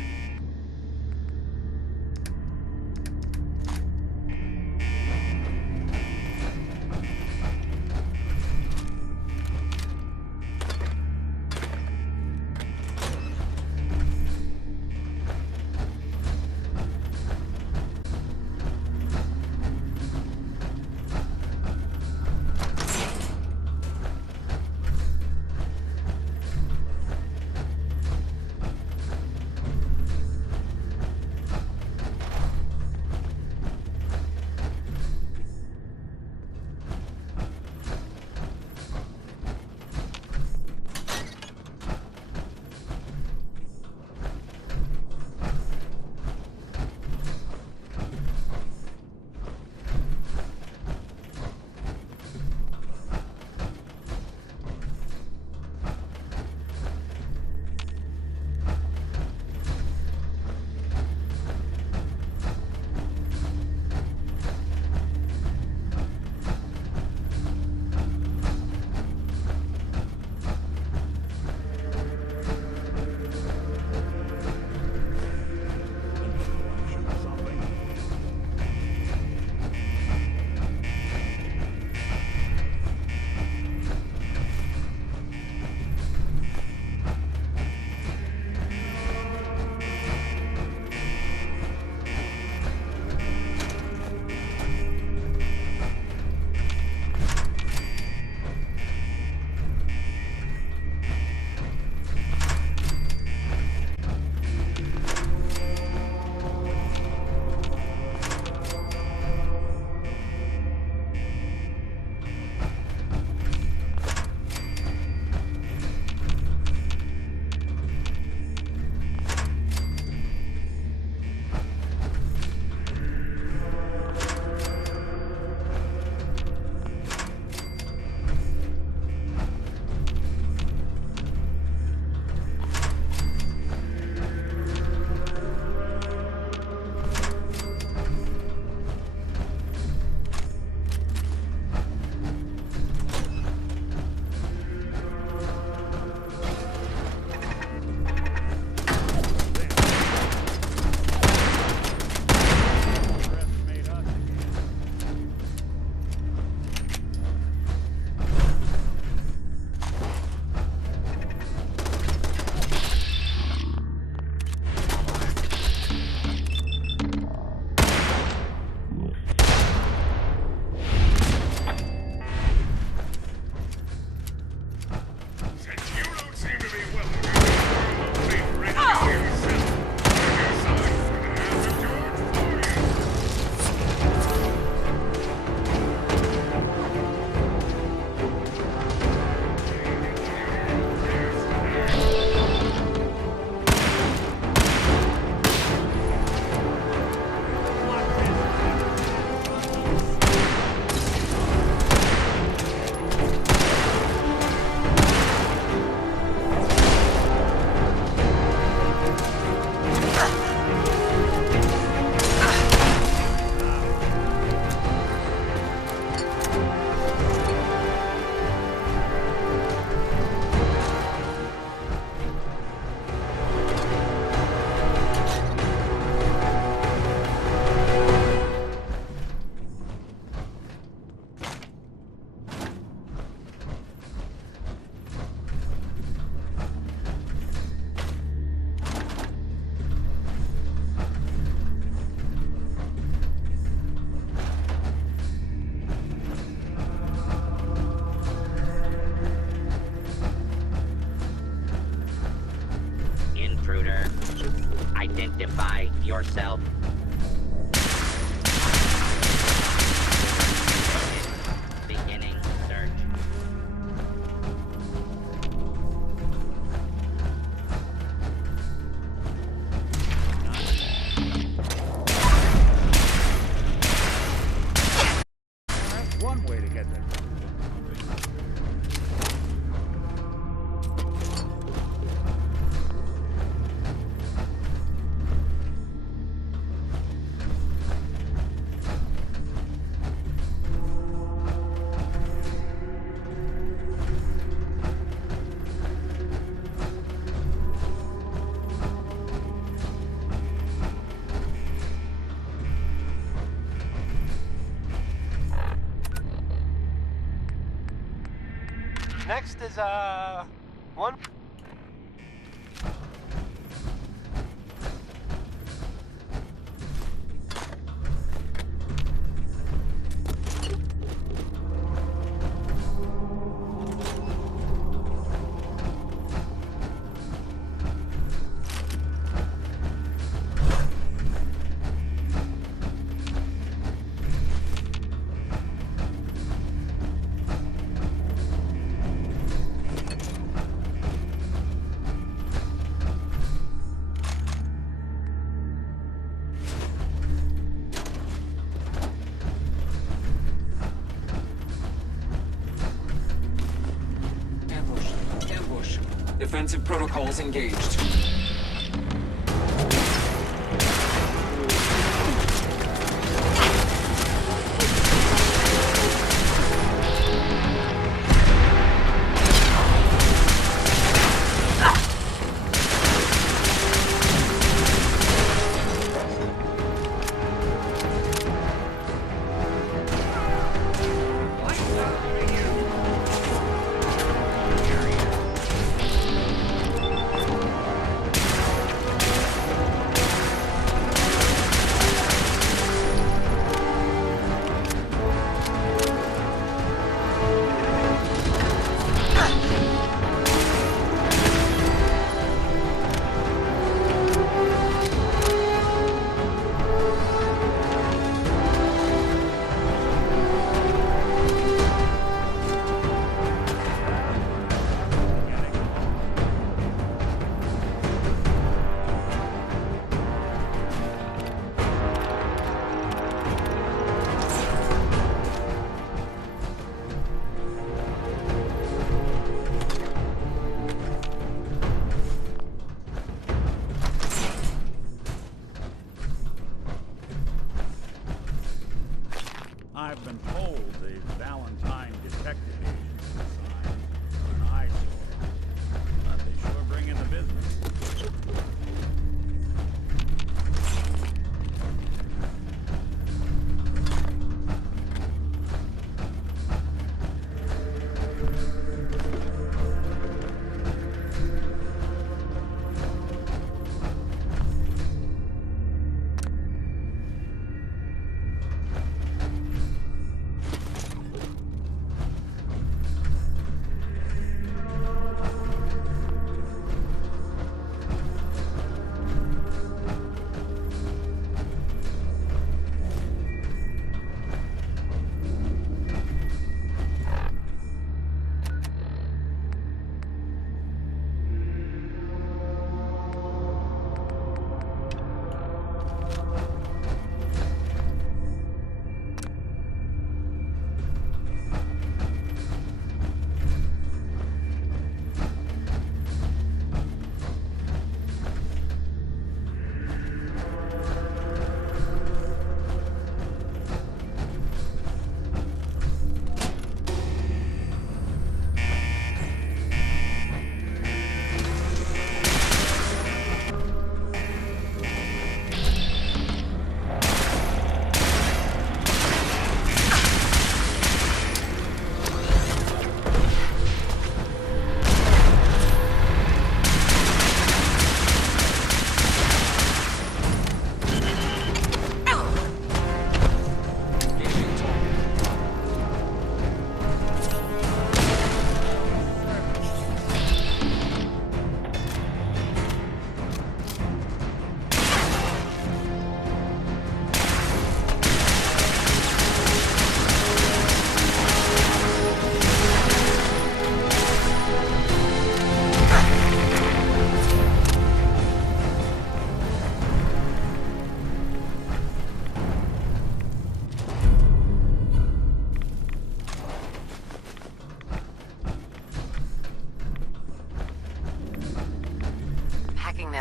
far south. Beginning search. That's one way to get them. Next is, one... Ambush. Defensive protocols engaged. I've been told the Valentine Detective Agency signed an eyesore, but they sure bring in the business.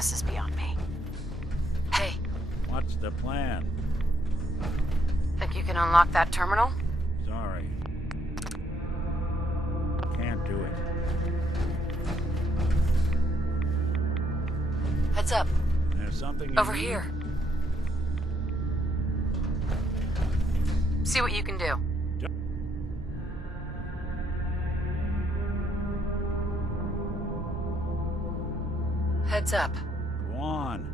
this is beyond me. Hey, What's the plan? think you can unlock that terminal? Sorry. Can't do it. Heads up. There's something Over need? here. See what you can do. Heads up. Go on.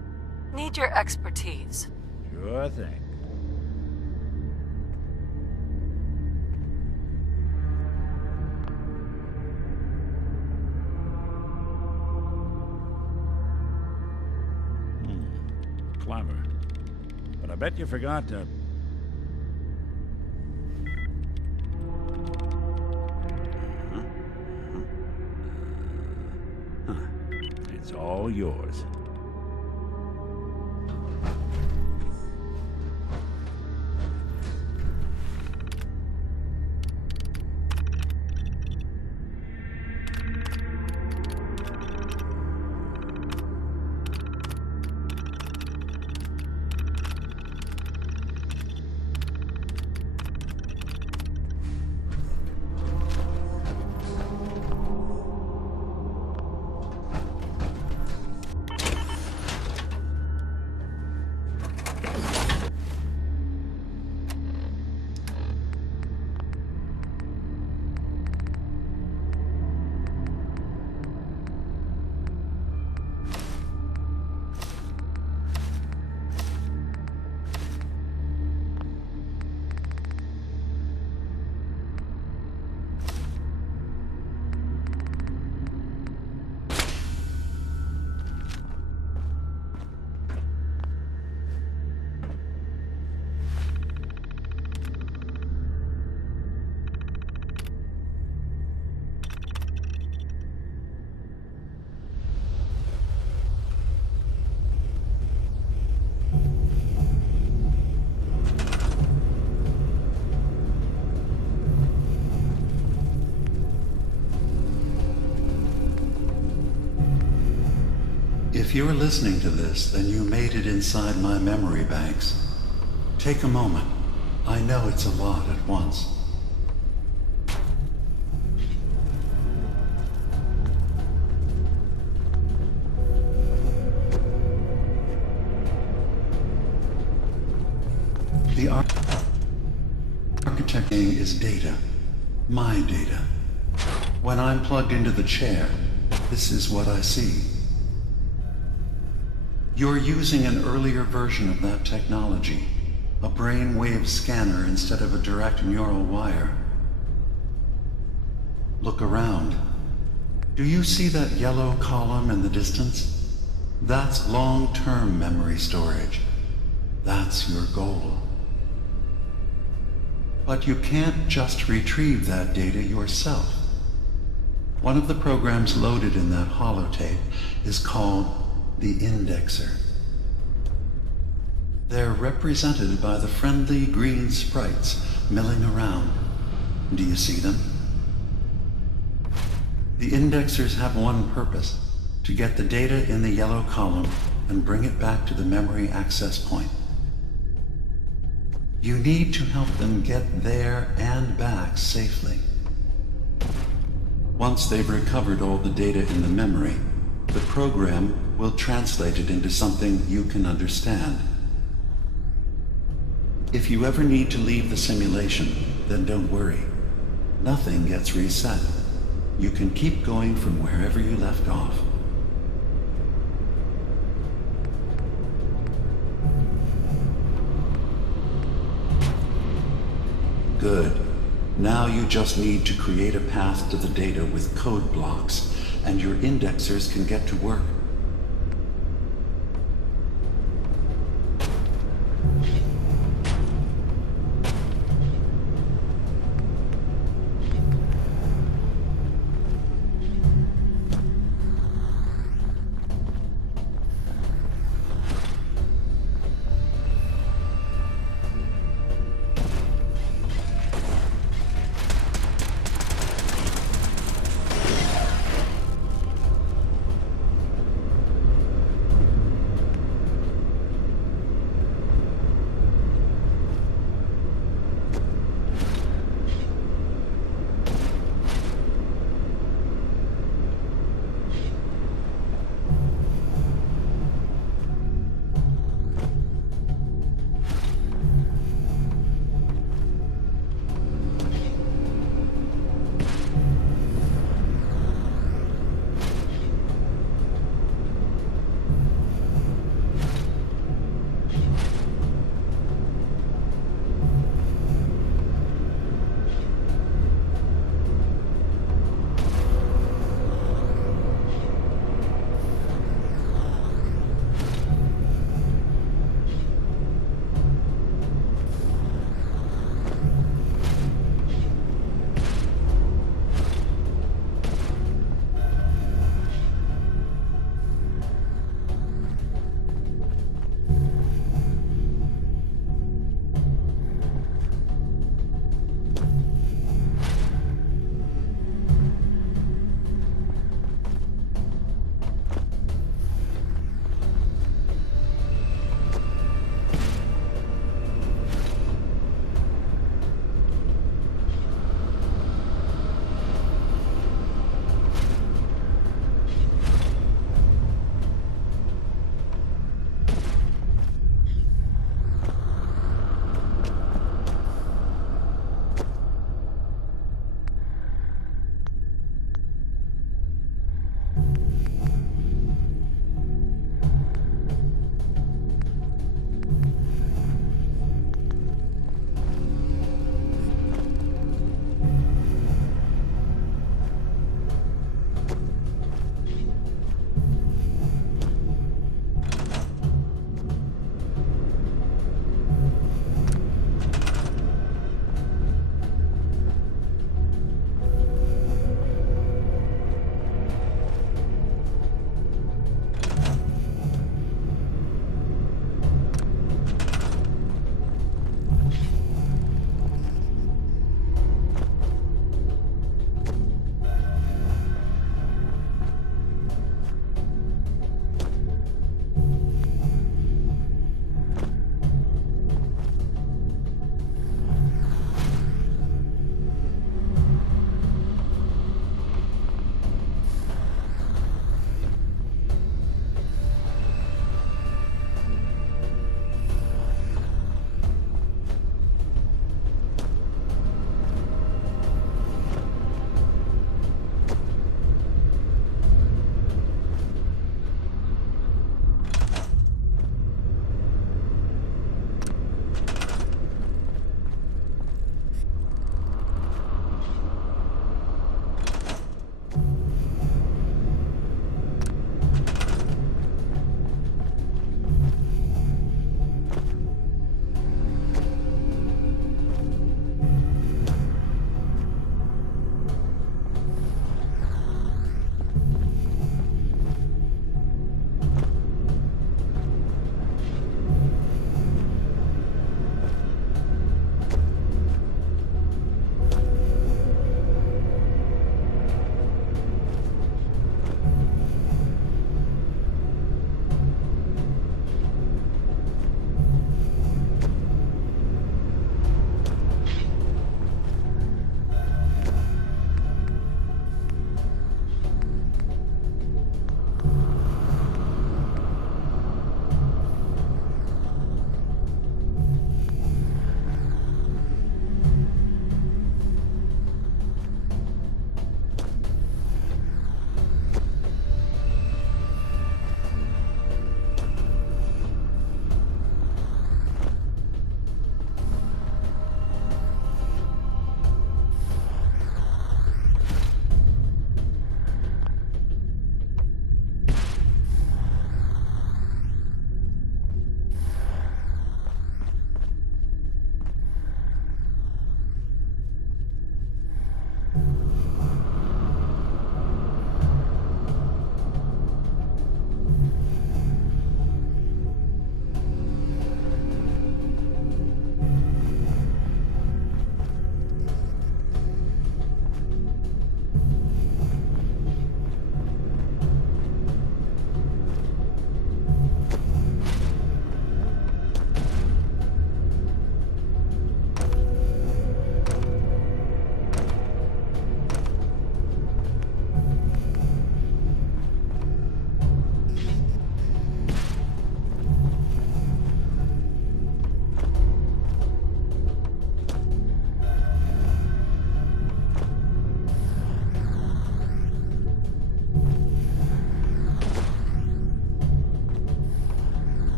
Need your expertise. Sure thing. Clever. But I bet you forgot to... It's all yours. If you're listening to this, then you made it inside my memory banks. Take a moment. I know it's a lot at once. The architecting is data. My data. When I'm plugged into the chair, this is what I see. You're using an earlier version of that technology, a brainwave scanner instead of a direct neural wire. Look around. Do you see that yellow column in the distance? That's long-term memory storage. That's your goal. But you can't just retrieve that data yourself. One of the programs loaded in that holotape is called the Indexer. They're represented by the friendly green sprites milling around. Do you see them? The Indexers have one purpose: to get the data in the yellow column and bring it back to the memory access point. You need to help them get there and back safely. Once they've recovered all the data in the memory, the program will translate it into something you can understand. If you ever need to leave the simulation, then don't worry. Nothing gets reset. You can keep going from wherever you left off. Good. Now you just need to create a path to the data with code blocks, and your indexers can get to work.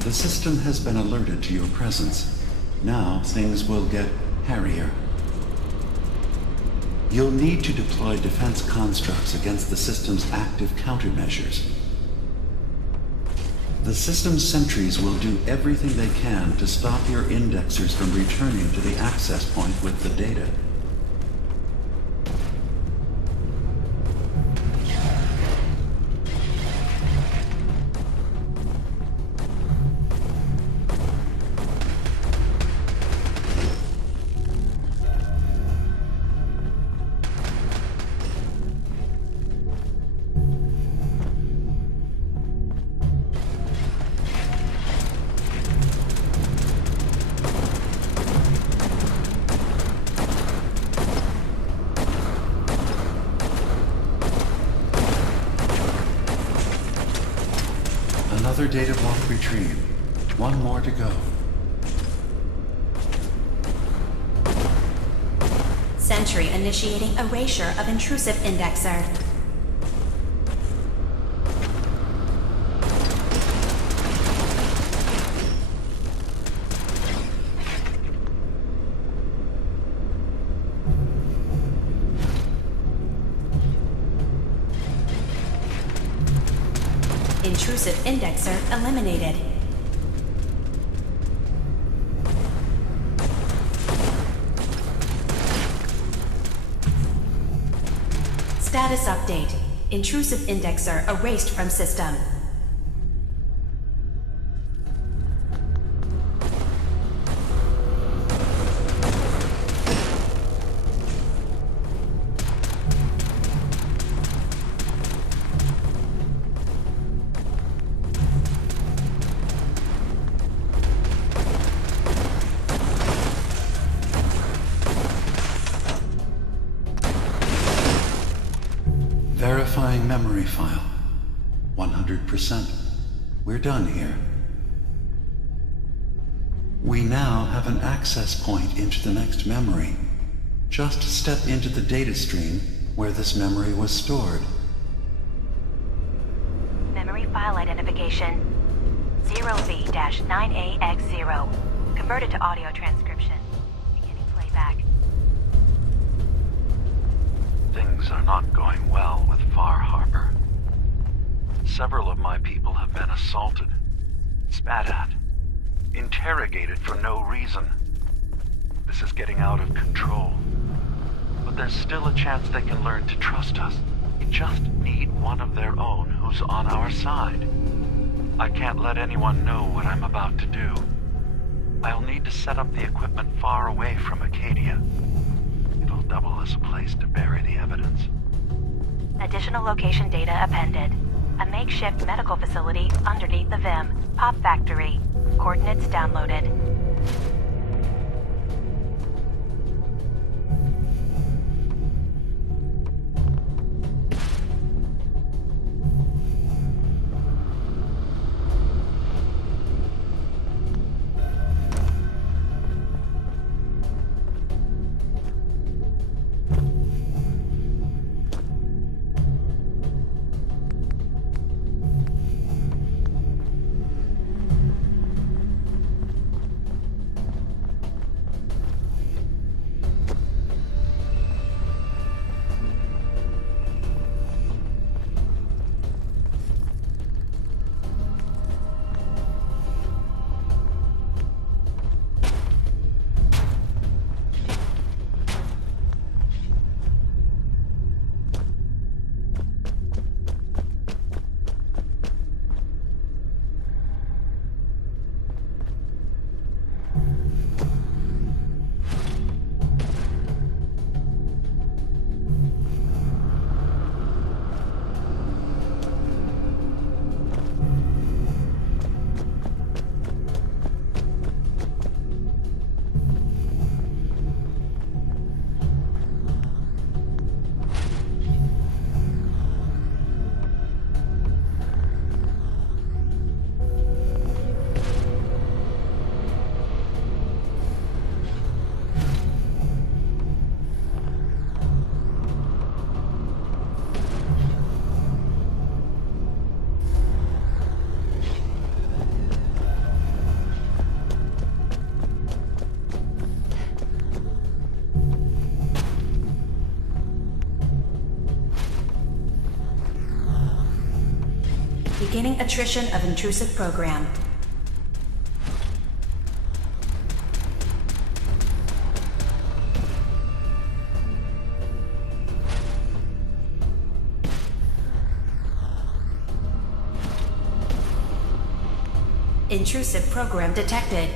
The system has been alerted to your presence. Now things will get hairier. You'll need to deploy defense constructs against the system's active countermeasures. The system's sentries will do everything they can to stop your indexers from returning to the access point with the data. Another data block retrieved. One more to go. Sentry initiating erasure of intrusive indexer. Intrusive indexer eliminated. Status update. Intrusive indexer erased from system. Verifying memory file. 100%. We're done here. We now have an access point into the next memory. Just step into the data stream where this memory was stored. Memory file identification 0V-9AX0. Converted to audio transcription. Beginning playback. Things are not going well with Far Harbor. Several of my people have been assaulted, spat at, interrogated for no reason. This is getting out of control. But there's still a chance they can learn to trust us. We just need one of their own who's on our side. I can't let anyone know what I'm about to do. I'll need to set up the equipment far away from Acadia. It'll double as a place to bury the evidence. Additional location data appended. A makeshift medical facility underneath the VIM. Pop Factory. Coordinates downloaded. Beginning attrition of intrusive program. Intrusive program detected.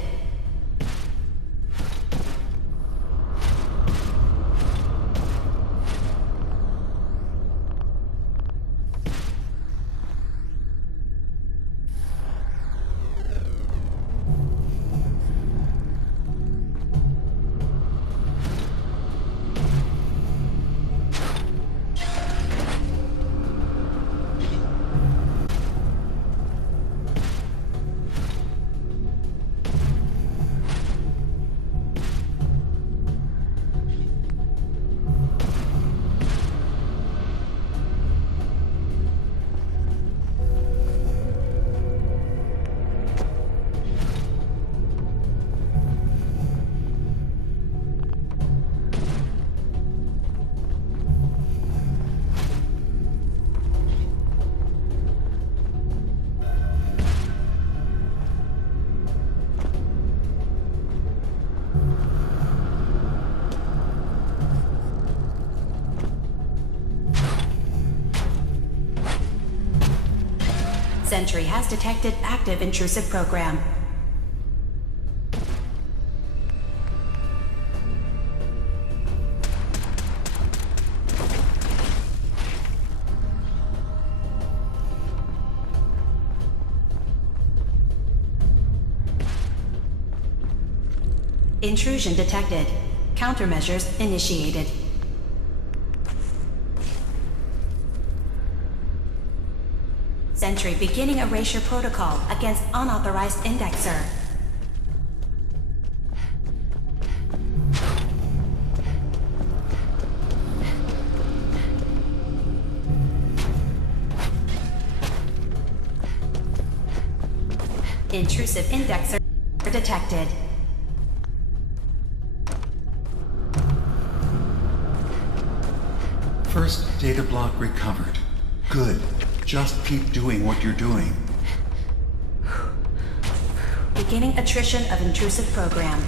Sentry has detected active intrusive program. Intrusion detected. Countermeasures initiated. Sentry beginning erasure protocol against unauthorized indexer. Intrusive indexer detected. First data block recovered. Good. Just keep doing what you're doing. Beginning attrition of intrusive program.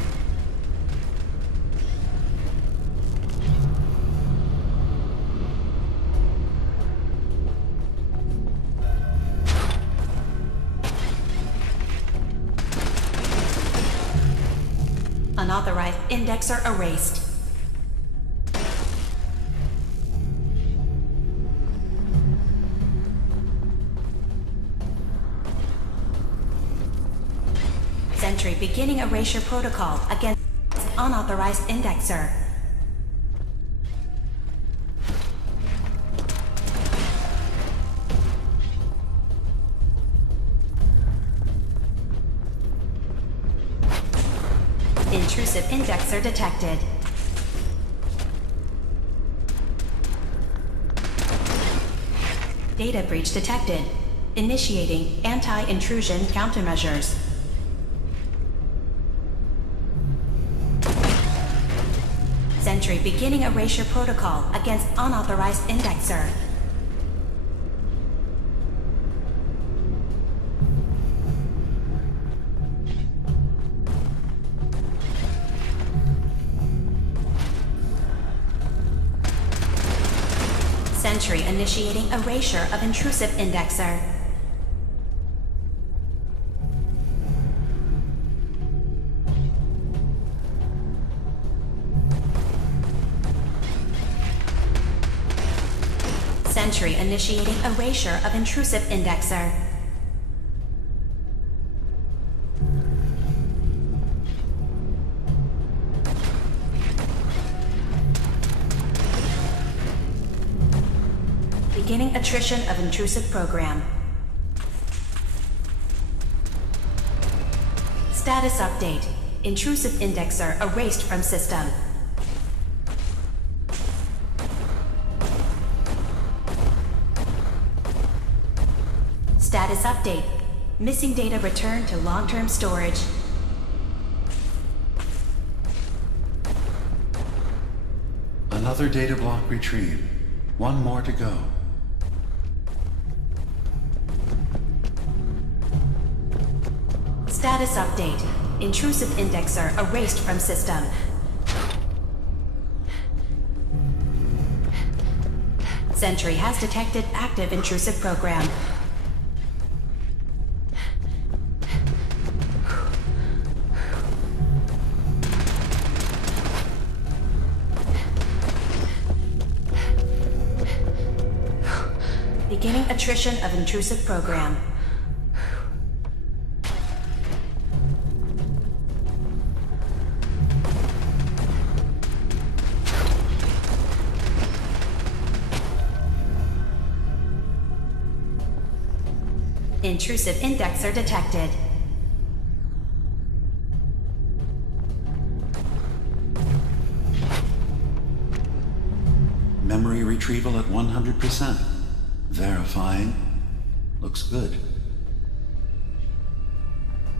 Unauthorized indexer erased. Sentry beginning erasure protocol against unauthorized indexer. Intrusive indexer detected. Data breach detected. Initiating anti-intrusion countermeasures. Sentry beginning erasure protocol against unauthorized indexer. Sentry initiating erasure of intrusive indexer. Sentry initiating erasure of intrusive indexer. Beginning attrition of intrusive program. Status update. Intrusive indexer erased from system. Status update. Missing data returned to long-term storage. Another data block retrieved. One more to go. Status update. Intrusive indexer erased from system. Sentry has detected active intrusive program. Beginning attrition of intrusive program. Intrusive indexer detected. Memory retrieval at 100%. Verifying. Looks good.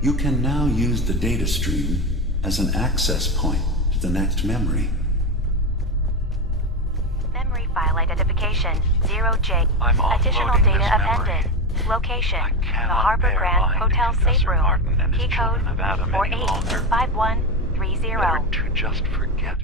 You can now use the data stream as an access point to the next memory. Memory file identification 0J. I'm Additional offloading data this appended. memory. Location: the cannot Harbor bear Grand lying to Hotel Safe Professor Room. Martin and his Key code children of Adam any longer. 485130. Better to just forget.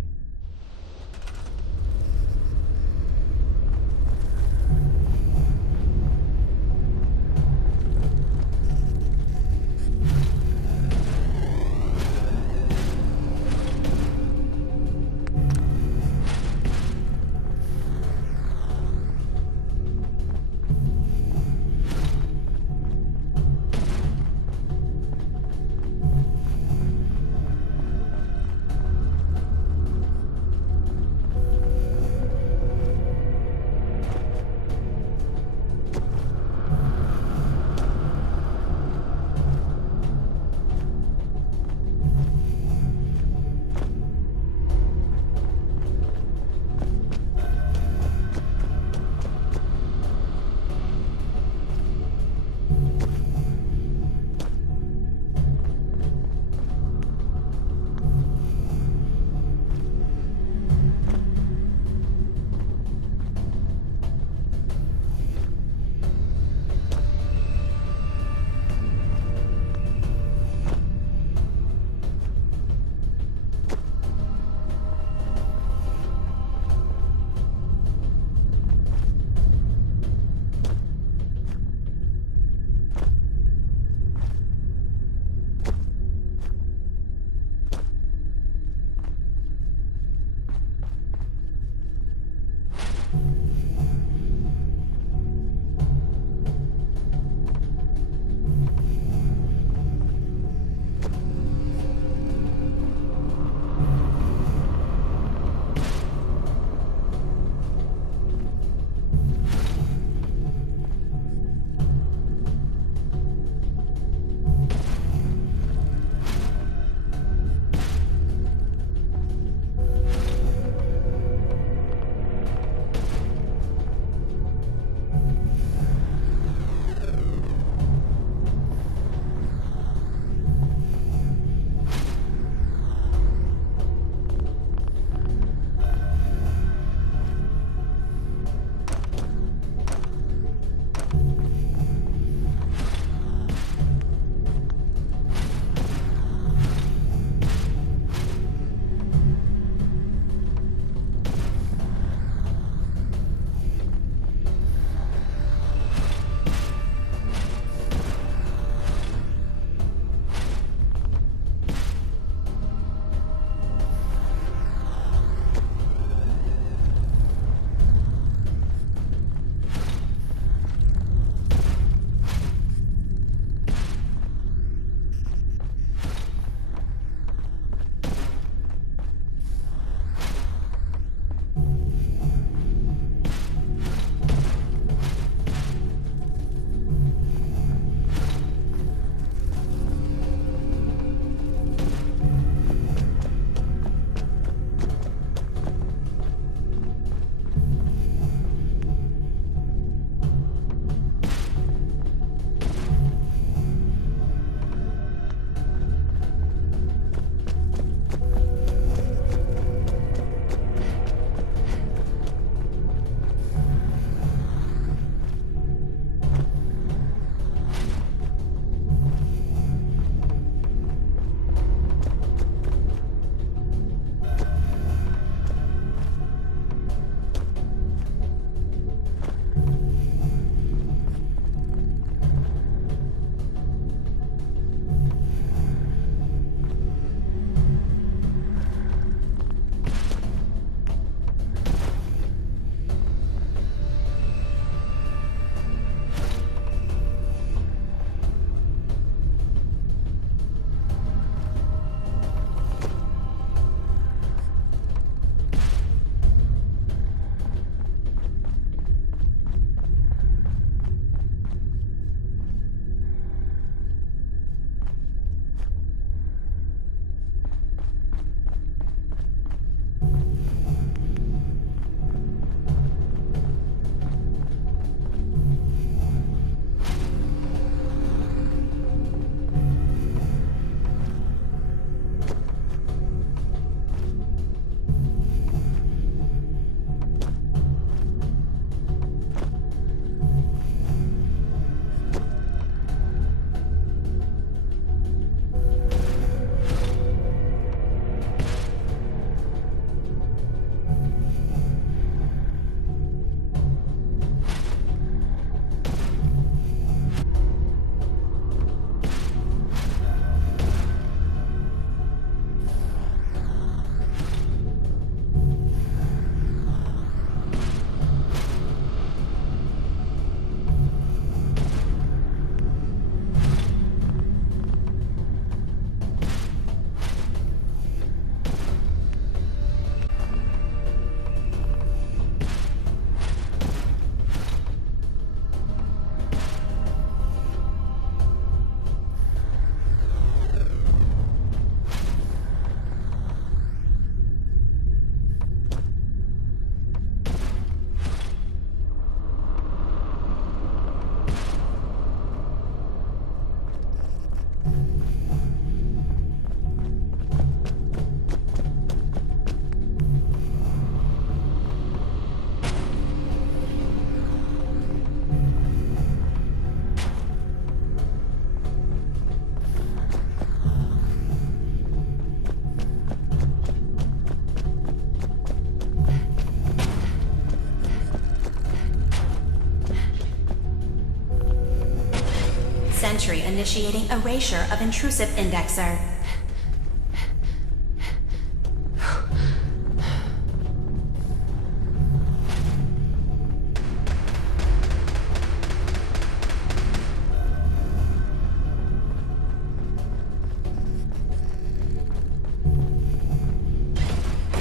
Sentry initiating erasure of intrusive indexer.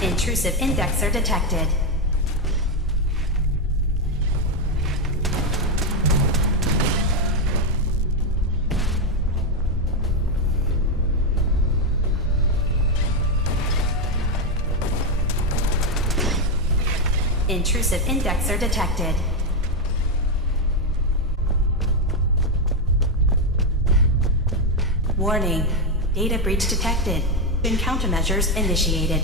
Intrusive indexer detected. Intrusive indexer detected. Warning. Data breach detected. Countermeasures initiated.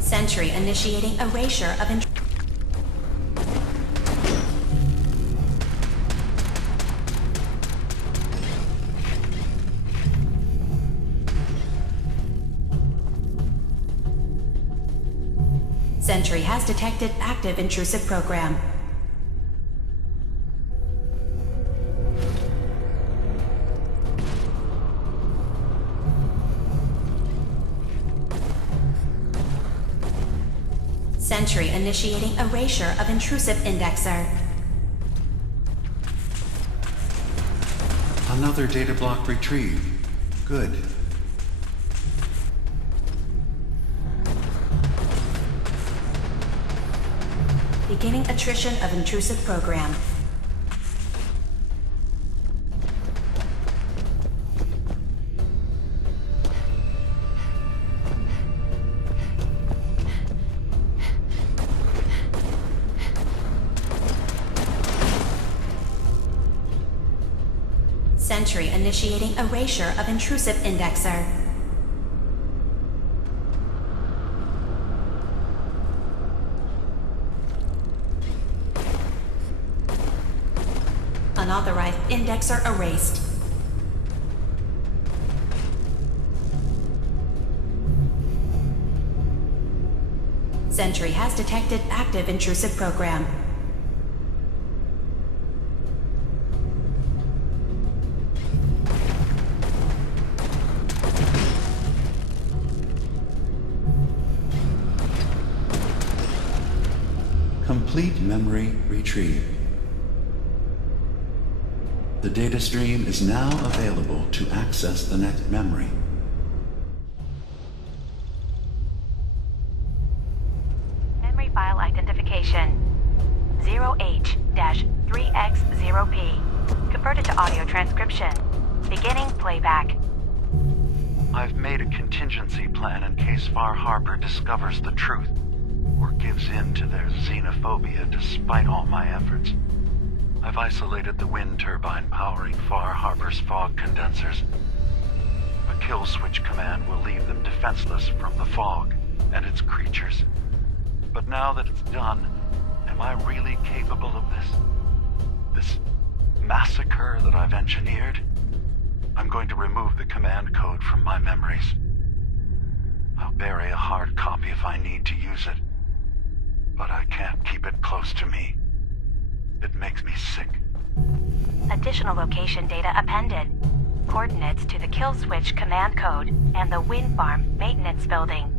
Sentry initiating erasure of Sentry has detected active intrusive program. Sentry initiating erasure of intrusive indexer. Another data block retrieved. Good. Beginning attrition of intrusive program. Sentry initiating erasure of intrusive indexer. Unauthorized indexer erased. Sentry has detected active intrusive program. Complete memory retrieved. The data stream is now available to access the next memory. Memory file identification 0H-3X0P. Converted to audio transcription. Beginning playback. I've made a contingency plan in case Far Harbor discovers the truth or gives in to their xenophobia despite all my efforts. I've isolated the wind turbine powering Far Harbor's fog condensers. A kill switch command will leave them defenseless from the fog and its creatures. But now that it's done, am I really capable of this? This massacre that I've engineered? I'm going to remove the command code from my memories. I'll bury a hard copy if I need to use it. But I can't keep it close to me. It makes me sick. Additional location data appended. Coordinates to the kill switch command code and the wind farm maintenance building.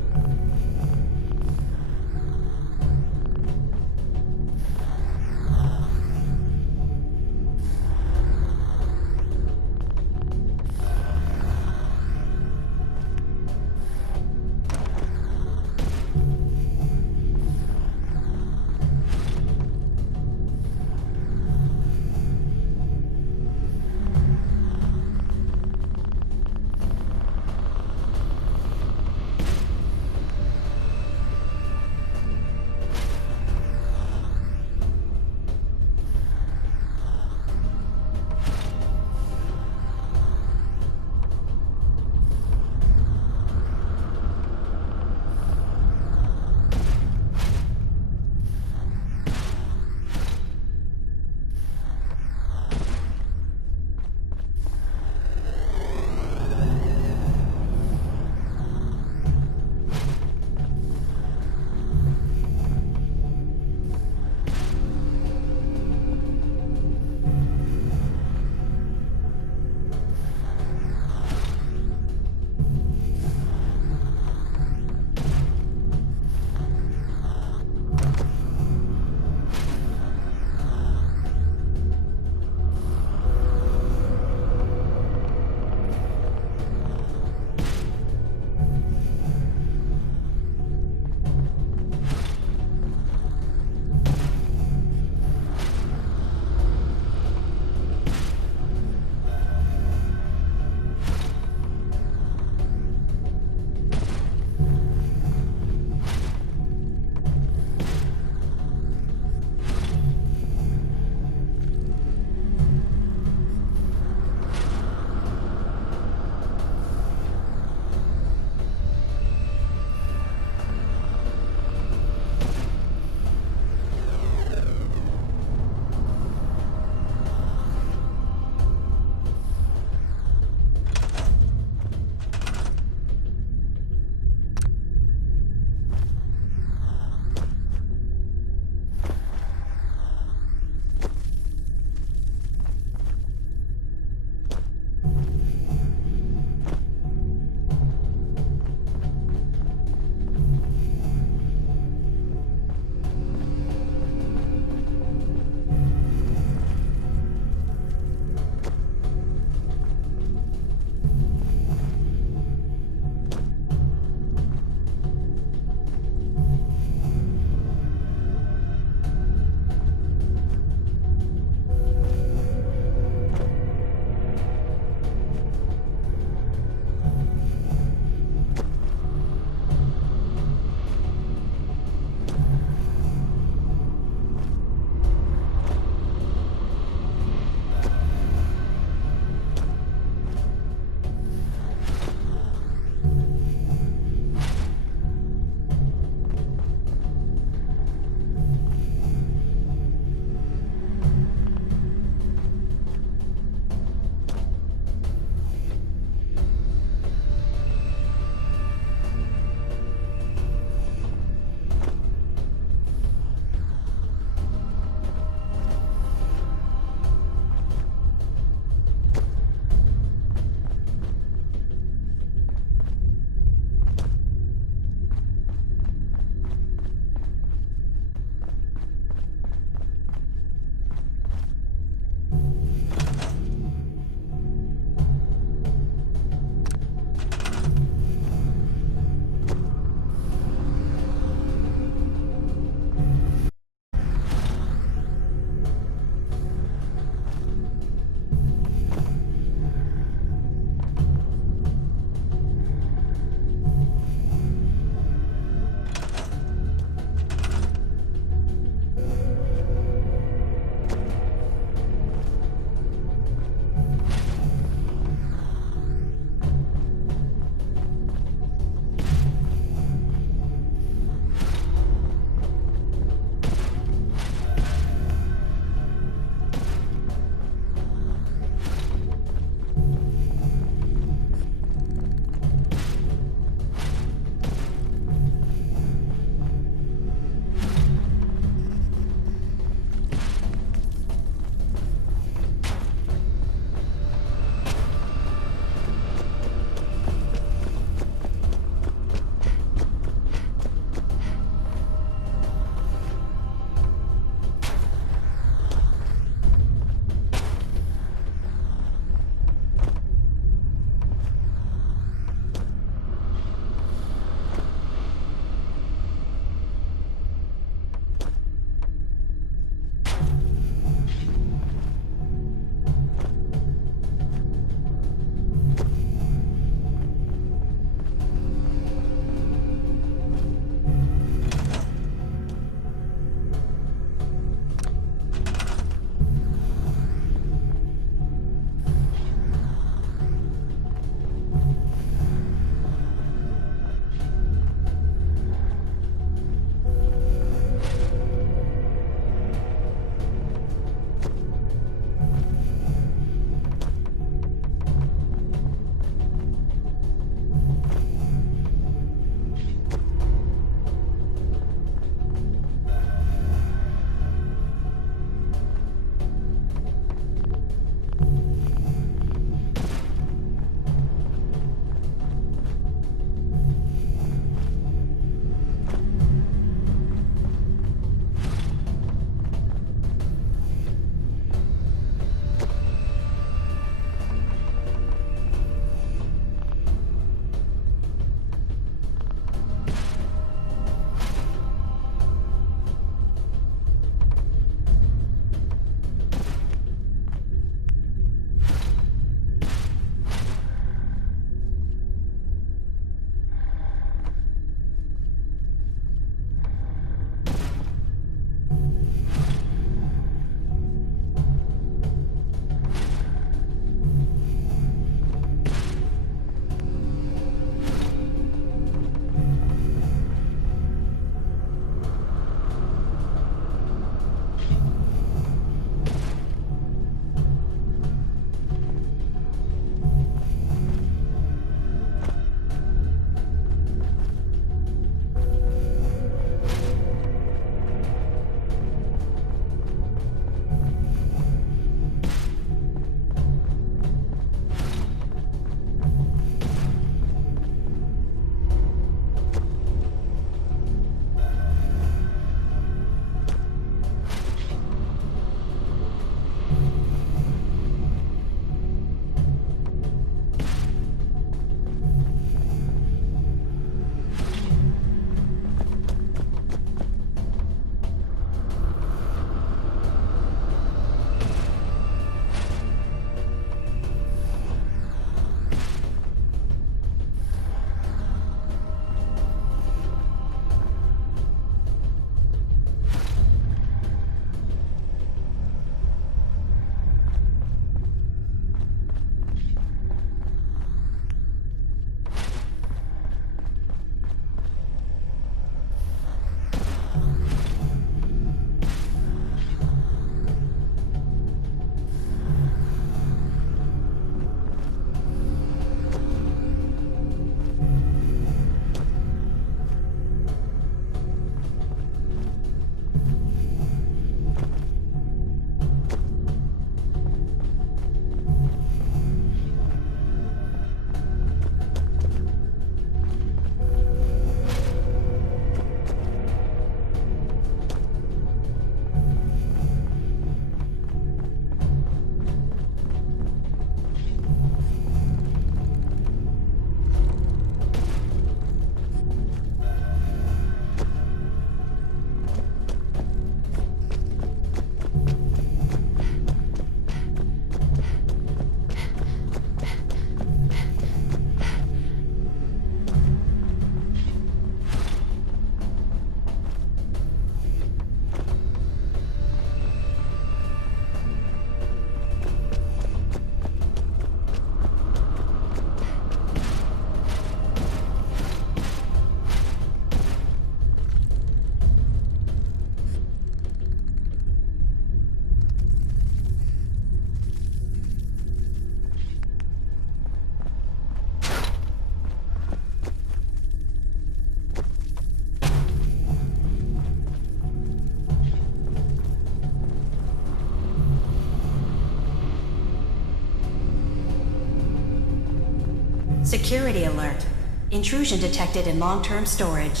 Security alert. Intrusion detected in long-term storage.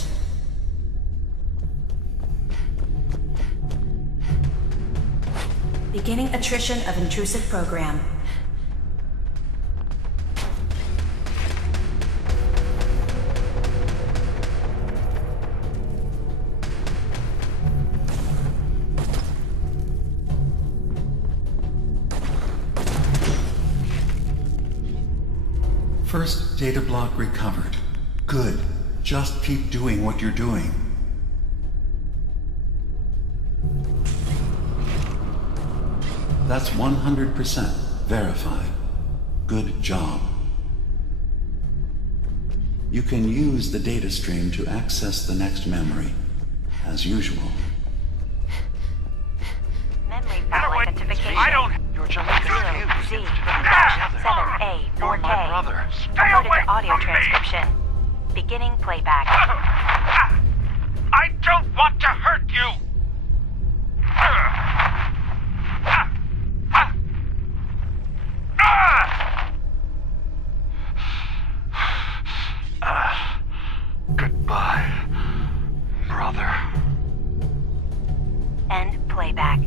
Beginning attrition of intrusive program. First data block recovered. Good. Just keep doing what you're doing. That's 100% verified. Good job. You can use the data stream to access the next memory, as usual. Memory file identification. I don't... You're just confused. Z-7A4K. You're my brother. Stay Uploaded away to audio from me. transcription. Beginning playback. I don't want to hurt you! Goodbye, brother. End playback.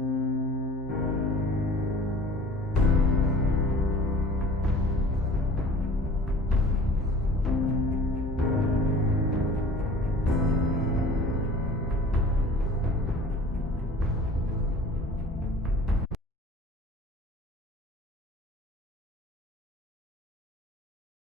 you.